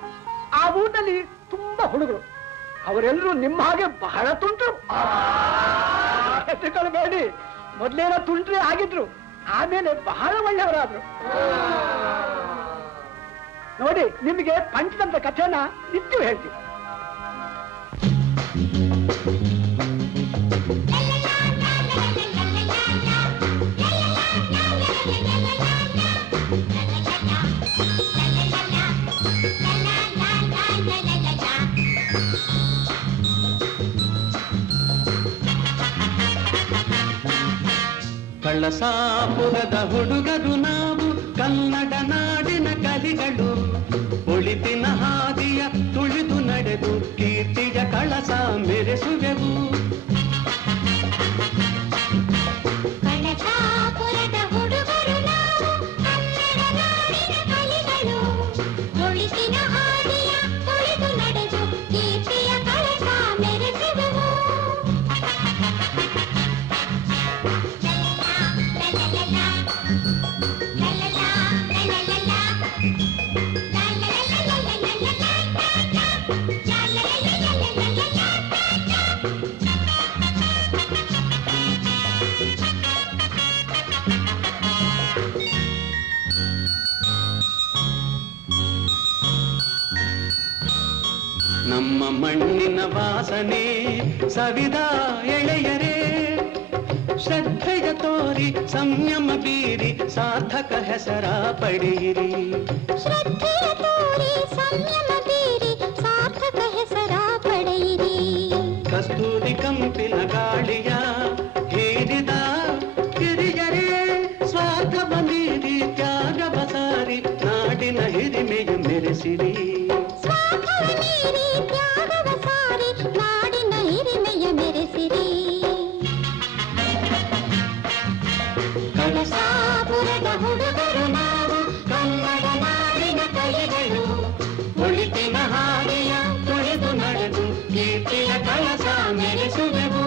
ಆ ಊರಿನಲ್ಲಿ ತುಂಬಾ ಹುಡುಗರು. ಅವರೆಲ್ಲರೂ ನಿಮ್ಮ ಹಾಗೆ ಬಹಳ ತುಂಟರು. ಹೆಸರುಕೊಳ್ಬೇಡಿ, ಮೊದಲೇನೋ ತುಂಟ್ರೆ ಆಗಿದ್ರು, ಆಮೇಲೆ ಬಹಳ ಒಳ್ಳೆಯವರಾದ್ರು. ನೋಡಿ, ನಿಮಗೆ ಪಂಚತಂತ್ರ ಕಥೆನ ನಿತ್ಯವೂ ಹೇಳ್ತೀವಿ. ಕಳಸಾಪುರದ ಹುಡುಗರು ನಾವು, ಕನ್ನಡ ನಾಡಿನ ಕಲಿಗಳು. ಒಳಿತಿನ ಹಾದಿಯ ತುಳಿದು ನಡೆದು ಕೀರ್ತಿಯ ಕಳಸ ಮೆರೆಸುವೆವು. ಕಳಸಾಪುರದ ಹುಡುಗರು ನಾವು, ಕನ್ನಡ ನಾಡಿನ ಕಲಿಗಳು. ಒಳಿತಿನ ಹಾದಿಯ ತುಳಿದು ನಡೆದು ಕೀರ್ತಿಯ ಕಳಸ ಮೆರೆಸುವೆವು. ನಮ್ಮ ಮಣ್ಣಿನ ವಾಸನೆ ಸವಿದ ಎಳೆಯರೇ ಶ್ರದ್ಧೆಯ ತೋರಿ ಸಂಯಮ ಬೀರಿ ಸಾರ್ಥಕ ಹೆಸರ ಪಡೆಯಿರಿ. ಶ್ರದ್ಧೆಯ ತೋರಿ ಸಂಯಮ ಬೀರಿ ಸಾರ್ಥಕ ಹೆಸರ ಪಡೆಯಿರಿ. ಕಸ್ತೂರಿ ಕಂಪಿನ ಗಾಳಿಯ ಹೀರಿದ ಹಿರಿಯರೇ ಸ್ವಾರ್ಥವ ಮೀರಿ ತ್ಯಾಗವ ಸಾರಿ ನಾಡಿನ ಹಿರಿಮೆಯ ಮೆರೆಸಿರಿ. ನಾಡಿನ ಹಿರಿಮೆಯ ಮೆರೆಸಿರಿ. ಕಳಸಾಪುರದ ಹುಡುಗರು ನಾವು ಕನ್ನಡ ನಾಡಿನ ಕಲೆಗಳು ಒಳಿತಿನ ಹಾದಿಯ ತೊಳೆದು ನಡೆದು ಕೀರ್ತಿಯ ಕಳಸ ಮೆರೆಸುವೆವು.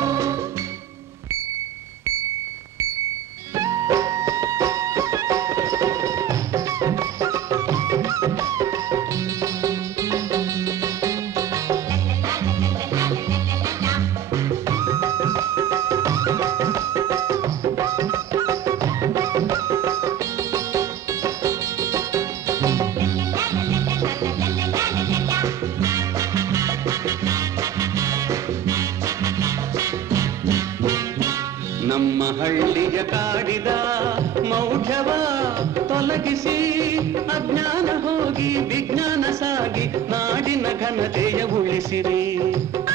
ನಮ್ಮ ಹಳ್ಳಿಯ ಕಾಡಿದ ಮೌಢ್ಯವ ತೊಲಗಿಸಿ ಅಜ್ಞಾನ ಹೋಗಿ ವಿಜ್ಞಾನ ಸಾಗಿ ನಾಡಿನ ಘನತೆಯ ಉಳಿಸಿರಿ.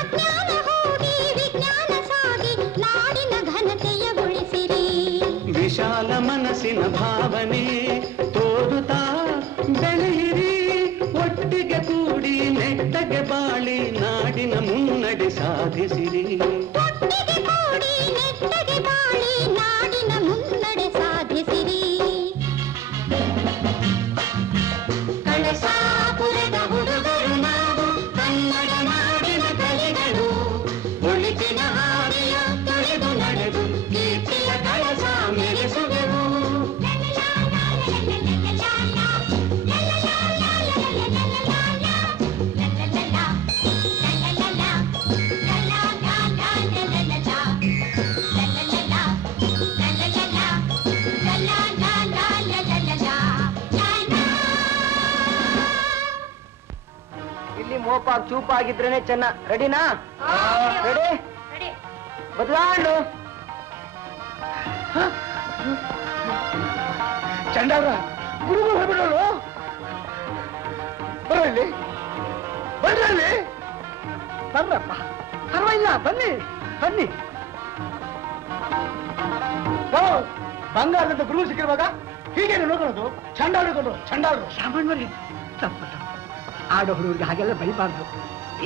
ಅಜ್ಞಾನ ಹೋಗಿ ವಿಜ್ಞಾನ ಸಾಗಿ ನಾಡಿನ ಘನತೆಯ ಉಳಿಸಿರಿ. ವಿಶಾಲ ಮನಸ್ಸಿನ ಭಾವನೆ ತೋರುತ್ತಾ ಬೆಳೆಯಿರಿ. ಒಟ್ಟಿಗೆ ಕೂಡಿ ನೆಟ್ಟಗೆ ಬಾಳಿ ನಾಡಿನ ಮುನ್ನಡೆ ಸಾಧಿಸಿರಿ. ಒಟ್ಟಿಗೆ ಕೂಡಿ ನೆಟ್ಟಗೆ ಬಾಳಿ ನಾಡಿನ ಮುನ್ನಡೆ ಸಾಧಿಸಿರಿ. ಕಳಸಾಪುರದ ಹುಡುಗರು ನಾವು ಕನ್ನಡ ನಾಡಿನ ಕಲೆಗಳು ಒಳಿತಿನ ಹಾದಿಯ ತೊಳೆದು ನಡೆದು ಕೀರ್ತಿಯ ಕಳಸ ಮೆರೆಸುವೆವು. ಇಲ್ಲಿ ಮೋಪಾಗ್ ಚೂಪಾಗಿದ್ರೇನೆ ಚೆನ್ನ. ರೆಡಿನಾ? ರೆಡಿ ಬದಲಾಂಡು ಚಂಡಾವ್ರ ಗುರುಗಳು ಹೊರಬಿಡೋರು ಬರಲ್ಲಿ ಬನ್ರಲ್ಲಿ ಬರ್ರಪ್ಪ. ಪರವಾಗಿಲ್ಲ, ಬನ್ನಿ ಬನ್ನಿ. ಬಂಗಾರದ ಗುರು ಸಿಕ್ಕಿರುವಾಗ ಹೀಗೇನು ನೋಡೋದು? ಚಂಡಾಡುಗಳು ಚಂಡಾಡು ಸಾಮಾನ್ಯವಾಗಿ ತಪ್ಪು ತಪ್ಪು. ಆಡೋ ಹುಡುಗರಿಗೆ ಹಾಗೆಲ್ಲ ಬೈಬಾರ್ದು.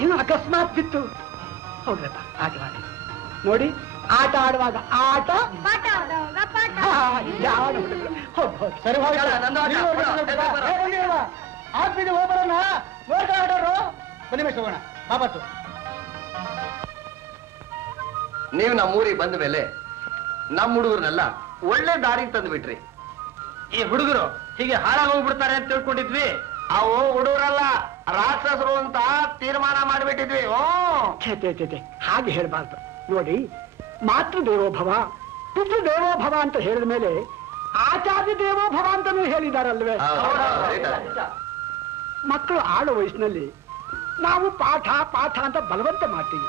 ಏನು ಅಕಸ್ಮಾತ್ ಬಿತ್ತು. ಹೌದ್ರಪ್ಪ, ಆಟವಾಡಿ ನೋಡಿ. ಆಟ ಆಡುವಾಗ ಆಟ ಸರಿ ಆಗ್ಬಿಡಿ ಹೋಗೋಣ. ನೋಡ್ತಾ ಆಡೋರು ಬನ್ನಿ ಮೇಷ್ ಹೋಗೋಣ. ಬಾಬತ್ತು ನೀವು ನಮ್ಮೂರಿಗೆ ಬಂದ ಮೇಲೆ ನಮ್ಮ ಹುಡುಗರನ್ನೆಲ್ಲ ಒಳ್ಳೆ ದಾರಿಗೆ ತಂದು ಬಿಟ್ರಿ. ಈ ಹುಡುಗರು ಹೀಗೆ ಹಾಳಾಗೋಗ್ಬಿಡ್ತಾರೆ ಅಂತ ತಿಳ್ಕೊಂಡಿದ್ವಿ. ಅವು ಹುಡುಗರಲ್ಲ, ರಾಕ್ಷಸರು ಅಂತ ತೀರ್ಮಾನ ಮಾಡಿಬಿಟ್ಟಿದ್ವಿ. ಹಾಗೆ ಹೇಳ್ಬಾರ್ದು. ನೋಡಿ, ಮಾತೃ ದೇವೋಭವ ಪಿತೃ ದೇವೋಭವ ಅಂತ ಹೇಳಿದ ಮೇಲೆ ಆಚಾರ್ಯ ದೇವೋಭವ ಅಂತಾನೂ ಹೇಳಿದಾರಲ್ವೇ? ಮಕ್ಕಳು ಆಡೋ ವಯಸ್ಸಿನಲ್ಲಿ ನಾವು ಪಾಠ ಪಾಠ ಅಂತ ಬಲವಂತ ಮಾಡ್ತೀವಿ.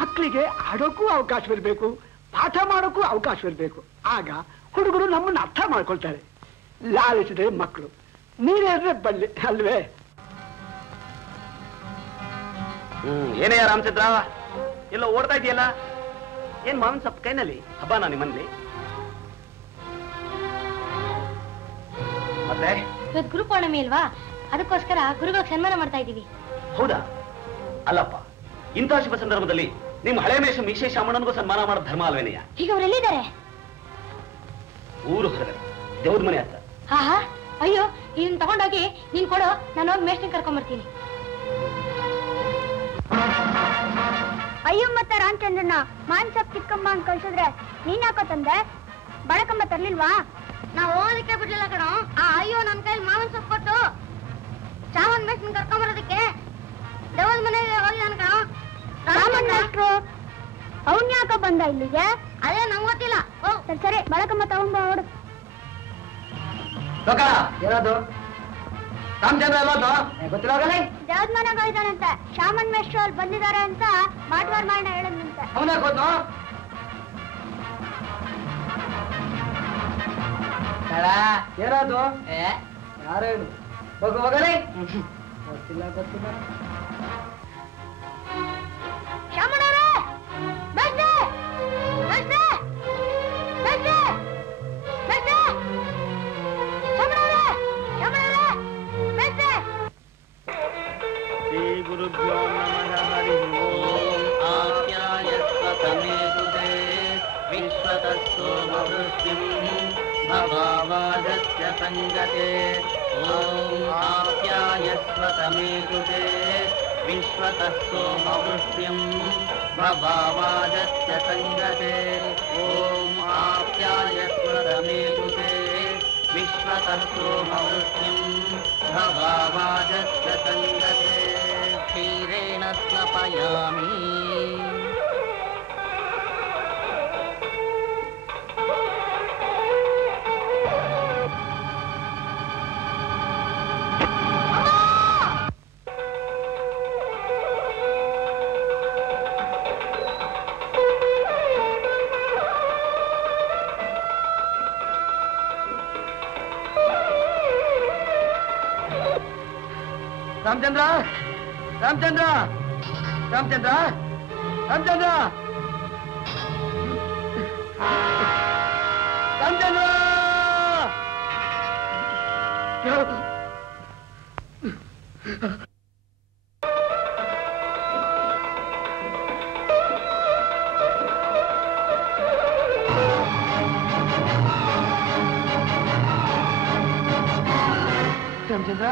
ಮಕ್ಕಳಿಗೆ ಆಡೋಕ್ಕೂ ಅವಕಾಶವಿರಬೇಕು, ಪಾಠ ಮಾಡೋಕ್ಕೂ ಅವಕಾಶವಿರಬೇಕು. ಆಗ ಹುಡುಗರು ನಮ್ಮನ್ನ ಅರ್ಥ ಮಾಡ್ಕೊಳ್ತಾರೆ. ಲಾಲಿಸಿದ್ರೆ ಮಕ್ಕಳು, ನೀರೇದ್ರೆ ಬಳ್ಳಿ ಅಲ್ವೇ? ಏನೇ ರಾಮಚಂದ್ರ, ಎಲ್ಲ ಓಡ್ತಾ ಇದೆಯಲ್ಲ? ಏನ್ ಮಾವಿನ ಸೊಪ್ಪು ಕೈನಲ್ಲಿ ಹಬ್ಬನಾ ನಿಮ್ಮಲ್ಲಿ? ಮತ್ತೆ ಇವತ್ತು ಗುರು ಪೌರ್ಣಮಿ ಅಲ್ವಾ, ಅದಕ್ಕೋಸ್ಕರ ಗುರುಗಳಿಗೆ ಸನ್ಮಾನ ಮಾಡ್ತಾ ಇದ್ದೀವಿ. ಹೌದಾ? ಅಲ್ಲಪ್ಪ, ಇಂಥ ಶುಭ ಸಂದರ್ಭದಲ್ಲಿ ನಿಮ್ಮ ಹಳೆ ಮೇಷ ವಿಶೇಷ ಅಮ್ಮನಿಗೂ ಸನ್ಮಾನ ಮಾಡೋ ಧರ್ಮ ಅಲ್ವೇನೆಯ? ಈಗ ಅವರೆಲ್ಲಿದ್ದಾರೆ? ಊರು ಹೊರಗಡೆ ದೇವ್ರ ಮನೆ ಹತ್ರ. ಹಾ ಅಯ್ಯೋ, ಇದನ್ನ ತಗೊಂಡೋಗಿ ನೀನ್ ಕೊಡು, ನಾನು ಹೋಗಿ ಮೇಷ್ಟಿನ ಕರ್ಕೊಂಡ್ಬರ್ತೀನಿ. ಅಯ್ಯೋ, ಮತ್ತೆ ರಾಮಚಂದ್ರನ ಮಾವಿನ ಸೊಪ್ಪು ಚಿಕ್ಕಮ್ಮ ಅಂತ ಕಳ್ಸಿದ್ರೆ ನೀನ್ ಯಾಕೋ ತಂದೆ? ಬಳಕಮ್ಮ ತರ್ಲಿಲ್ವಾ? ನಾವು ಹೋಗೋದಕ್ಕೆ ಬಿಡ್ಲಿಲ್ಲ ಕಣೋ. ಅಯ್ಯೋ, ನನ್ ಕೈಲಿ ಮಾವಿನ ಸೊಪ್ಪು ಕೊಟ್ಟು ಚಾವನ್ ಮೇಷ್ಟಿನ ಕರ್ಕೊಂಬರೋದಕ್ಕೆ ದೇವರ ಮನೆಗೆ ಹೋಗಿ ರಾಮಣ್ಣರು ಅವನ್ ಯಾಕ ಬಂದ ಇಲ್ಲಿಗೆ? ಅದೇ ನಂಗೆ ಗೊತ್ತಿಲ್ಲ. ಸರಿ ಸರಿ ಬಳಕಮ್ಮ ತಗೊಂಡ್ ಬಾ ಹೊಡು. ಏನದು? ರಾಮಚಂದ್ರ ಎಲ್ಲೋದು? ಗೊತ್ತಿಲ್ಲ. ದೇವದ ಮನೆಗೆ ಹೋಗಿದ್ದಾನಂತೆ. ಶಾಮನ್ ಮೇಷ್ಟ್ರು ಅಲ್ಲಿ ಬಂದಿದ್ದಾರೆ ಅಂತ ಮಾಟವಾರ್ ಮಾಡ ಹೇಳದಂತೆ. ಅವನ ಹೋದ್ನು? ಏನದು? ಯಾರೇನು? ಹೋಗಲೇ. ಗೊತ್ತಿಲ್ಲ ಗೊತ್ತಿಲ್ಲ. ಶಾಮಣ್ಣರೇ ಮೇಷ್ಟ್ರೆ ಮೇಷ್ಟ್ರೆ ಮೇಷ್ಟ್ರೆ ಮೇಷ್ಟ್ರೆ ಶಾಮಣ್ಣರೇ ಶಾಮಣ್ಣರೇ ಮೇಷ್ಟ್ರೆ. ಶ್ರೀ ಗುರುಭ್ಯೋ ನಮಃ. ಹರಿ ಓಂ. ಆಪ್ಯಾಯಸ್ವತಮೇತುತೆ ವಿಶ್ವತಃ ಸೋಮವೃಷ್ಟಿಂ ಭವಾವಾದಸ್ಯ ಸಂಗತೆ. ಓಂ ಆಪ್ಯಾಯಸ್ವತಮೇತುತೆ ವಿಶ್ವತಃ ಸೋಮವೃಷ್ಟಿಂ ಭವಾವಾದಸ್ಯ ಸಂಗತೆ. ಓಂ ಆಪ್ಯಾಯಸ್ವತಮೇತುತೆ ವಿಶ್ವತಃ ಸೋಮವೃಷ್ಟಿಂ ಭವಾವಾದಸ್ಯ ಸಂಗತೆ. ಕ್ಷೀರೇಣ ಸ್ನಪಯಾಮಿ. ರಾಮಚಂದ್ರ ರಾಮಚಂದ್ರ ರಾಮಚಂದ್ರ ರಾಮಚಂದ್ರ ರಾಮಚಂದ್ರ. ರಾಮಚಂದ್ರ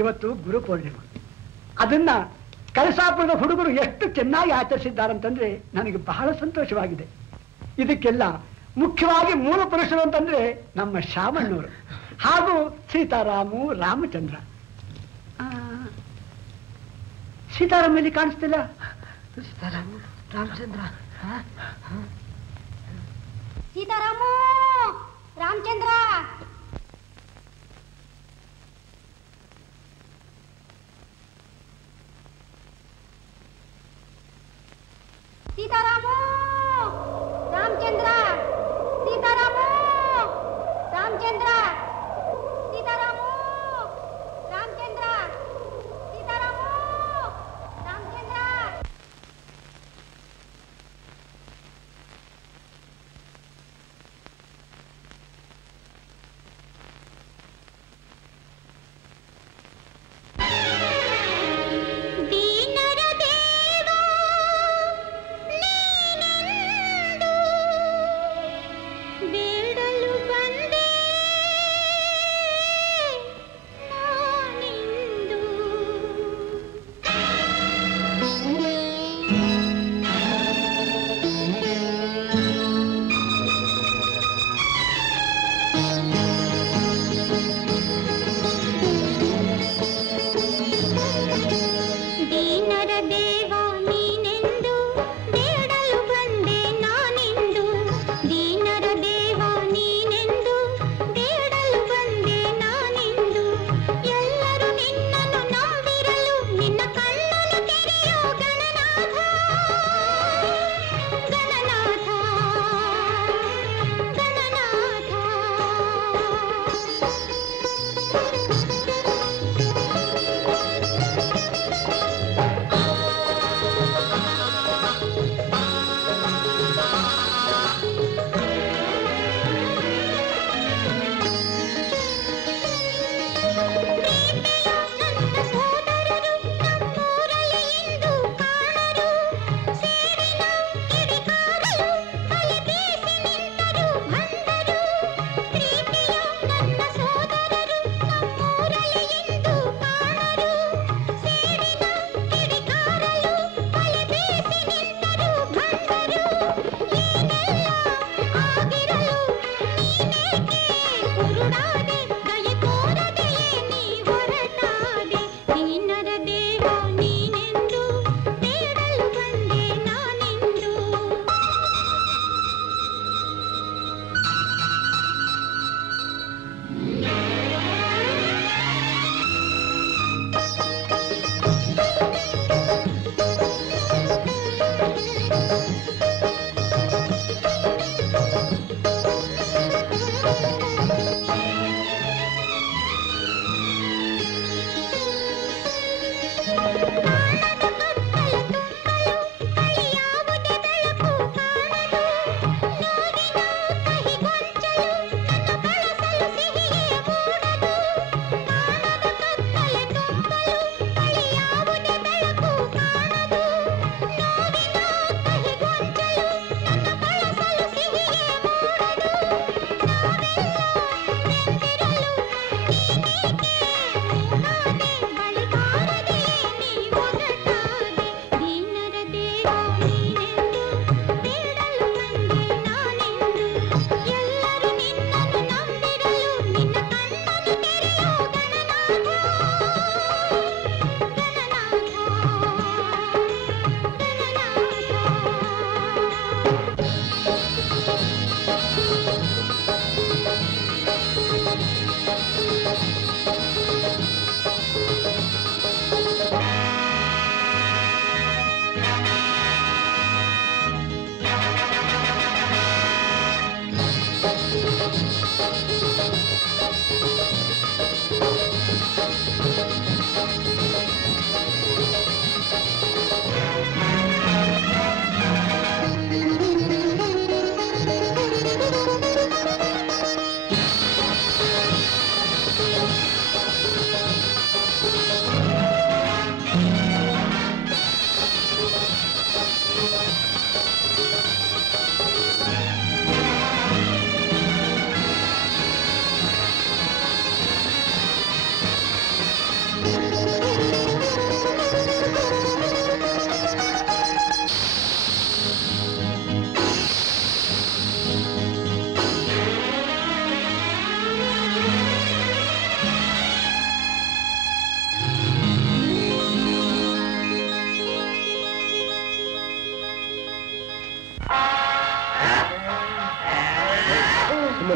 ಇವತ್ತು ಗುರು ಪೂರ್ಣಿಮೆ. ಅದನ್ನ ಕಳಸಾಪುರದ ಹುಡುಗರು ಎಷ್ಟು ಚೆನ್ನಾಗಿ ಆಚರಿಸಿದ್ದಾರಂತಂದ್ರೆ ನನಗೆ ಬಹಳ ಸಂತೋಷವಾಗಿದೆ. ಇದಕ್ಕೆಲ್ಲ ಮುಖ್ಯವಾಗಿ ಮೂಲ ಪುರುಷರು ಅಂತಂದ್ರೆ ನಮ್ಮ ಶಾಮಣ್ಣವರು ಹಾಗೂ ಸೀತಾರಾಮು ರಾಮಚಂದ್ರ. ಸೀತಾರಾಮ ಇಲ್ಲಿ ಕಾಣಿಸ್ತಿಲ್ಲ. ಸೀತಾರಾಮು ರಾಮಚಂದ್ರ. ಸೀತಾರಾಮು ರಾಮಚಂದ್ರ. ಸೀತಾರಾಮು ರಾಮಚಂದ್ರ. ಸೀತಾರಾಮು ರಾಮಚಂದ್ರ. ಸೀತಾರಾಮು ರಾಮಚಂದ್ರ. ಸೀತಾರಾಮು ರಾಮಚಂದ್ರ.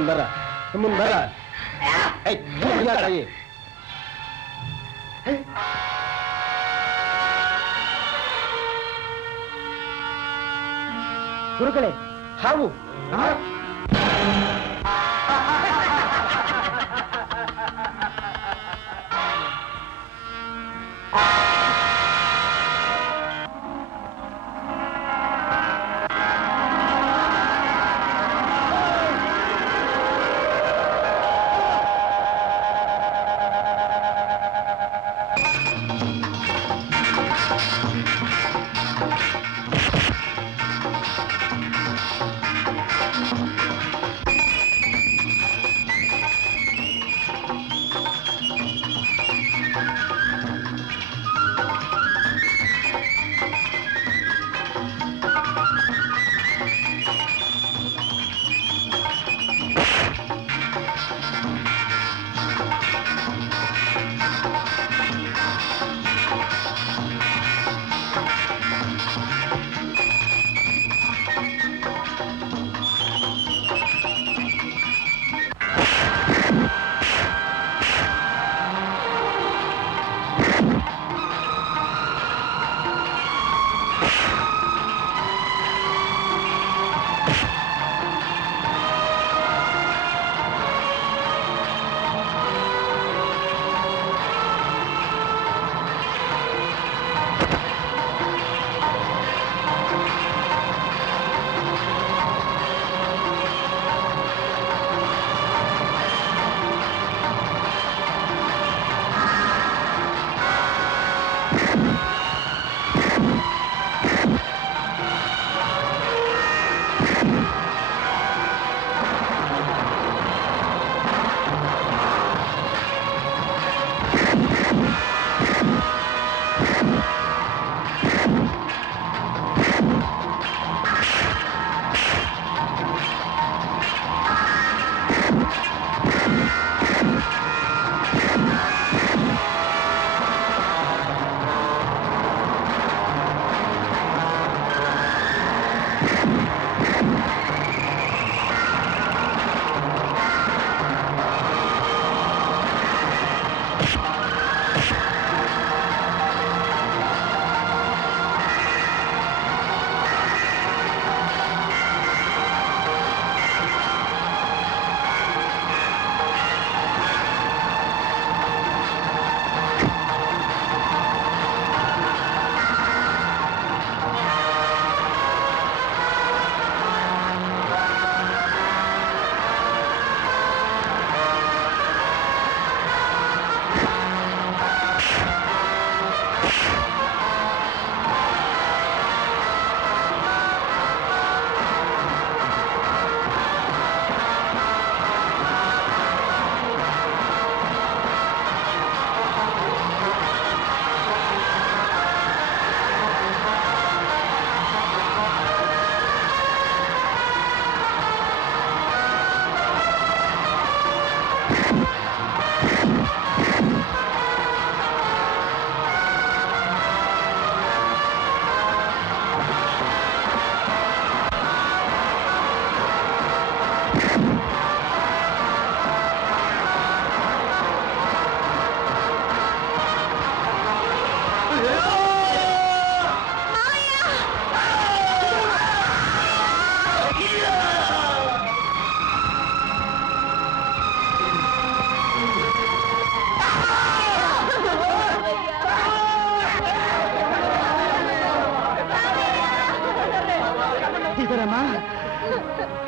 ಬರ ಸುಮ್ಮನ್ ಬರ ತಾಯಿ ಗುರುಗಳೇ ಹಾವು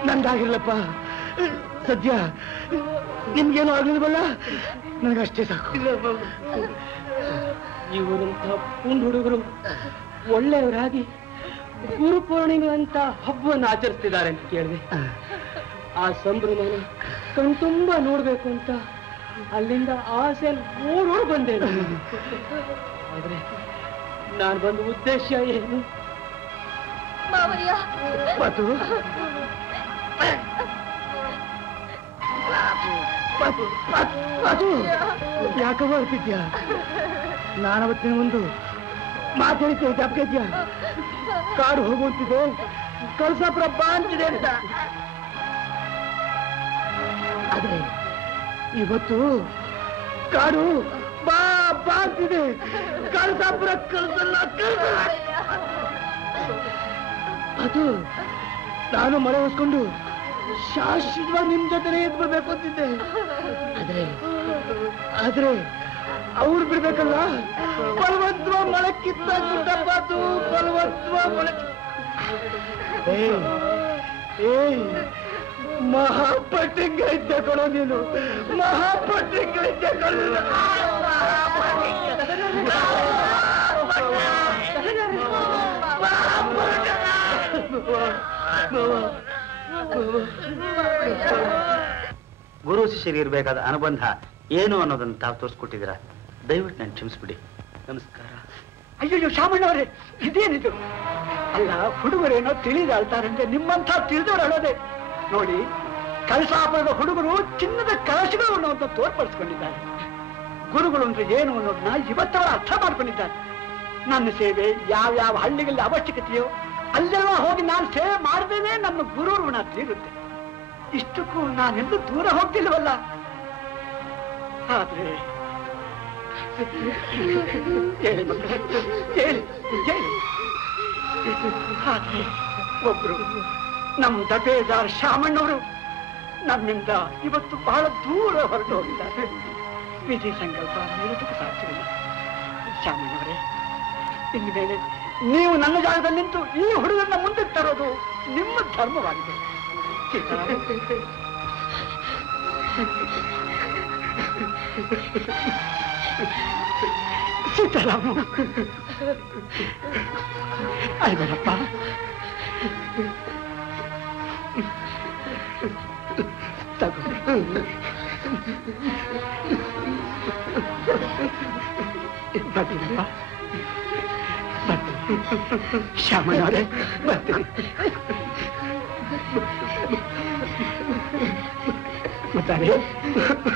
ನಂದಾಗಿರ್ಲಪ್ಪ ಸದ್ಯ ನಿಮ್ಗೇನು ಆಗ್ಲಿಲ್ವಲ್ಲ ನನಗಷ್ಟೇ ಸಾಕು. ಇವರಂತ ಪುಂಡ್ ಹುಡುಗರು ಒಳ್ಳೆಯವರಾಗಿ ಗುರು ಪೂರ್ಣಿಮೆ ಅಂತ ಹಬ್ಬವನ್ನು ಆಚರಿಸ್ತಿದ್ದಾರೆ ಅಂತ ಕೇಳಿದೆ. ಆ ಸಂಭ್ರಮನ ಕಣ್ತುಂಬ ನೋಡ್ಬೇಕು ಅಂತ ಅಲ್ಲಿಂದ ಆಸೆ ಓಡೋಡ್ ಬಂದೆ. ಆದ್ರೆ ನಾನು ಬಂದ ಉದ್ದೇಶ ಏನು? ಯಾಕವ್ವ ಹೇಳ್ತಿದ್ಯಾ? ನಾನವತ್ತಿನ ಒಂದು ಮಾತಾಡಿದ್ದೆ ಜ್ಞಾಪಕ ಕಾಡು ಹೋಗುವಂತಿದೆ, ಕಳಸಾಪುರ ಬಾ ಅಂತಿದೆ ಅಂತ. ಆದ್ರೆ ಇವತ್ತು ಕಾಡು ಬಾ ಬಾಗ್ತಿದೆ. ಕಳಸಾಪುರ ಕಳ್ಸಲ್ಲ ಅದು ನಾನು ಮಳೆ ಹೊಸ್ಕೊಂಡು ಶಾಶ್ವತವಾಗಿ ನಿಮ್ ಜೊತೆ ಎದ್ದು ಬರ್ಬೇಕು ಅಂತಿದ್ದೆ. ಆದ್ರೆ ಅವ್ರು ಬಿಡ್ಬೇಕಲ್ಲ. ಬಲವಂತವ ಮಳೆ ಕಿತ್ತಾಗ್ಬಿಟ್ಟಪ್ಪ. ಅದು ಬಲವಂತವ ಮಳೆ. ಮಹಾಪಟ್ಟಿಂಗ ಇದ್ದೆ ಕೊಡೋ ನೀನು. ಮಹಾಪಟ್ಟಿಂಗ ಇದ್ದೆ ಕೊಡೋ. ಗುರು ಶಿಷ್ಯರಿರ್ಬೇಕಾದ ಅನುಬಂಧ ಏನು ಅನ್ನೋದನ್ನು ತಾವು ತೋರಿಸ್ಕೊಟ್ಟಿದ್ದೀರಾ. ದಯವಿಟ್ಟು ನಾನು ಕ್ಷಮಿಸ್ಬಿಡಿ. ನಮಸ್ಕಾರ. ಅಯ್ಯೋ ಶಾಮಣ್ಣವರೇ, ಇದೇನಿದು? ಅಲ್ಲ, ಹುಡುಗರೇನೋ ತಿಳಿದಾಳ್ತಾರಂತೆ, ನಿಮ್ಮಂಥ ತಿಳಿದವ್ರು ಹೇಳೋದೆ. ನೋಡಿ, ಕಳಸಾಪುರದ ಹುಡುಗರು ಚಿನ್ನದ ಕಳಶಗಳು ಅನ್ನೋದನ್ನ ತೋರ್ಪಡಿಸ್ಕೊಂಡಿದ್ದಾರೆ. ಗುರುಗಳು ಅಂದ್ರೆ ಏನು ಅನ್ನೋದನ್ನ ಇವತ್ತವರ ಅರ್ಥ ಮಾಡ್ಕೊಂಡಿದ್ದಾರೆ. ನನ್ನ ಸೇವೆ ಯಾವ್ಯಾವ ಹಳ್ಳಿಗಳಲ್ಲಿ ಅವಶ್ಯಕತೆಯೋ ಅಲ್ಲೆಲ್ಲ ಹೋಗಿ ನಾನು ಸೇವೆ ಮಾಡಿದೇನೆ ನನ್ನ ಗುರು ಋಣ ತೀರುತ್ತೆ. ಇಷ್ಟಕ್ಕೂ ನಾನೆಲ್ಲೂ ದೂರ ಹೋಗ್ತಿಲ್ವಲ್ಲ. ಆದ್ರೆ ಹೇಳಿ ಮಕ್ಕಳೇ, ಹೇಳಿ. ಆದ್ರೆ ಒಬ್ರು ನಮ್ಮ ದಬೇದಾರ್ ಶಾಮಣ್ಣವರು ನಮ್ಮಿಂದ ಇವತ್ತು ಬಹಳ ದೂರ ಹೊರಟು ಹೋಗಿದ್ದಾರೆ. ವಿಧಿ ಸಂಕಲ್ಪ ನೀಡೋದಕ್ಕೆ ಸಾಧ್ಯವಿಲ್ಲ. ಶಾಮಣ್ಣವರೇ, ಇನ್ನು ಮೇಲೆ ನೀವು ನನ್ನ ಜಾಗದಲ್ಲಿ ನಿಂತು ಈ ಹುಡುಗರನ್ನ ಮುಂದಕ್ಕೆ ತರೋದು ನಿಮ್ಮ ಧರ್ಮವಾಗಿದೆ. ಸೀತಾರಾಮ, ಅಯ್ಯಪ್ಪ, ಬರ್ತೀನಪ್ಪ, ಬರ್ತೀನಿ. ಶ್ಯಾಮಣ್ಣವರೇ, ಬರ್ತೀನಿ. ಮತ್ತಾರೆ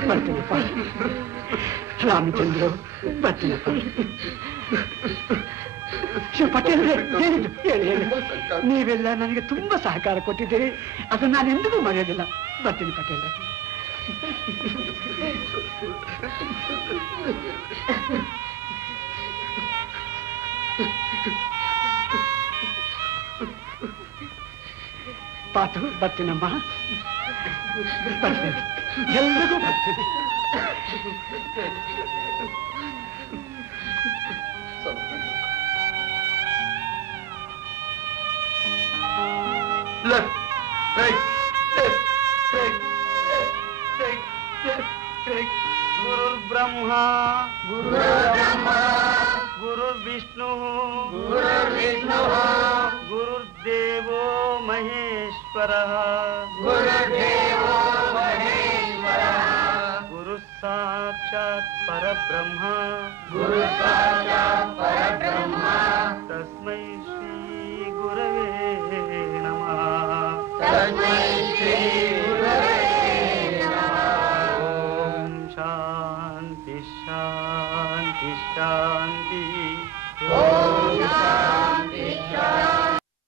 ಬರ್ತೀನಪ್ಪ. ರಾಮಚಂದ್ರ, ಬರ್ತೀನಪ್ಪ. ಶಿವ ಪಟೇಲ್, ಹೇಳಿದ್ದು ಹೇಳಿ ಹೇಳಿ. ನೀವೆಲ್ಲ ನನಗೆ ತುಂಬಾ ಸಹಕಾರ ಕೊಟ್ಟಿದ್ದೀರಿ, ಅದನ್ನ ನಾನು ಎಂದಿಗೂ ಮರೆಯೋದಿಲ್ಲ. ಬರ್ತೀನಿ ಪಟೇಲ್. ಪಾತು, ಬರ್ತೀನಮ್ಮ, ಬರ್ತೀನಿ. ಎಲ್ರಿಗೂ ಬರ್ತೀನಿ. Left, right, left, right, right. Guru Brahma, Guru Vishnu, Guru Devo Maheshwara, Guru Sakshat Parabrahma,